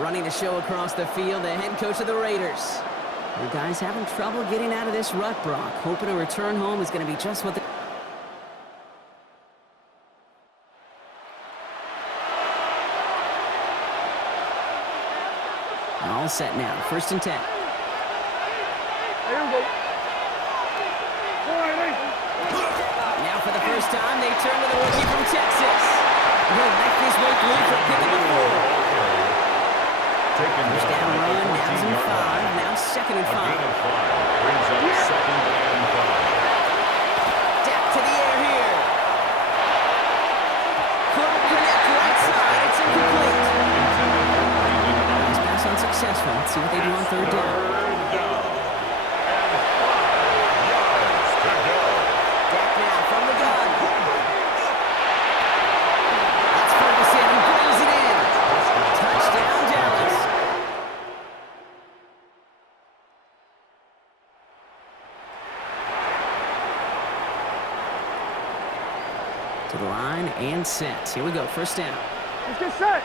Running the show across the field, the head coach of the Raiders. The guys having trouble getting out of this rut, Brock. Hoping a return home is going to be just what they... All set now. 1st and 10. Now for the first time, they turn to the rookie from Texas. He'll make his way through for a pick of the 4. First down run, now's in 5. Now 2nd and 5. Brings up 2nd and 5. Down to the air here. Couldn't connect right side. It's incomplete. This pass unsuccessful. Let's see what they do on 3rd down. Back now from the gun. That's Ferguson. He brings it in. Touchdown, Dallas. To the line and set. Here we go. 1st down. Let's get set.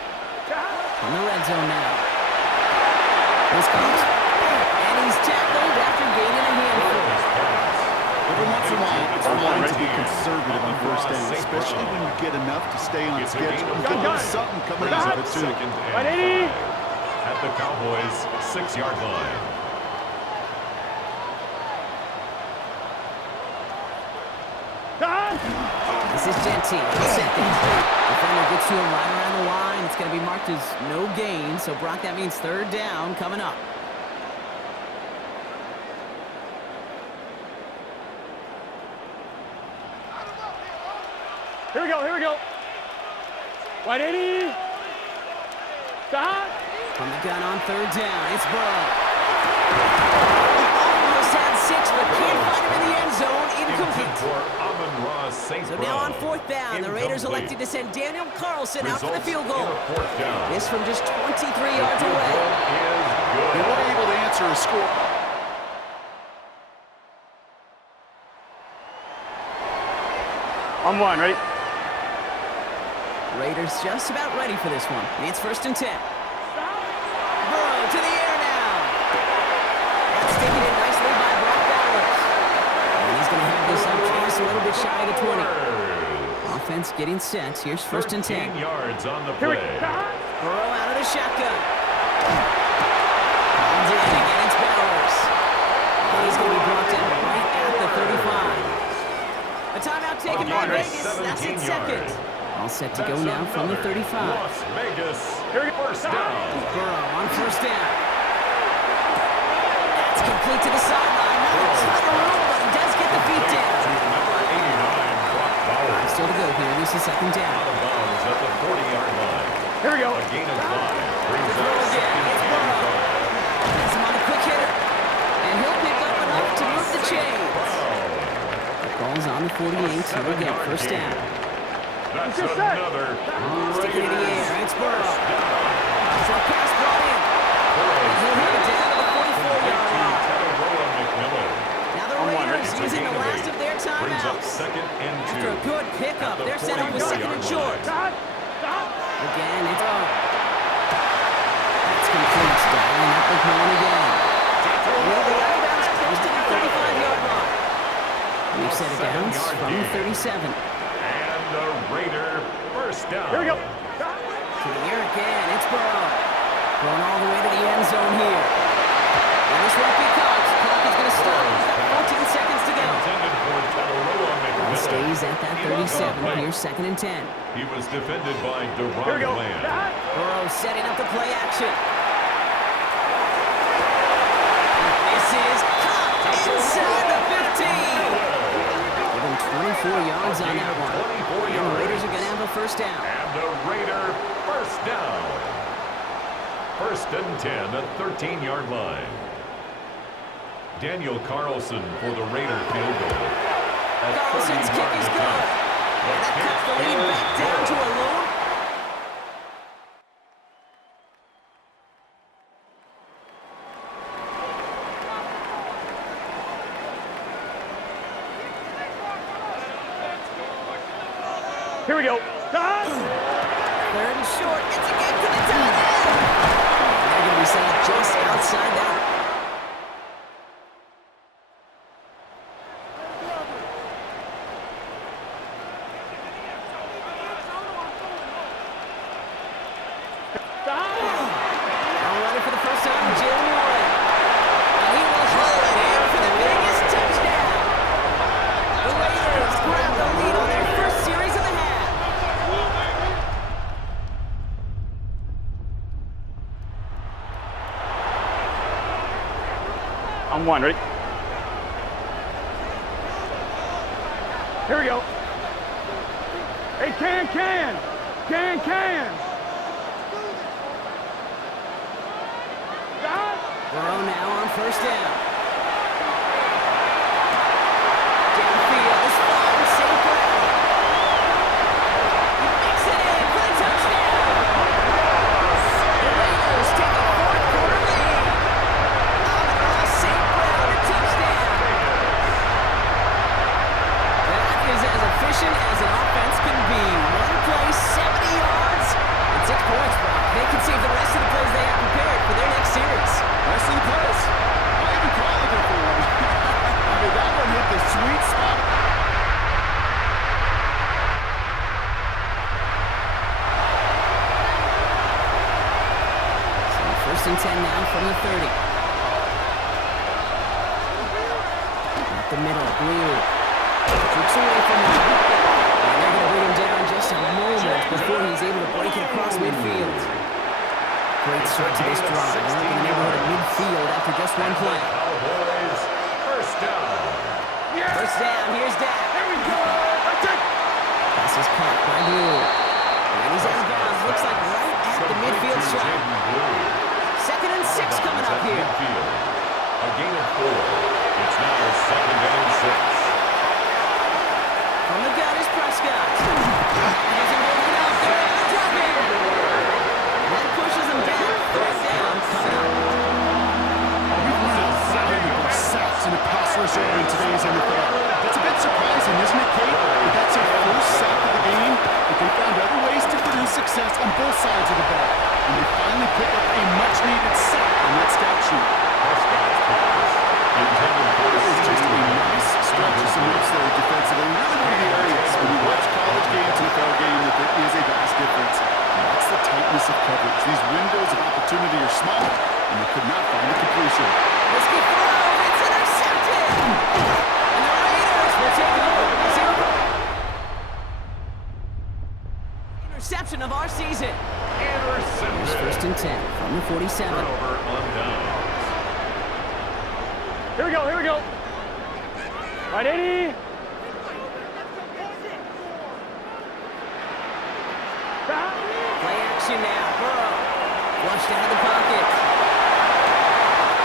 On the red zone now. This comes. And he's tackled after gaining a handful. Every once in a while, it's fine to be conservative on 1st down, especially when you get enough to stay on schedule. You get a little something coming out of it, too. 2nd and 5 at the Cowboys' 6-yard line. This is Gentile, 2nd. Defender gets to him right around the line. It's going to be marked as no gain. So, Brock, that means 3rd down coming up. Here we go, here we go. 180. Stop. From the gun on 3rd down, it's Burrow. Almost had 6, but can't find him in the end zone. Incomplete. So now on 4th down, the Raiders elected to send Daniel Carlson out for the field goal. This from just 23 yards away. They weren't able to answer a score. On 1, ready? Raiders just about ready for this one. It's 1st and 10. Burrow to the air now. That's taken in nicely by Brock Bowers. And he's going to have this up just a little bit shy of the 20. Offense getting set. Here's 1st and 10. 13 yards on the play. Burrow out of the shotgun. Comes in again, it's Bowers. And he's going to be brought down right at the 35. A timeout taken by Vegas. That's its 2nd. All set to go now from the 35. Las Vegas, 1st down. Burrow on 1st down. That's complete to the sideline. Not a ton of room, but he does get the feet down. Number 89, Brock Bowers. Still to go here. This is 2nd down. Out of bounds at the 40-yard line. Here we go. A gain of 5 brings Throw up again. 2nd It's and Burrow. 5. Has him on a quick hitter. And he'll pick up enough to move the chains. The ball's on the 48. Here we go. 1st down. That's another Sticking in the air. It's Burrow. It's a pass brought in. from the 37. And the Raider first down. Here we go. To the air again. It's Burrow. Going all the way to the end zone here. And this won't be caught. Clock is going to stop. He's got 14 seconds to go. Intended for Tataroa Ball stays at that 37. Here's 2nd and 10. He was defended by Here we DeRon go. Land. Burrow setting up the play action. This is caught inside the 15. Give him 24 yards on that one. 24 And the Raiders are going to have a first down. And the Raider first down. 1st and 10 at 13-yard line. Daniel Carlson for the Raider field goal. Carlson's kick is good. And that cuts the lead back down to a low. Here we go. 3rd and short. It's a get to the tight end. They're going to be set up just outside that. Now running for the first time, Jalen Warren. And he will haul it in for the biggest touchdown. The Raiders grab the lead on their first series of the half. On one, ready? Here we go. Hey, can. Burrow now on first down. Downfield is fine, St. Brown. He makes it in for the touchdown. The Raiders take a 4th-quarter lead. Amon-Ra St. Brown, a touchdown. That is as efficient as an offense can be. One play, 70 yards, and 6 points, Brock. They can save the rest of the plays they have prepared for their next series. Rest of the plays. I even called it for one. I mean, that one hit the sweet spot. So 1st and 10 now from the 30. Up the middle, Blue. Troops away from him. And they're going to bring him down just a moment before he's able to break it across midfield. Great start to this drive. They're in the neighborhood of midfield after just one play. Cowboys first down. First down, here's Dak. There we go. Pass is caught by Blue. And he's out of bounds. Looks like right at the midfield stripe. 2nd and 6 coming up here. A gain of 4. It's now 2nd and 6. From the gun is Prescott. He doesn't hold it out there. And the dropping. That pushes him down. 3rd down coming up. We've now valuable sacks in a pass rush over in today's NFL. It's a bit surprising, isn't it, Kate? That that's our first sack of the game, but they found other ways to produce success on both sides of the ball. And they finally pick up a much-needed sack on that stat sheet. Prescott's pass intended for It was just a nice stretch of some moves there defensively. Really one of the areas when you watch college games, NFL game, that there is a vast difference. And that's the tightness of coverage. These windows of opportunity are small, and they could not find a completion. Risky throw. It's intercepted. And the Raiders will take it over. Interception of our season. Here's 1st and 10 from the 47. Turnover on downs. Here we go. Right, 80. Play action now. Burrow. Flushed out of the pocket.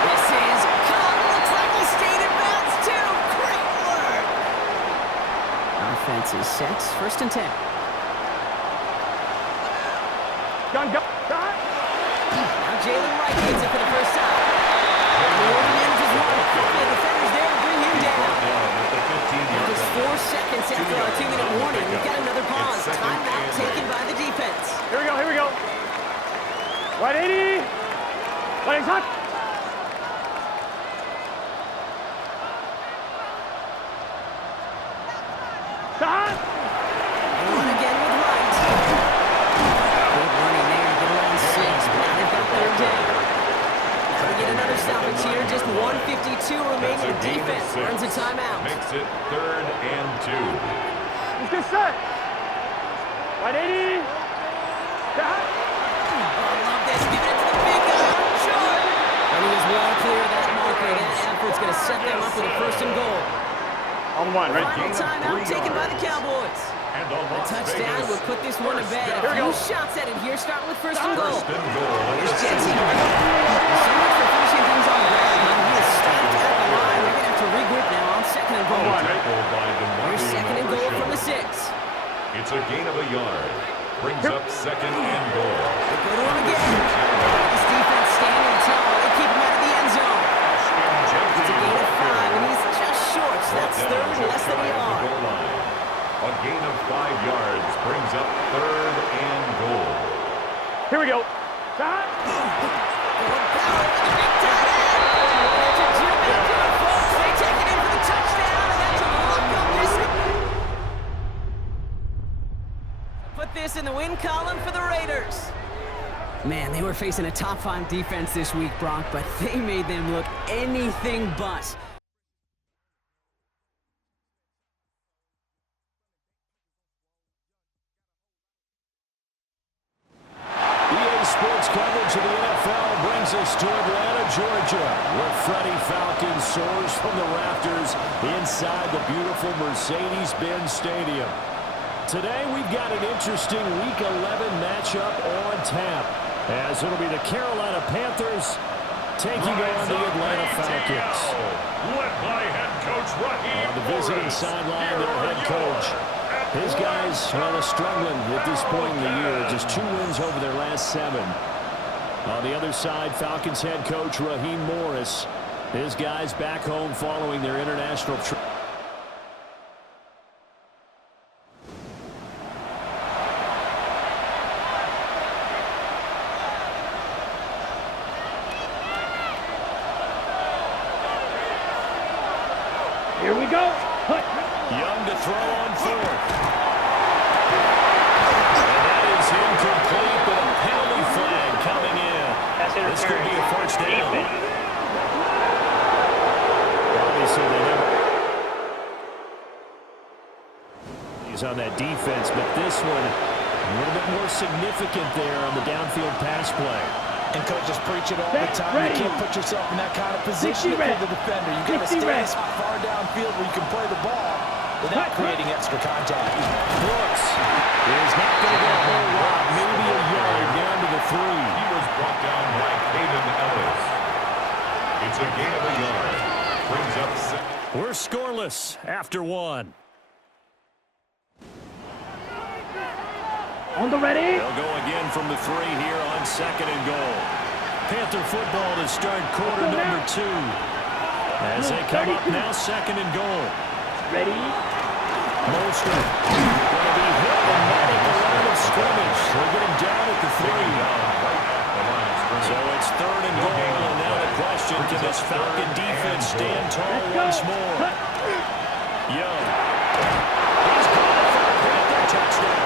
This is caught. Looks like he stayed in bounds too. Great work. Offense is set. 1st and 10. Gun. Now Jalen Wright gets it for the first time. The Order manages one. The defenders there to bring him down. Just 4 seconds after our 2-minute warning, we've got another pause. Timeout taken by the defense. Here we go. Right, 80. Legs hot. 1:52 remaining. The defense earns a timeout. Makes it 3rd and 2. Let's get set. Right, 80. Oh, I love this. Give it to the big guy. Short. And he is well clear of that marker. That effort's going to set them up with a 1st and goal. On one, right? Final timeout taken by the Cowboys. And the A Las touchdown Vegas would put this one to bed. Here A we few go. shots at it here, starting with 1st and goal. 1st and goal. Here's Jensen. So much for finishing things on ground. He is stopped at the line. They're going to have to regroup now on 2nd and goal. Tackled by Here's DeMarvion 2nd and goal from the Overshown. 6. It's a gain of a yard. Brings up 2nd and goal. They go to him again. This defense standing tall. They keep him out of the end zone. It's a gain of 5, and he's just short. So that's 3rd and less than a yard. A gain of 5 yards brings up 3rd and goal. Here we go. Shot. They take it in for the touchdown, and that's a look-up distance. Put this in the win column for the Raiders. Man, they were facing a top-5 defense this week, Brock, but they made them look anything but. EA Sports coverage of the NFL brings us to Atlanta, Georgia, where Freddie Falcon soars from the rafters inside the beautiful Mercedes-Benz Stadium. Today, we've got an interesting Week 11 matchup on tap, as it'll be the Carolina Panthers taking on the Atlanta Falcons. Led by head coach Raheem On the visiting sideline, their head coach. His guys, well, are struggling at this point in the year. Just 2 wins over their last 7. On the other side, Falcons head coach Raheem Morris. His guys back home following their international trip. Here we go. Young to throw on 4th. And that is incomplete, but a penalty flag coming in. This could be a 1st down. Obviously, they never... He's on that defense, but this one a little bit more significant there on the downfield pass play. And coaches preach it all the time. You can't put yourself in that kind of position to play the defender. You've got to stay far downfield where you can play the ball without creating extra contact. Brooks is not going to get a whole lot, maybe a yard down to the 3. He was brought down by Caden Ellis. It's a gain of a yard. Brings up 6. We're scoreless after 1. On the ready. They'll go again from the 3 here on 2nd and goal. Panther football to start quarter number 2. As they come up now, 2nd and goal. Ready. Mostert going to be hit and not at the line of scrimmage. They'll get him down at the 3. So it's 3rd and goal, and now the question, can this Falcon defense stand tall once more? Young. He's going for a Panther touchdown.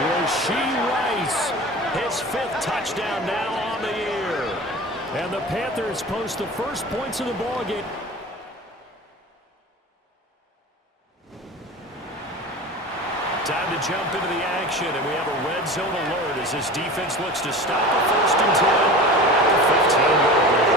Rashee Rice, his 5th touchdown now on the year. And the Panthers post the first points of the ballgame. Time to jump into the action, and we have a red zone alert as this defense looks to stop a 1st and 10 at the 15-yard line.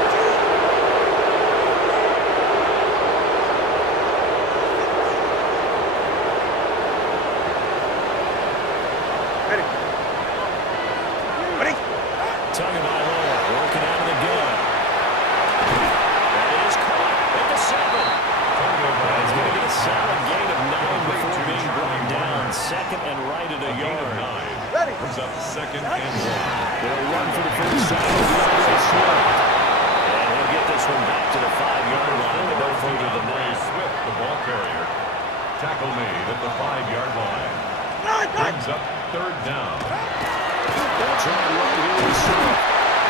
Tagovailoa working out of the gun. That is caught at the 7. He's going to get a solid gain of 9 before being brought down. 2nd and right at a yard. Brings up 2nd and 1. They'll run for the first time. And he'll get this one back to the 5-yard line. They go further than that. Swift, the ball carrier. Tackle made at the 5-yard line. Brings up 3rd down. They'll try and run here with Swift.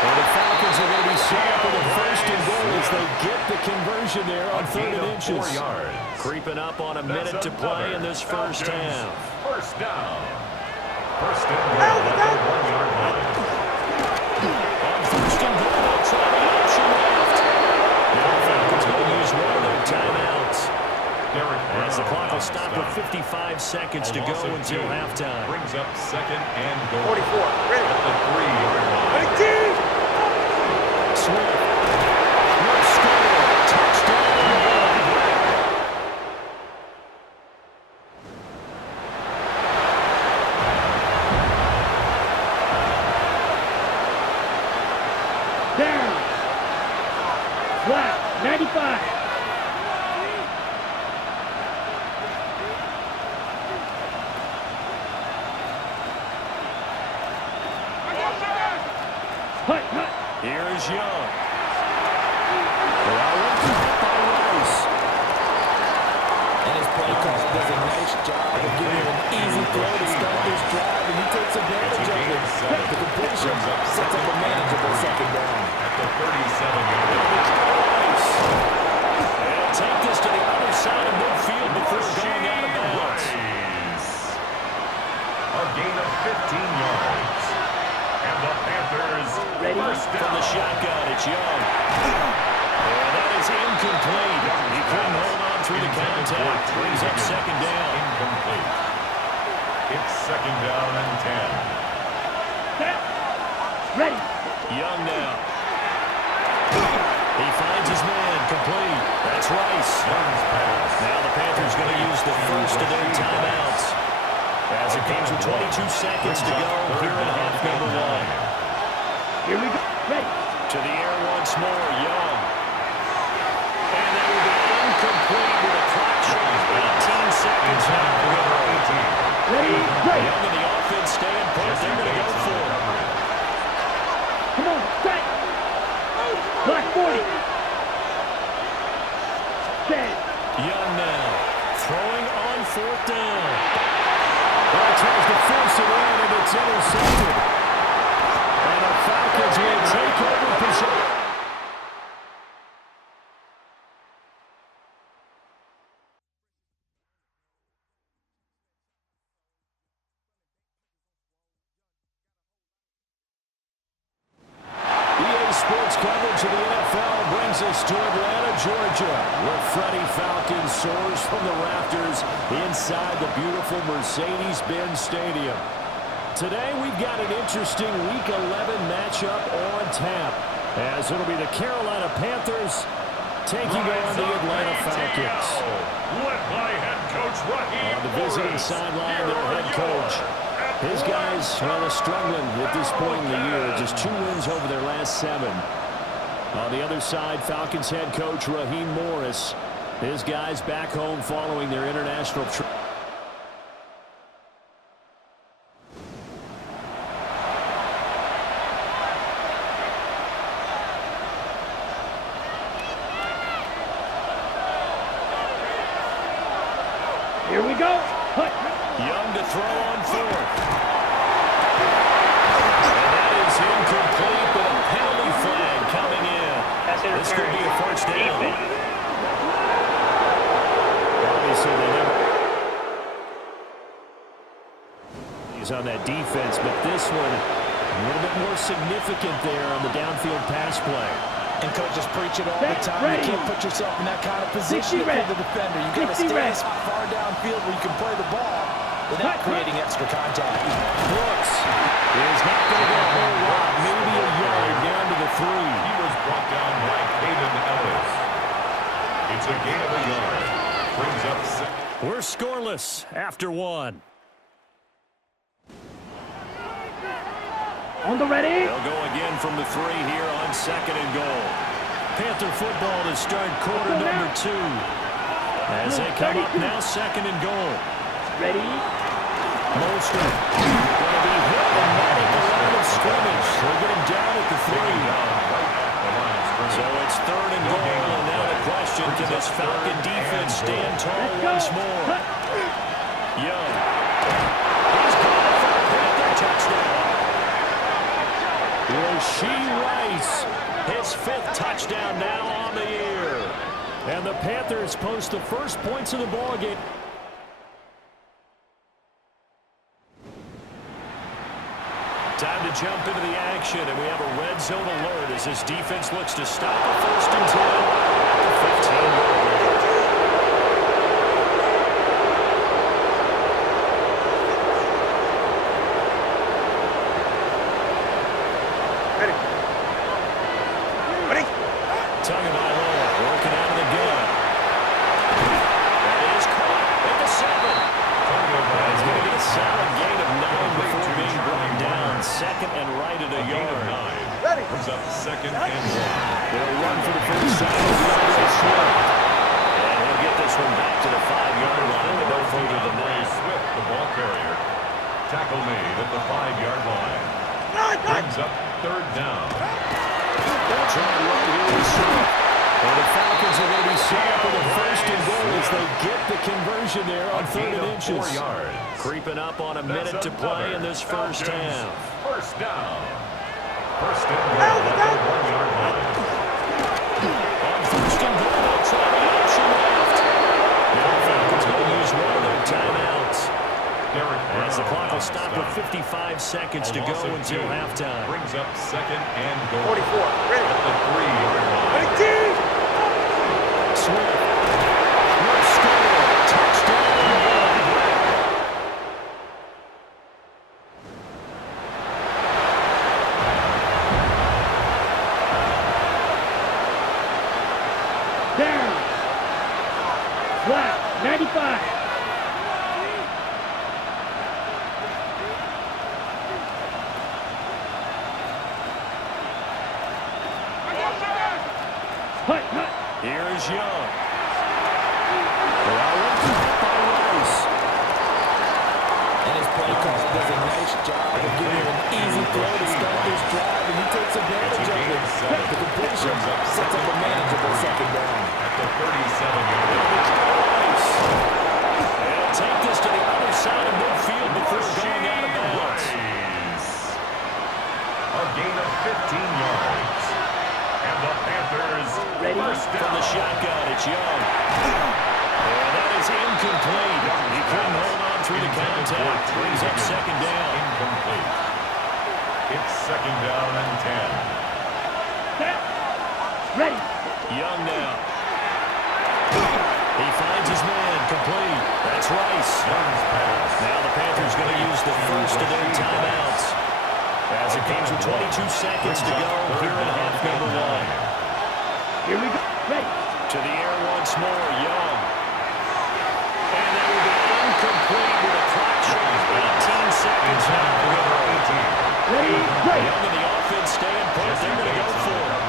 And the Falcons are going to be set up with a 1st and goal as they get the conversion there on 3rd and inches. 4 yards. Creeping up on a minute to play in this first half. 1st down. 1st and goal at the 1-yard line. On 1st and goal, they'll try the option left. 55 seconds to go until halftime. Brings up second and goal. 44. Ready. At the 3-yard line. 18. Swift will score. Touchdown. Down. Flat. 95. Here's Young. By Rice. And his play call does a nice job of giving him an easy throw to start this drive, and he takes advantage of it. The completion sets up a manageable second down. At the 37-yard line. They'll take this to the other side of midfield before going out of bounds. A gain of 15 yards. And the Panthers first From down. the shotgun, it's Young. And that is incomplete. He couldn't hold on through the contact. Brings up second down. Incomplete. It's second down and 10. Ready. Young now. He finds his man, complete. That's Rice. Young's pass. Now the Panthers going to use the first of their timeouts. As it comes with 22 seconds to go here in half number one. Here we go. Ready. To the air once more, Young. And that will be incomplete with a clock shot. 18 seconds now to go. Ready. Ready. Young and the offense staying put. They're going to go for it. Come on. Set. Black 40. Set. Young now. Throwing on fourth down. Well, he tries to force it in, and it's intercepted. And the Falcons will take over possession. EA Sports coverage of the NFL brings us to Atlanta, Georgia, where Freddie Falcon soars from the rafters inside the beautiful Mercedes-Benz Stadium. Today, we've got an interesting Week 11 matchup on tap, as it'll be the Carolina Panthers taking on the Atlanta Falcons. Led by head coach Raheem On the visiting sideline, their head coach. His guys, well, are struggling at this point in the year. Just 2 wins over their last 7. On the other side, Falcons head coach Raheem Morris. His guys back home following their international trip. Here we go. Hut. Young to throw on fourth. And that is incomplete, but a penalty flag coming in. This could be a first down. Obviously, they never... He's on that defense, but this one a little bit more significant there on the downfield pass play. And coaches preach it all the time. Ready. You can't put yourself in that kind of position to play the defender. You've got to stay far downfield where you can play the ball without creating extra contact. Brooks is not going to go a whole lot, maybe a yard down to the 3. He was brought down by Caden Ellis. It's a gain of a yard. Brings up second. We're scoreless after 1. On the ready. They'll go again from the 3 here on second and goal. Panther football to start quarter number 2. As they come up now, second and goal. Ready. Mostert going to be hit and not at the line of scrimmage. They'll get him down at the 3. So it's third and goal, and now the question, can this Falcon defense stand tall once more? Young. He's going for a Panther touchdown. Rashee Rice, his 5th touchdown now on the year. And the Panthers post the first points of the ballgame. Time to jump into the action, and we have a red zone alert as this defense looks to stop a first and 10 at the 15-yard line. Tagovailoa working out of the gun. That is caught at the 7. He's going to get a solid gain of 9 before being brought down. Second and right at a yard. Brings up second and 1. They'll run for the first down. And he'll get this one back to the 5-yard line. No further than that. Swift, the ball carrier. Tackle made at the 5-yard line. Brings up third down. That's right here is Swift. And the Falcons are going to be set up with a first and goal as they get the conversion there on 3rd and inches. 4 yards. Creeping up on a minute to play in this first half. First down. First and goal at the 1-yard line. On first and goal, they'll try the option left. Now the Falcons going to use one of their timeouts. As the clock will stop with 55 seconds to go until halftime. Brings up second and goal. 44. Ready. At the 3-yard line. 18. Swift will score. Touchdown. Down. Flat. 95. Here's Young. By Rice. And his play call does a nice job of giving him an easy throw to start this drive, and he takes advantage of it. The completion sets up a manageable second down. At the 37-yard line. They'll take this to the other side of midfield before going out of bounds. A gain of 15 yards. And the Panthers first down. From the shotgun, it's Young. And that is incomplete. He couldn't hold on through the contact. Brings up second down. Incomplete. It's second down and 10. Ready. Young now. He finds his man, complete. That's Rice. Young's pass. Now the Panthers going to use the first of their timeouts. As it comes with 22 seconds to go here in half number 1. Here we go. Ready. To the air once more, Young. And that will be incomplete with a clock showing 18 seconds now to go. Ready. Ready. Young and the offense staying put. They're going to go for it.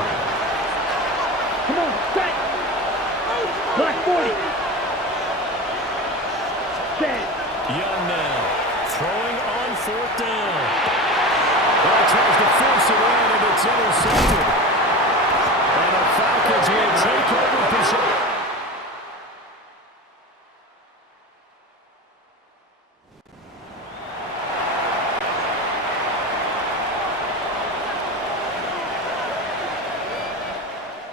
Come on. Set. Black 40. Set. Young now. Throwing on 4th down. Well, tries to force it in, and it's intercepted. And the Falcons will take over possession.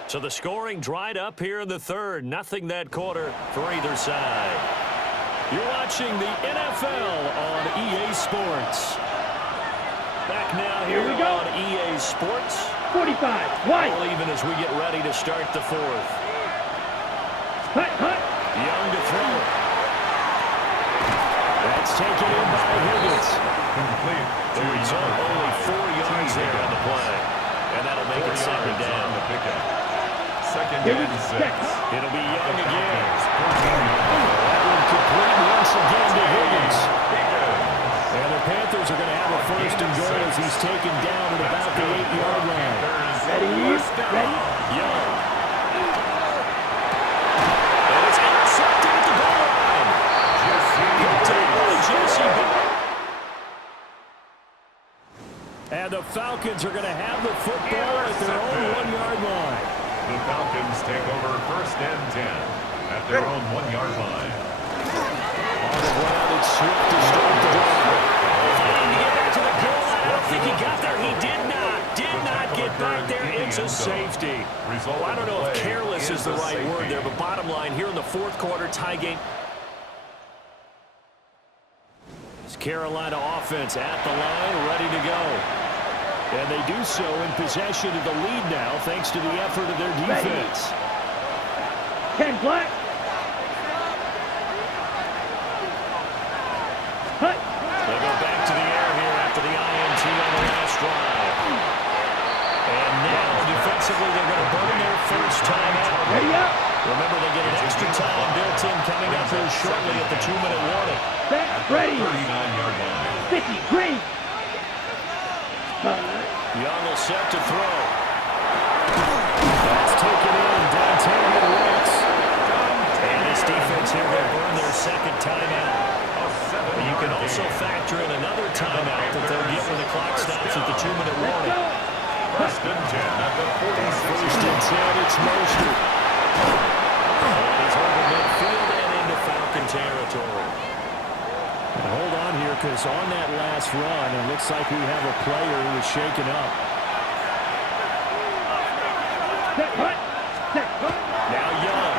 So the scoring dried up here in the 3rd. Nothing that quarter for either side. You're watching the NFL on EA Sports. Back now here on EA Sports. 45. White. All even as we get ready to start the 4th. Hut, hut. Young to throw it. That's taken in by Higgins. Complete. The result, only 4 yards there on the play. And that'll make it second down. The pickup. Second and 6. It'll be Young again. That one complete once again to Higgins. And the Panthers are going to have a first and goal as he's taken down at about the 8-yard line. Ready. Ready. Young. And it's intercepted at the goal line. Jesse. And the Falcons are going to have the football at their own 1-yard line. The Falcons take over first and 10 at their own 1-yard line. On the ground, it's Swift to start the drive. Trying to get back to the goal line. I don't think he got there. He did not. Did not get back there. It's a safety. Well, I don't know if careless is the right word there, but bottom line, here in the 4th quarter, tie game. It's Carolina offense at the line, ready to go. And they do so in possession of the lead now, thanks to the effort of their defense. 10 black. Hut. They go back to the air here after the INT on the last drive. defensively, they're going to burn their first timeout. Ready up. Remember, they get an extra time built in coming up here shortly at the 2-minute warning. Set. Ready. 39-yard line. 50. Green. Young will set to throw. That's taken in downtown to Rex. And this defense here will burn their second timeout. You can also factor in another timeout that they'll get when the clock stops at the 2-minute warning. First and 10 at the 46. First and 10, it's Mostert. And he's over midfield and into Falcon territory. And hold on here, because on that last run, it looks like we have a player who is shaken up. Now Young.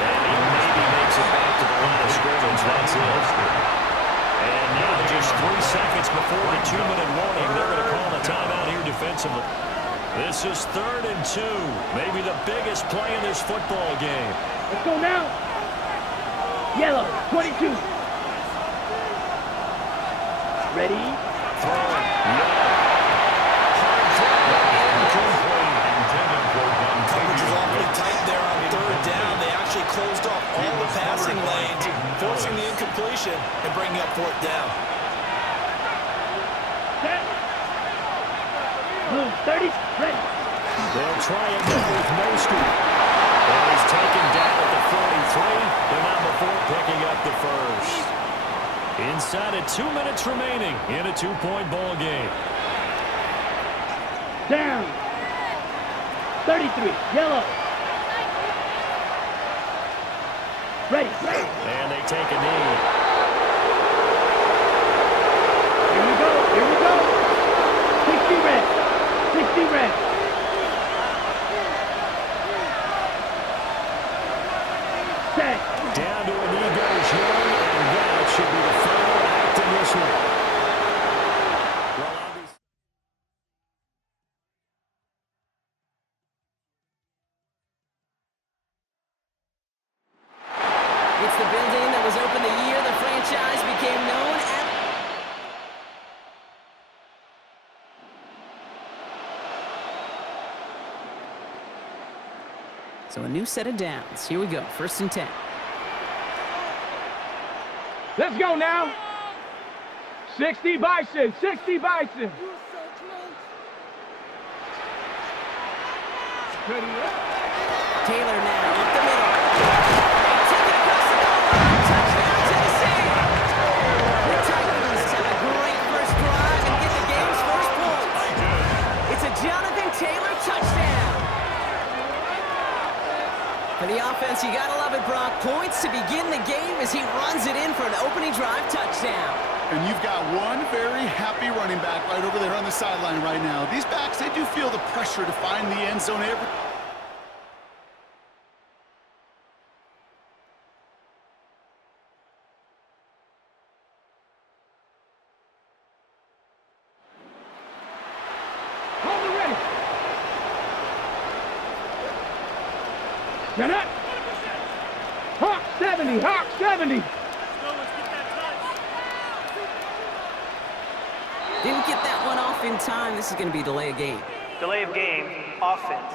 And he maybe makes it back to the line of scrimmage. That's it. And now just 3 seconds before the 2-minute warning, they're going to call a timeout here defensively. This is 3rd and 2. Maybe the biggest play in this football game. Let's go now. Yellow. 22. Ready. Throwing. Young. Hard throw. Incomplete. Intended for one. Coverage is awfully tight there on 3rd down. They actually closed off all the passing lanes, forcing the incompletion and bringing up 4th down. Set. Blue. 30. Ready. They'll try it now with Mostert. And he's taken down at the 43. The number 4 picking up the first. Inside of 2 minutes remaining in a 2-point ball game. Down. 33. Yellow. Ready. And they take a knee. Here we go. Here we go. 60 red. 60 red. Set. Down to a knee goes Young, and that should be the final act in this one. Well, obviously. It's the building that was opened the year the franchise became known as. So a new set of downs. Here we go. 1st and 10. Let's go now. 60 Bison. 60 Bison. Ready up. Taylor now up the middle. Take it across the goal line. Touchdown, Tennessee. The Titans have a great first drive and get the game's first points. It's a Jonathan Taylor touchdown. For the offense, you gotta love it, Brock. Points to begin the game as he runs it in for an opening drive touchdown. And you've got one very happy running back right over there on the sideline right now. These backs, they do feel the pressure to find the end zone every... Hold it ready. Get up. Hawk 70. Hawk 70. Didn't get that one off in time. This is going to be delay of game. Delay of game, offense.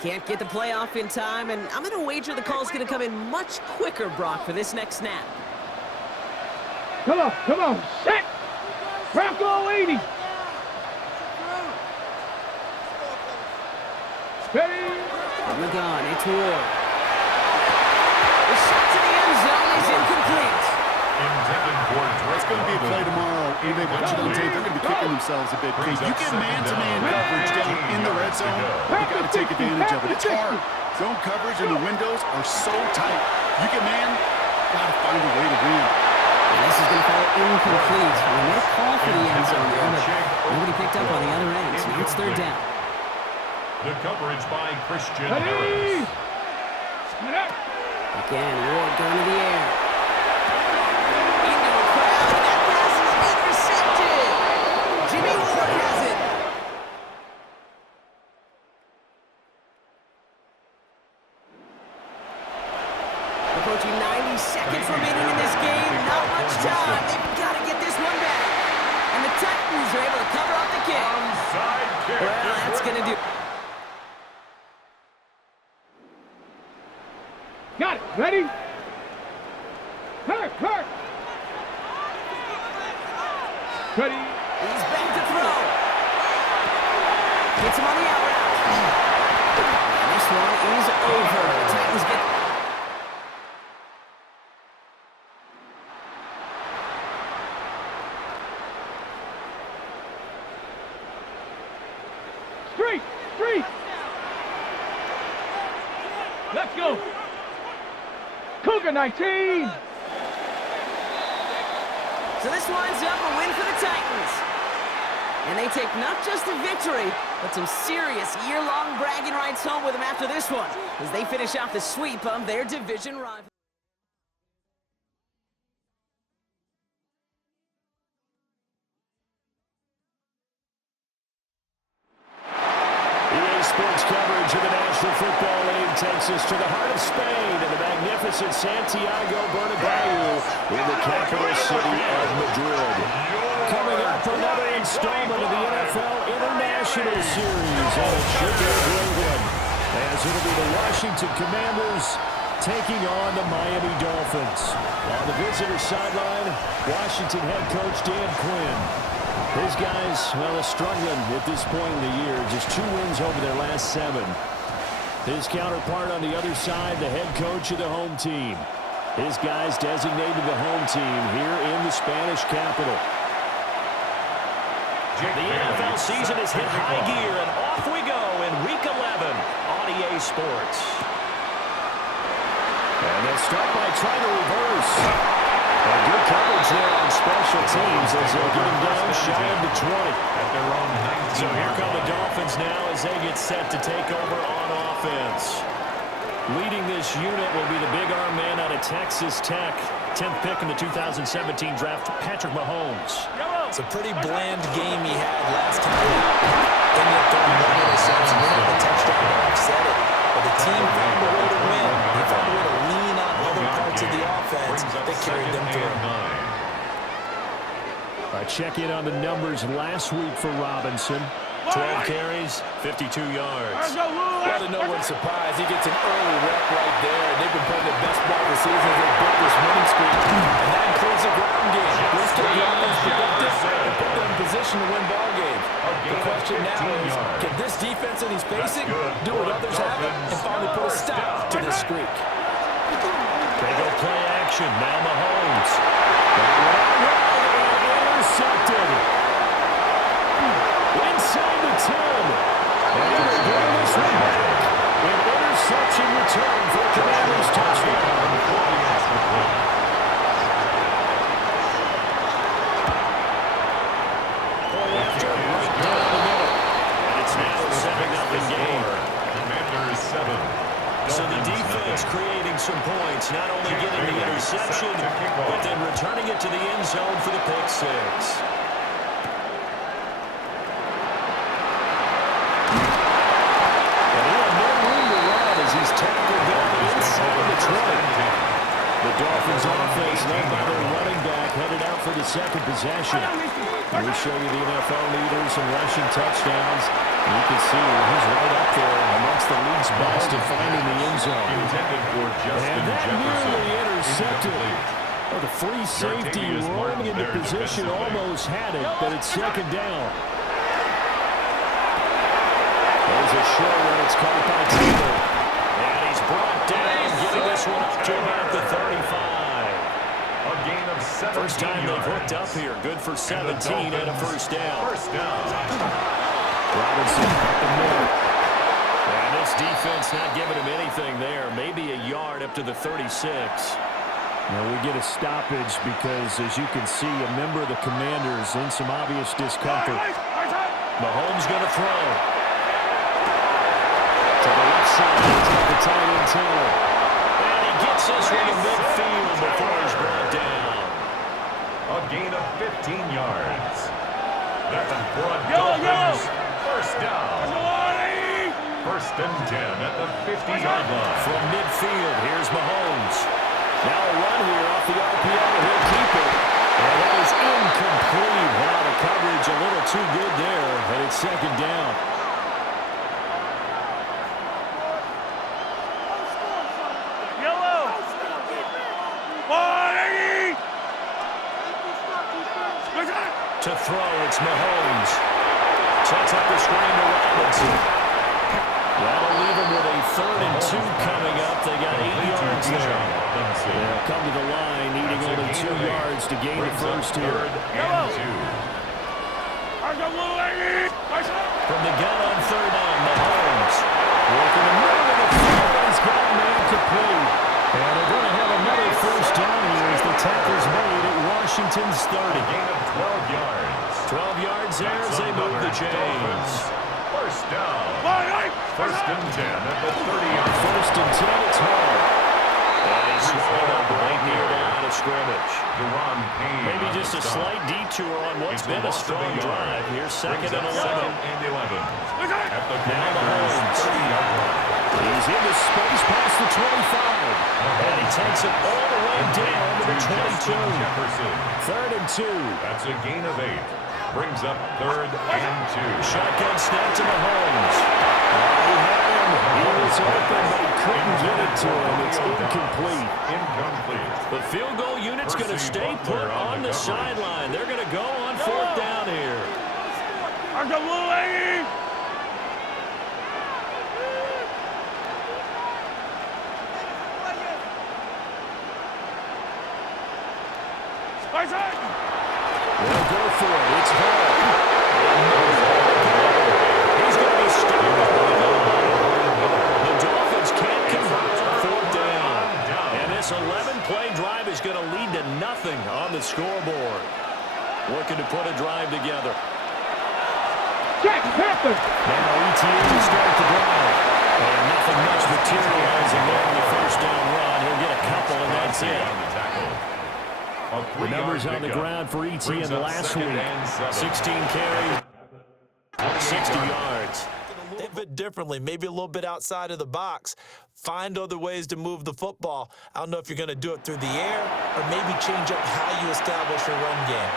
Can't get the play off in time, and I'm going to wager the call's going to come in much quicker, Brock, for this next snap. Come on. Come on. Set. Bronco 80. Ready. Oh my God, it's Ward. The shot to the end zone is incomplete. Intended for It's going to be a play tomorrow. When they watch it on tape, they're going to be kicking themselves a bit. Because you get man-to-man coverage down in the red zone, you got to take advantage of it. It's hard. Zone coverage and the windows are so tight. You get man, got to find a way to win. And this is going to fall incomplete. We made a call for the end zone there, but nobody picked up on the other end. So now it's 3rd down. the coverage by Christian Ready. Harris. Again, Ward going to the air. Into the crowd, and that pass is intercepted. Jimmy Ward has it. Approaching 90 seconds remaining in this game. Not much time. They've got to get this one Ready? Kirk! Ready? He's back to throw. Gets him on the out route. And this one is over. Titans get... Street! Let's go! Cougar 19! So this winds up a win for the Titans. And they take not just a victory, but some serious year-long bragging rights home with them after this one, as they finish off the sweep of their division rival. Sports coverage of the National Football League takes us to the heart of Spain and the magnificent Santiago Bernabeu in the capital city of Madrid. Coming up, another installment of the NFL International Series, and it should be a great one, as it'll be the Washington Commanders taking on the Miami Dolphins. On the visitor sideline, Washington head coach Dan Quinn. His guys, well, are struggling at this point in the year. Just 2 wins over their last 7. His counterpart on the other side, the head coach of the home team. His guys designated the home team here in the Spanish capital. The NFL season is hit high gear, and off we go in Week 11 on EA Sports. And they'll start by trying to reverse. Good coverage there on special teams as they're getting down shy of the 20. So here come the Dolphins now as they get set to take over on offense. Leading this unit will be the big arm man out of Texas Tech. 10th pick in the 2017 draft, Patrick Mahomes. It's a pretty bland game he had last time out. Ended up throwing 1 interception, a touchdown to offset it. But the team found a way to win. They found a way to lean on other parts of the offense that carried them through. A check-in on the numbers last week for Robinson. 12 carries, 52 yards. Well, to no one's surprise, he gets an early rep right there. They've been playing the best ball of the season as they built this winning streak. And that includes the ground game. This kept the offense productive and put them in position to win ball games. The question now is, can this defense that he's facing do what others haven't and finally put a stop to this streak? They go play action. Now Mahomes. Intercepted. Inside the 10. And they're bring this one back. An interception return for Commanders touchdown. Play after right down the middle. And it's now a 7-0 game. Commanders 7. So the defense creating some points, not only getting the interception, but then returning it to the end zone for the pick 6. And he had no room to run as he's tackled there inside the 20. The Dolphins offense led by their running back headed out for the second possession. And we show you the NFL leaders in rushing touchdowns. You can see he's right up there amongst the league's best in finding the end zone. And that nearly intercepted. Well, the free safety rolling into position almost had it, but it's second down. There's a short one. It's caught by Taylor. And he's brought down, getting this one up to about the 35. A gain of 17 First time they've yards. hooked up here. Good for 17 and a first down. Robinson up the middle. And this defense not giving him anything there. Maybe a yard up to the 36. Now we get a stoppage because, as you can see, a member of the Commanders in some obvious discomfort. Mahomes going to throw. To the left side, to the tight end Taylor. And he gets this one to midfield before he's brought down. A gain of 15 yards. That's a broad Dolphins. First down. First and 10 at the 50-yard line. From midfield, here's Mahomes. Now a run here off the RPO. He'll keep it. And that is incomplete. Wow, the coverage a little too good there, and it's second down. To throw, it's Mahomes. Sets up the screen to Robinson. That'll leave him with a 3rd and 2 coming up. They got 8 yards there. They'll come to the line, needing only 2 yards to gain the first here. From the gun on 3rd down, Mahomes. Working the middle of the field. He's got a man complete. And they're going to have another first down here as the tackle's made at Washington's 30. Gain of 12 yards. 12 yards there as they move the chains. First down. First and 10 at the 30-yard. First and 10, it's Hall. And he's swallowed up right near the line of scrimmage. Maybe just a slight detour on what's been a strong drive. Here's 2nd and 11. At the Now Mahomes. 30-yard line. He's into space past the 25. And he takes it all the way down to the 22. 3rd and 2. That's a gain of 8. Brings up 3rd and 2. Shotgun snap to Mahomes. He had him. He was open, but he couldn't get it to him. It's incomplete. The field goal unit's going to stay put on the sideline. They're going to go on 4th down here. They'll go for it. It's Hall. He's going to be stopped by the line. The Dolphins can't convert on 4th down. And this 11-play drive is going to lead to nothing on the scoreboard. Working to put a drive together. Jack Panther. Now ETN to start the drive. And nothing much materializing there on the first down run. He'll get a couple, and that's it. The numbers on the ground for ETN last week. 16 carries, 60 yards. A bit differently, maybe a little bit outside of the box. Find other ways to move the football. I don't know if you're going to do it through the air or maybe change up how you establish your run game.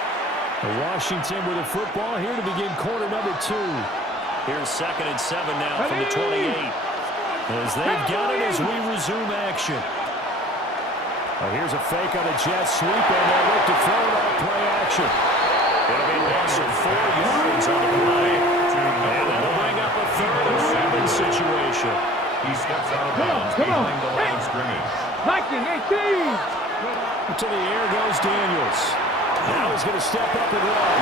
Washington with the football here to begin quarter number 2. Here's 2nd and 7 now from the 28. As they've got it as we resume action. Here's a fake on a jet sweep, and they'll look to throw it off play action. It'll be a loss of 4 yards on the play. And that'll bring up a 3rd and 7 situation. He steps out of bounds behind the line of scrimmage. 19-18. To the air goes Daniels. Now he's going to step up and run.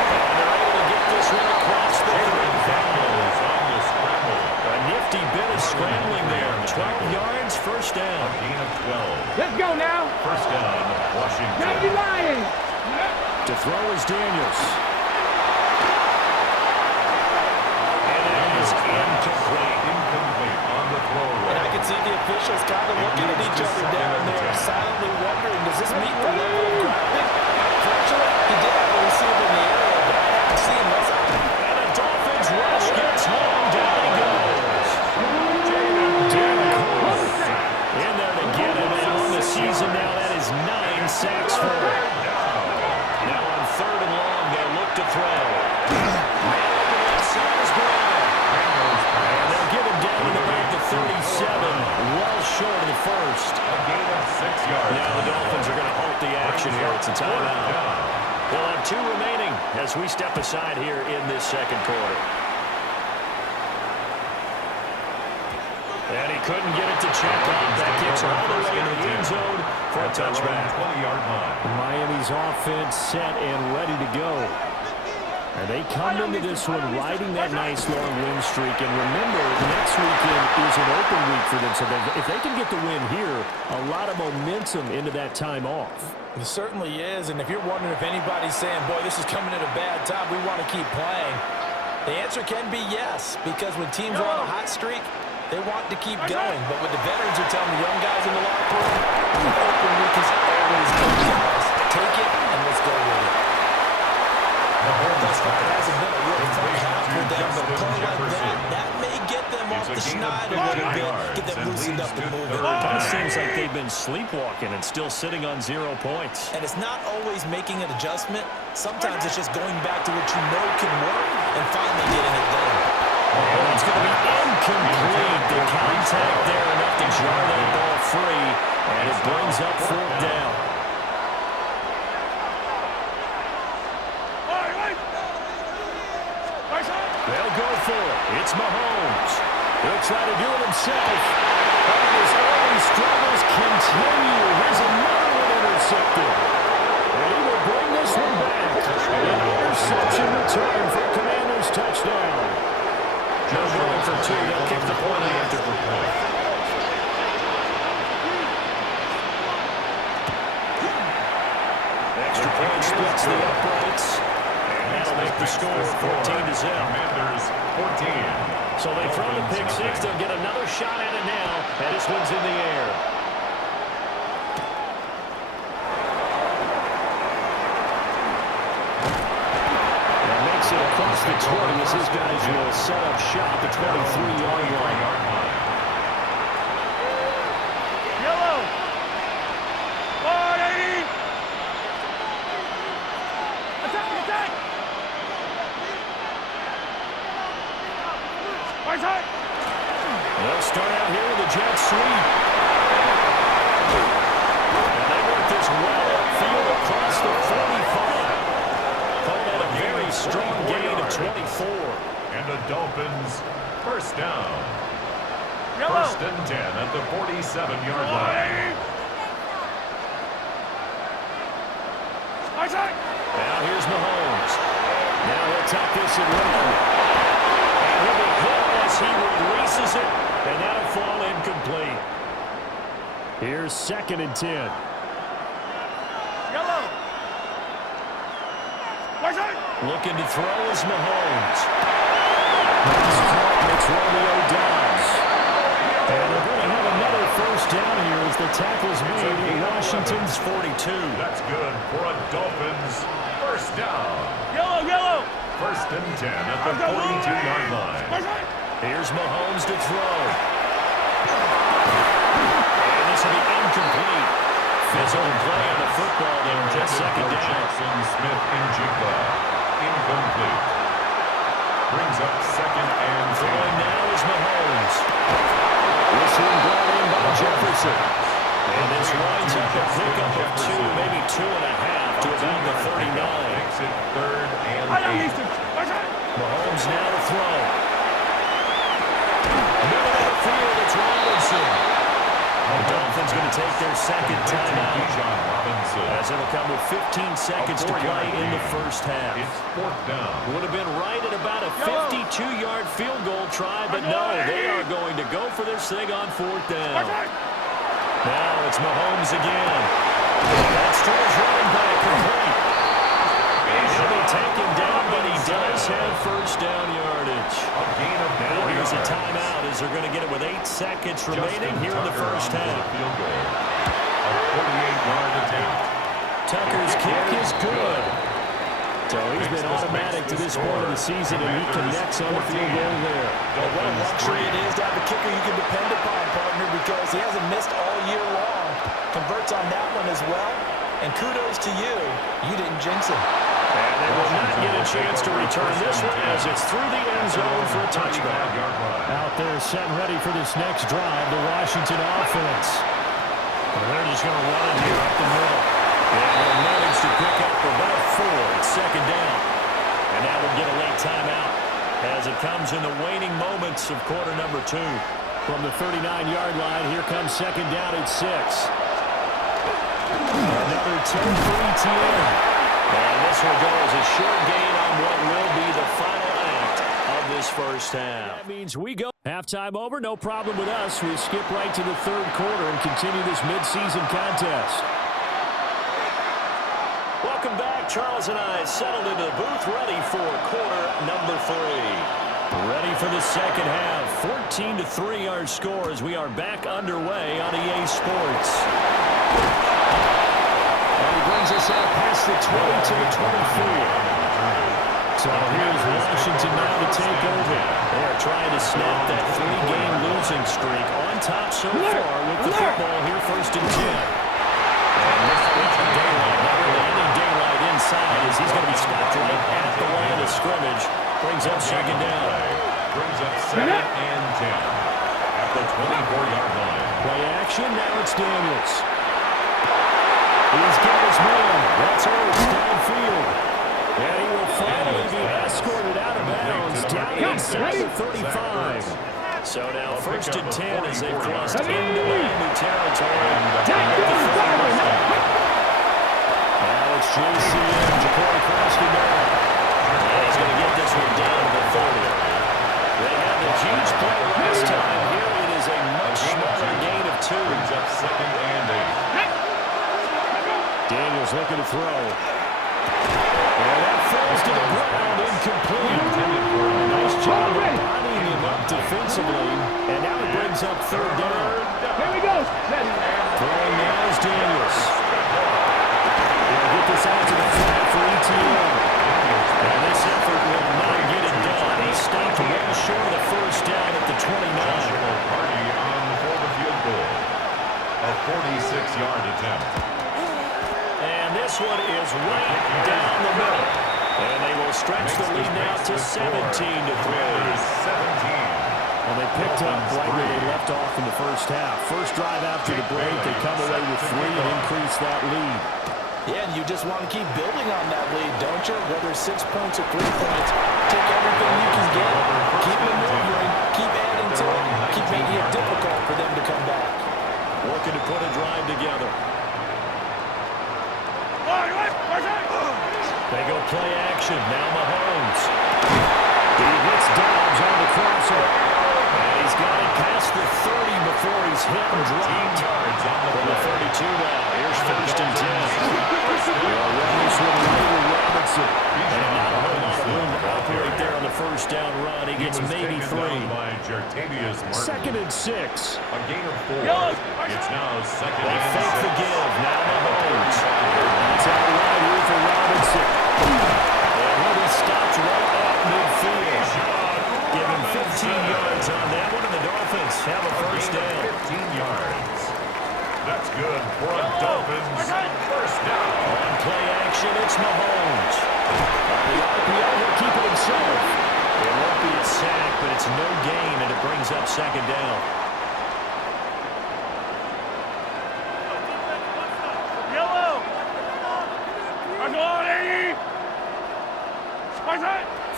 And they're able to get this one across the 35. A nifty bit of scrambling there. 12 yards, first down. A gain of 12. Let's go now. First down, Washington. Johnny Lions. To throw is Daniels. And it is incomplete. Incomplete on the throw. And I can see the officials kind of looking at each other down there, silently wondering, does this meet the level of grounding? Fortunately, he did have a receiver in the area, but I haven't seen this. And the Dolphins rush gets home. Down he goes. In there to get him. And on the season now, that is 9 sacks for him. Now on 3rd and long, they'll look to throw. And they'll give him down to about the 37, well short of the first. A gain of 6 yards. Now the Dolphins are going to halt the action here. It's a timeout. We'll have 2 remaining as we step aside here in this second quarter. And he couldn't get it to check off. That kicks all the way into the end zone for a touchback. 20-yard line. Miami's offense set and ready to go. And they come into this one riding that nice long win streak. And remember, next weekend is an open week for them. So if they can get the win here, a lot of momentum into that time off. It certainly is. And if you're wondering if anybody's saying, boy, this is coming at a bad time, we want to keep playing, the answer can be yes. Because when teams are on a hot streak, they want to keep going. But what the veterans are telling the young guys in the locker room, the open week is always good, guys. Take it and let's go with it. Thus far, it hasn't been a real fun half for them, but play like that may get them off the schneid a little bit, get them loosened up and moving. It kind of seems like they've been sleepwalking and still sitting on 0 points. And it's not always making an adjustment. Sometimes it's just going back to what you know can work and finally getting it done. And it's going to be incomplete. The contact there enough to jar that ball free, and it brings up 4th down. It's Mahomes. He'll try to do it himself. And his early struggles continue. Here's another one intercepted. And he will bring this one back. An interception return for Commanders touchdown. Just going for two. They'll kick the point after. Extra point splits the uprights. And that'll make the score 14-0. Commanders 14. So they throw the pick six. They'll get another shot at it now. And this one's in the air. And makes it across the 20 as his guys will set up shop at 23-yard line. Yellow. 180. Attack, attack. Right side. They'll start out here with a jet sweep. And they work this well upfield across the 45. Call that a very strong gain of 24. And the Dolphins first down. Yellow. First and 10 at the 47-yard line. Right side. Now here's Mahomes. Now he'll tuck this and run. And he'll be hit as he releases it. And that'll fall incomplete. Here's 2nd and 10. Yellow. Right side. Looking to throw is Mahomes. It's Romeo Doubs. And they're going to have another first down here as the tackle's made at Washington's 42. That's good for a Dolphins first down. Yellow, yellow. First and 10 at the 42-yard line. Right side. Here's Mahomes to throw. And this will be incomplete. Physical play on the football there. Just second down. Jackson Smith and Jigba. Incomplete. Brings up 2nd and 10. Throwing now is Mahomes. This one brought in by Jefferson. And this winds up a pickup of 2, maybe 2.5 to about the 39. Makes it 3rd and 8. Mahomes now to throw. Middle of the field, it's Robinson. The Dolphins going to take their second timeout. As it'll come with 15 seconds to play in the first half. It's 4th down. Would have been right at about a 52-yard field goal try, but no, they are going to go for this thing on 4th down. Now it's Mahomes again. That's to his running back, complete. And he'll be taken down, but he does have first down yardage. Now here's a timeout as they're going to get it with 8 seconds remaining here in the first half. Field goal. A 48-yard attempt. Tucker's kick is good. So he's been automatic to this point of the season, and he connects on the field goal there. And what a luxury it is to have a kicker you can depend upon, partner, because he hasn't missed all year long. Converts on that one as well. And kudos to you. You didn't jinx him. And they will not get a chance to return this one as it's through the end zone for a touchback. Out there set ready for this next drive, the Washington offense. And they're just going to run it here up the middle. And they'll manage to pick up about 4. It's 2nd down. And that will get a late timeout as it comes in the waning moments of quarter number 2. From the 39-yard line, here comes 2nd down at 6. Another 10 for ETN. And this will go as a short gain on what will be the final act of this first half. That means we go. Halftime over, no problem with us. We skip right to the 3rd quarter and continue this midseason contest. Welcome back. Charles and I settled into the booth, ready for quarter number 3. Ready for the second half. 14-3 our score as we are back underway on EA Sports. And he brings us out past the 20 to the 24. So here's Washington now to take over. They are trying to snap that 3-game losing streak on top so far with the football here, 1st and 10. And this daylight, not really any daylight inside as he's going to be stopped right at the line of scrimmage. Brings up 2nd down. Brings up 2nd and 10 at the 24-yard line. Play action, now it's Daniels. He's got his man. That's Hurst downfield. And he will finally be escorted out of bounds down inside the 35. So now first and 10 as they crossed into Miami territory. Now it's JCM, Jacory Crosby now. And he's going to get this one down to the 30. They had a huge play last time. Here it is a much smaller gain of 2. Brings up second and 8. Daniels looking to throw. And that falls to the ground, incomplete. Nice job of bodying him up defensively. And now it brings up third down. Here we go. Throwing now is Daniels. They'll get this out to the flat for ETN. And this effort will not get it done. He stopped well short of the first down at the 29. Party on for the field goal. A 46-yard attempt. And this one is right down the middle. And they will stretch the lead now to 17 to 3. 17. Well, they picked up right where they left off in the first half. First drive after the break, they come away with 3 and increase that lead. Yeah, and you just want to keep building on that lead, don't you? Whether 6 points or 3 points, take everything you can get, keep maneuvering, keep adding to it, keep making it difficult for them to come back. Working to put a drive together. They go play action. Now Mahomes. He hits Dobbs on the crosser. And he's got it past the 30 before he's hit and dropped. From the 32 now. Here's first and 10. Ramos with Rader Robinson. And not a whole lot of room to operate there on the first down run. He gets maybe 3. Second and 6. A gain of 4. It's now second They and fake 6. the give. Now Mahomes. That's out wide here for Robinson. And he'll be stopped right at midfield. Give him 15 yards on that one, and the Dolphins have a first down. 15 yards. That's good for a Dolphins first down. On play action, it's Mahomes. On the RPO, he'll keep it himself. It won't be a sack, but it's no gain, and it brings up second down.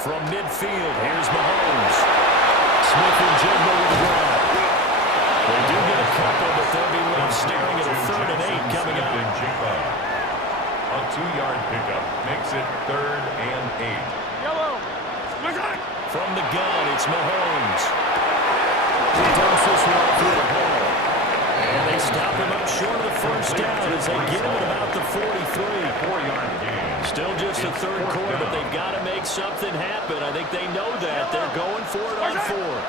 From midfield, here's Mahomes. Smith and Jigba with the run. They do get a couple, but they'll be left staring at a 3rd and 8 coming up. A 2-yard pickup makes it 3rd and 8. From the gun, it's Mahomes. He dumps this one through the hole. And they stop him up short of the first down as they get him at about the 43. 4-yard gain. Still just the third quarter, but they've got to make something happen. I think they know that. They're going for it on 4th.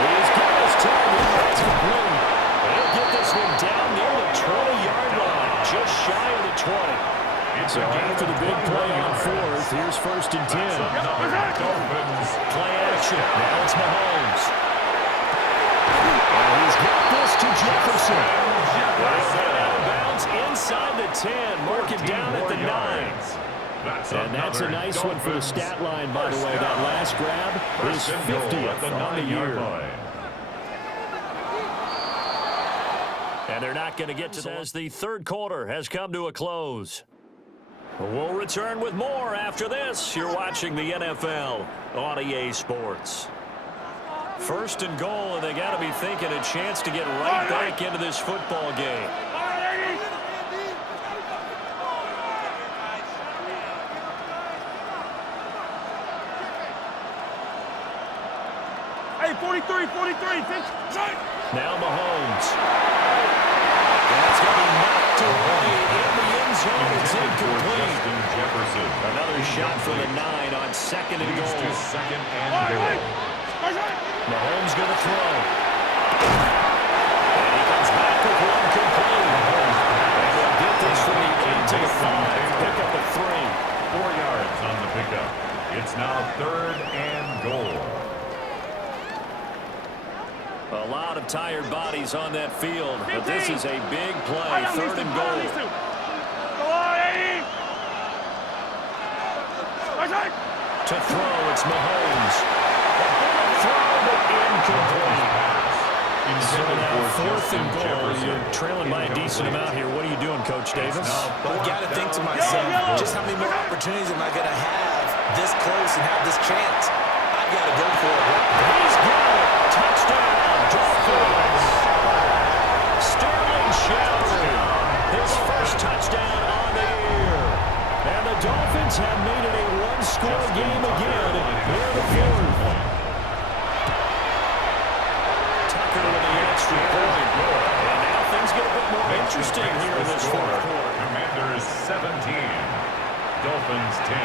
He's got his target. That's complete. They'll get this one down near the 20-yard line, just shy of the 20. So after the big play on 4th, here's first and 10. Play action. Now it's Mahomes. And he's got this to Jefferson. Out of bounds inside the 10. Mark him down at the 9. And that's a nice one for the stat line, by the way. That last grab is 50th on the year. And they're not going to get to that as the third quarter has come to a close. We'll return with more after this. You're watching the NFL on EA Sports. First and goal, and they got to be thinking a chance to get right back into this football game. Hey, 43. Now Mahomes. That's going to be knocked away in the end zone. It's incomplete. Jefferson. Another shot for the 9 on second and goal. Second and goal. Mahomes going to throw. And he comes back with one complete. And they'll get this from the 8 to the 5. Pick up a 3. 4 yards on the pickup. It's now 3rd and goal. A lot of tired bodies on that field, but this is a big play. 3rd and goal. To throw, it's Mahomes. Throw, but incomplete. So now 4th and goal. You're trailing by a decent amount here. What are you doing, Coach Davis? Well, I got to think to myself, just how many more opportunities am I going to have this close and have this chance, I've got to go for it. He's got it. Touchdown, Dolphins. Sterling Shepard, his first touchdown on the year. And the Dolphins have made it a one-score game again here in the fourth. Tucker with the extra point. And now things get a bit more interesting here in this fourth quarter. Commanders 17, Dolphins 10.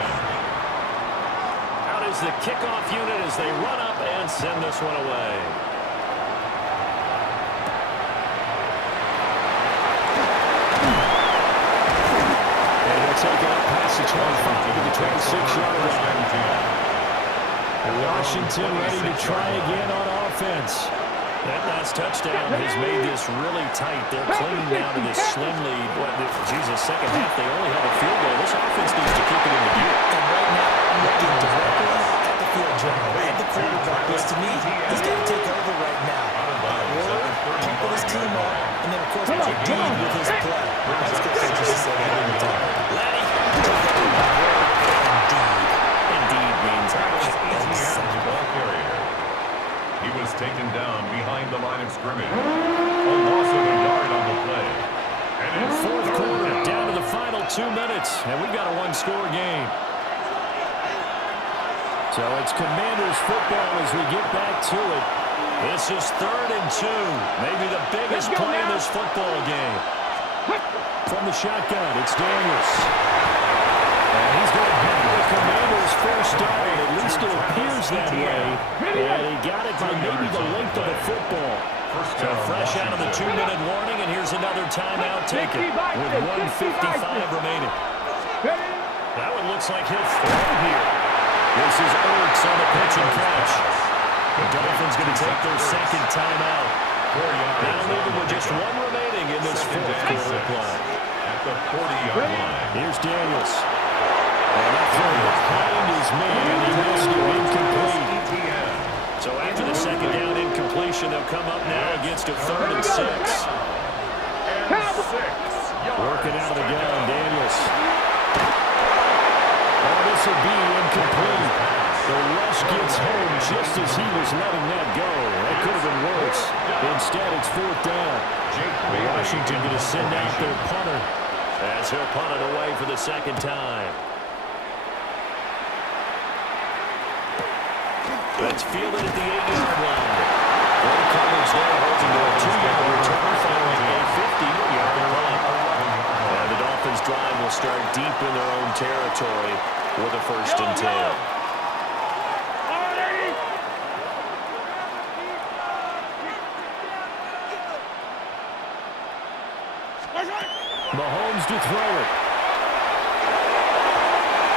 Out is the kickoff unit as they run up and send this one away. And they'll take it up past the 25 to the 26-yard line. Washington ready to try again on offense. That last touchdown has made this really tight. They're clinging down to this slim lead. Jesus, second half, they only have a field goal. This offense needs to keep it in the gear. And right now, I'm looking directly at the field general. And the quarterback is, to me, he's got to take over right now. Keep his team up, and then, of course, Dean with his play. That's what coaches say that all the time. Laddie. Indeed means action. Ball carrier. He was taken down behind the line of scrimmage. A loss of a yard on the play. And in Fourth quarter, down to the final 2 minutes, and we've got a one-score game. So it's Commanders football as we get back to it. This is 3rd and 2, maybe the biggest play in this football game. From the shotgun, it's Daniels. And he's going to have the Commanders first down. At least it appears that way. And he got it by maybe the length of the football. So fresh out of the 2-minute warning, and here's another timeout taken with 1:55 remaining. That one looks like he'll throw here. This is Ertz on the pitch and catch. The Dolphins going to take their second timeout. That'll leave them with just one remaining in this fourth quarter play. at the 40-yard line. Here's Daniels. And that throw behind his man. He missed it, incomplete. So after the second down incompletion, they'll come up now against a 3rd and 6. Working out of the gun, Daniels. Oh, this will be incomplete. The rush gets home just as he was letting that go. That could have been worse. Instead, it's 4th down. Washington going to send out their punter as he'll punt it away for the second time. That's fielded at the 8-yard line. One coverage there, holding to a 2-yard return following a 50-yard run. And the Dolphins drive will start deep in their own territory with a 1st and 10. Mahomes to throw it.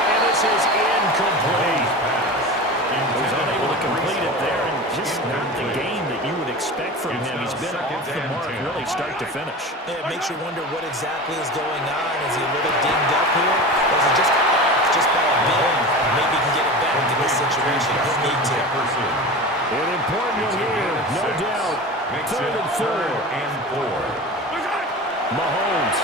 And this is incomplete. He was unable to complete it there, and just not the game that you would expect from him. He's been off the mark really start to finish. It makes you wonder what exactly is going on. Is he a little dinged up here? Or is it just by a bit? Maybe he can get it back in this situation. He'll need to. An important one here, no doubt. 3rd and 4. Mahomes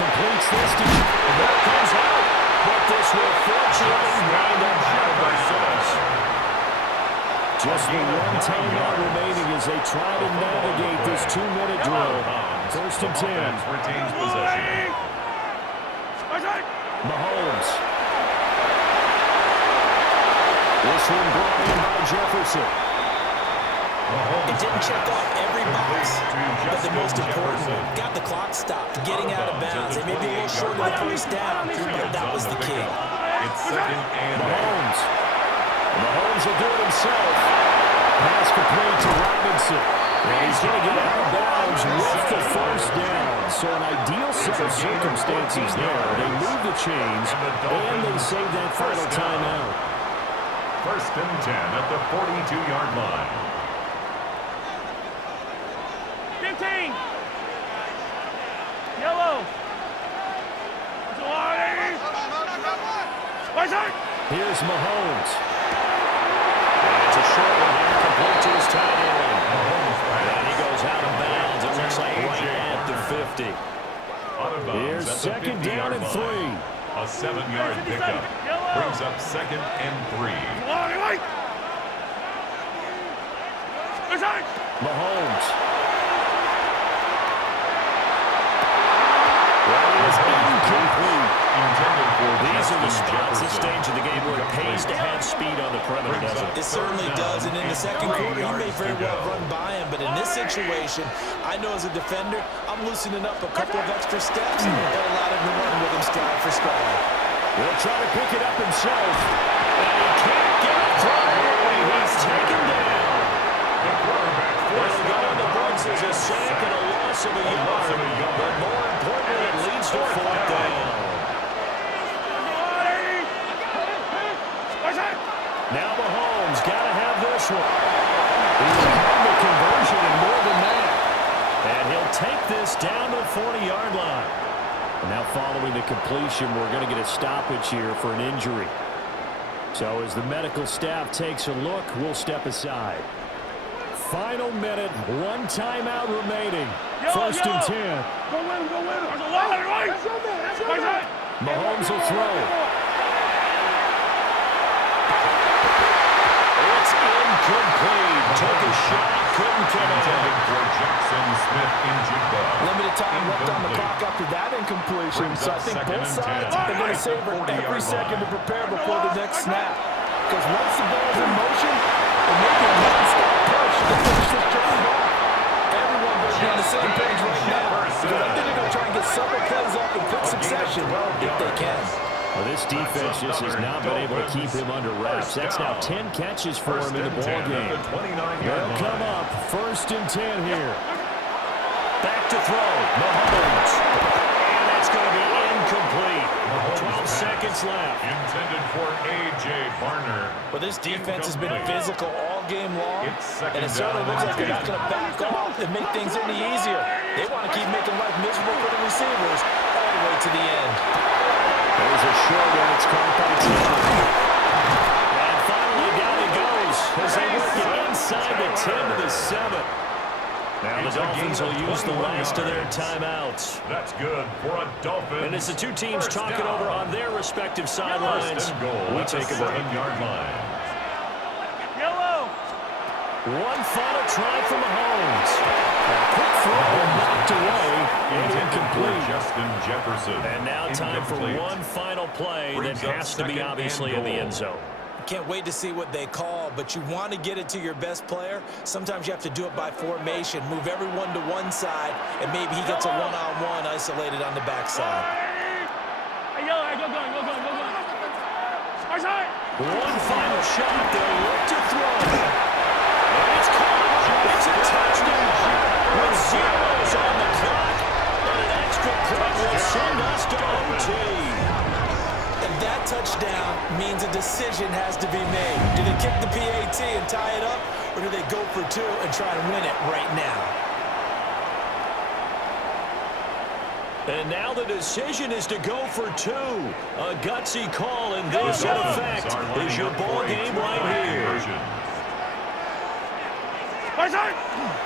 completes this to the ball comes out, but this will fortunately wind up out of bounds. Just the one timeout remaining as they try to navigate this 2-minute drill. 1st and 10. Retains possession. Mahomes. This one brought in by Jefferson. It didn't check off every box, but the most important one, got the clock stopped, getting out of bounds. They may be a little short of the 1st down, but that was the key. It's 2nd and Mahomes. Mahomes will do it himself. Pass complete to Robinson. And he's going to get out of bounds with the 1st down. So an ideal set of circumstances there. They move the chains, and they save that final timeout. 1st and 10 at the 42-yard line. 15. Yellow. Here's Mahomes. And it's a short one here, complete to his tight end. And he goes out of bounds. It looks like right at the 50. Here's 2nd down and 3. A 7-yard pickup. Brings up 2nd and 3. Mahomes. Well, it is incomplete. These are the spots this stage of the game where it pays to have speed on the perimeter, doesn't it? It certainly does, and in the second quarter, he may very well run by him, but in this situation, I know as a defender, I'm loosening up a couple of extra steps and allowed him to run with him stride for stride. He'll try to pick it up himself, and he can't get it through. He's taken down. It'll go on the books as a sack and a loss of a yard, but more importantly, it leads to 4th down. Now Mahomes got to have this one. He's had the conversion and more than that. And he'll take this down to the 40-yard line. And now following the completion, we're going to get a stoppage here for an injury. So as the medical staff takes a look, we'll step aside. Final minute, 1 timeout remaining. 1st and 10. Mahomes will throw. Incomplete. Took a shot. Couldn't connect. For Jackson Smith-Njigba. Limited time left on the clock after that incompletion, so I think both sides are going to savor every second to prepare before the next snap. Because once the ball's in motion, it may be a non-stop push to finish this drive off. Everyone better be on the same page right now, because I think they're going to try and get several plays off in quick succession if they can. Well, this defense just has not been able to keep him under wraps. That's now 10 catches for him in the ball game. They'll come up 1st and 10 here. Back to throw. Mahomes. And that's going to be incomplete. 12 seconds left. Intended for A.J. Barner. Well, this defense has been physical all game long, and it certainly looks like they're not going to back off and make things any easier. They want to keep making life miserable for the receivers all the way to the end. There's a short one. It's caught by Taylor. And finally down he goes as they work it inside the 10 to the 7. Now the Dolphins will use the last of their timeouts. That's good for a Dolphin. And as the two teams talking over on their respective sidelines, we take a break. 7-yard line. One final try for Mahomes. A quick throw knocked away and incomplete. Justin Jefferson. And now time for one final play that has to be obviously in the end zone. Can't wait to see what they call, but you want to get it to your best player. Sometimes you have to do it by formation. Move everyone to one side, and maybe he gets a one-on-one isolated on the backside. One final shot. They'll look to throw. And it's caught. It's a touchdown. With zeros on the clock. And an extra point will send us to OT. And that touchdown means a decision has to be made. Do they kick the PAT and tie it up, or do they go for 2 and try to win it right now? And now the decision is to go for 2. A gutsy call, and this, in effect, is your ball game right here.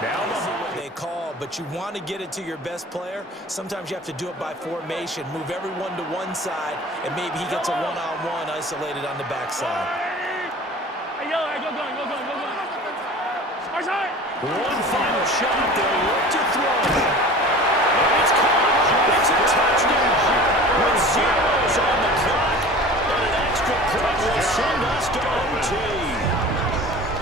Now what they call, but you want to get it to your best player. Sometimes you have to do it by formation. Move everyone to one side, and maybe he gets a one-on-one isolated on the backside. One final shot. They'll look to throw. And it's caught. It's a touchdown. With zeros on the clock. And an extra point will send us to OT.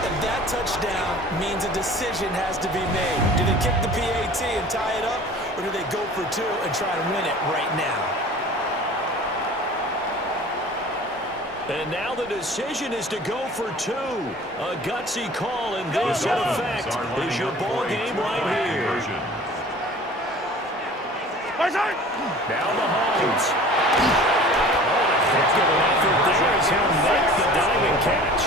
And that touchdown means a decision has to be made. Do they kick the PAT and tie it up, or do they go for 2 and try to win it right now? And now the decision is to go for 2. A gutsy call, and this, in effect, is your ball game right here. Now Mahomes. Heck of an effort there as he'll make the diving catch.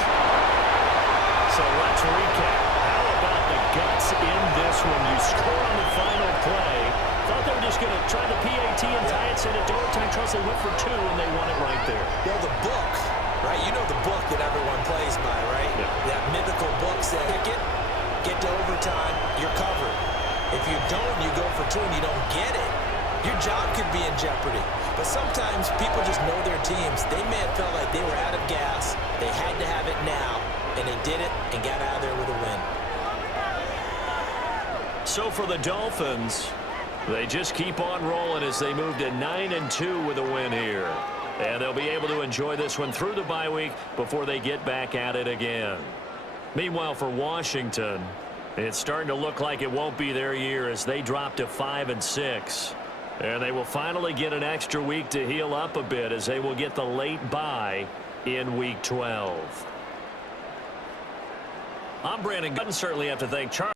So let's recap. How about the guts in this one? You score on the final play. Thought they were just going to try the PAT and tie it, send it to overtime. Trust they went for 2, and they won it right there. Well, the book, right? You know the book that everyone plays by, right? Yeah. That mythical book said, pick it, get to overtime, you're covered. If you don't, you go for 2 and you don't get it, your job could be in jeopardy. But sometimes people just know their teams. They may have felt like they were out of gas. They had to have it now, and they did it and got out of there with a win. So for the Dolphins, they just keep on rolling as they move to 9-2 with a win here. And they'll be able to enjoy this one through the bye week before they get back at it again. Meanwhile, for Washington, it's starting to look like it won't be their year as they drop to 5-6. And they will finally get an extra week to heal up a bit as they will get the late bye in Week 12. I'm Brandon Gunn. Certainly have to thank Charlie.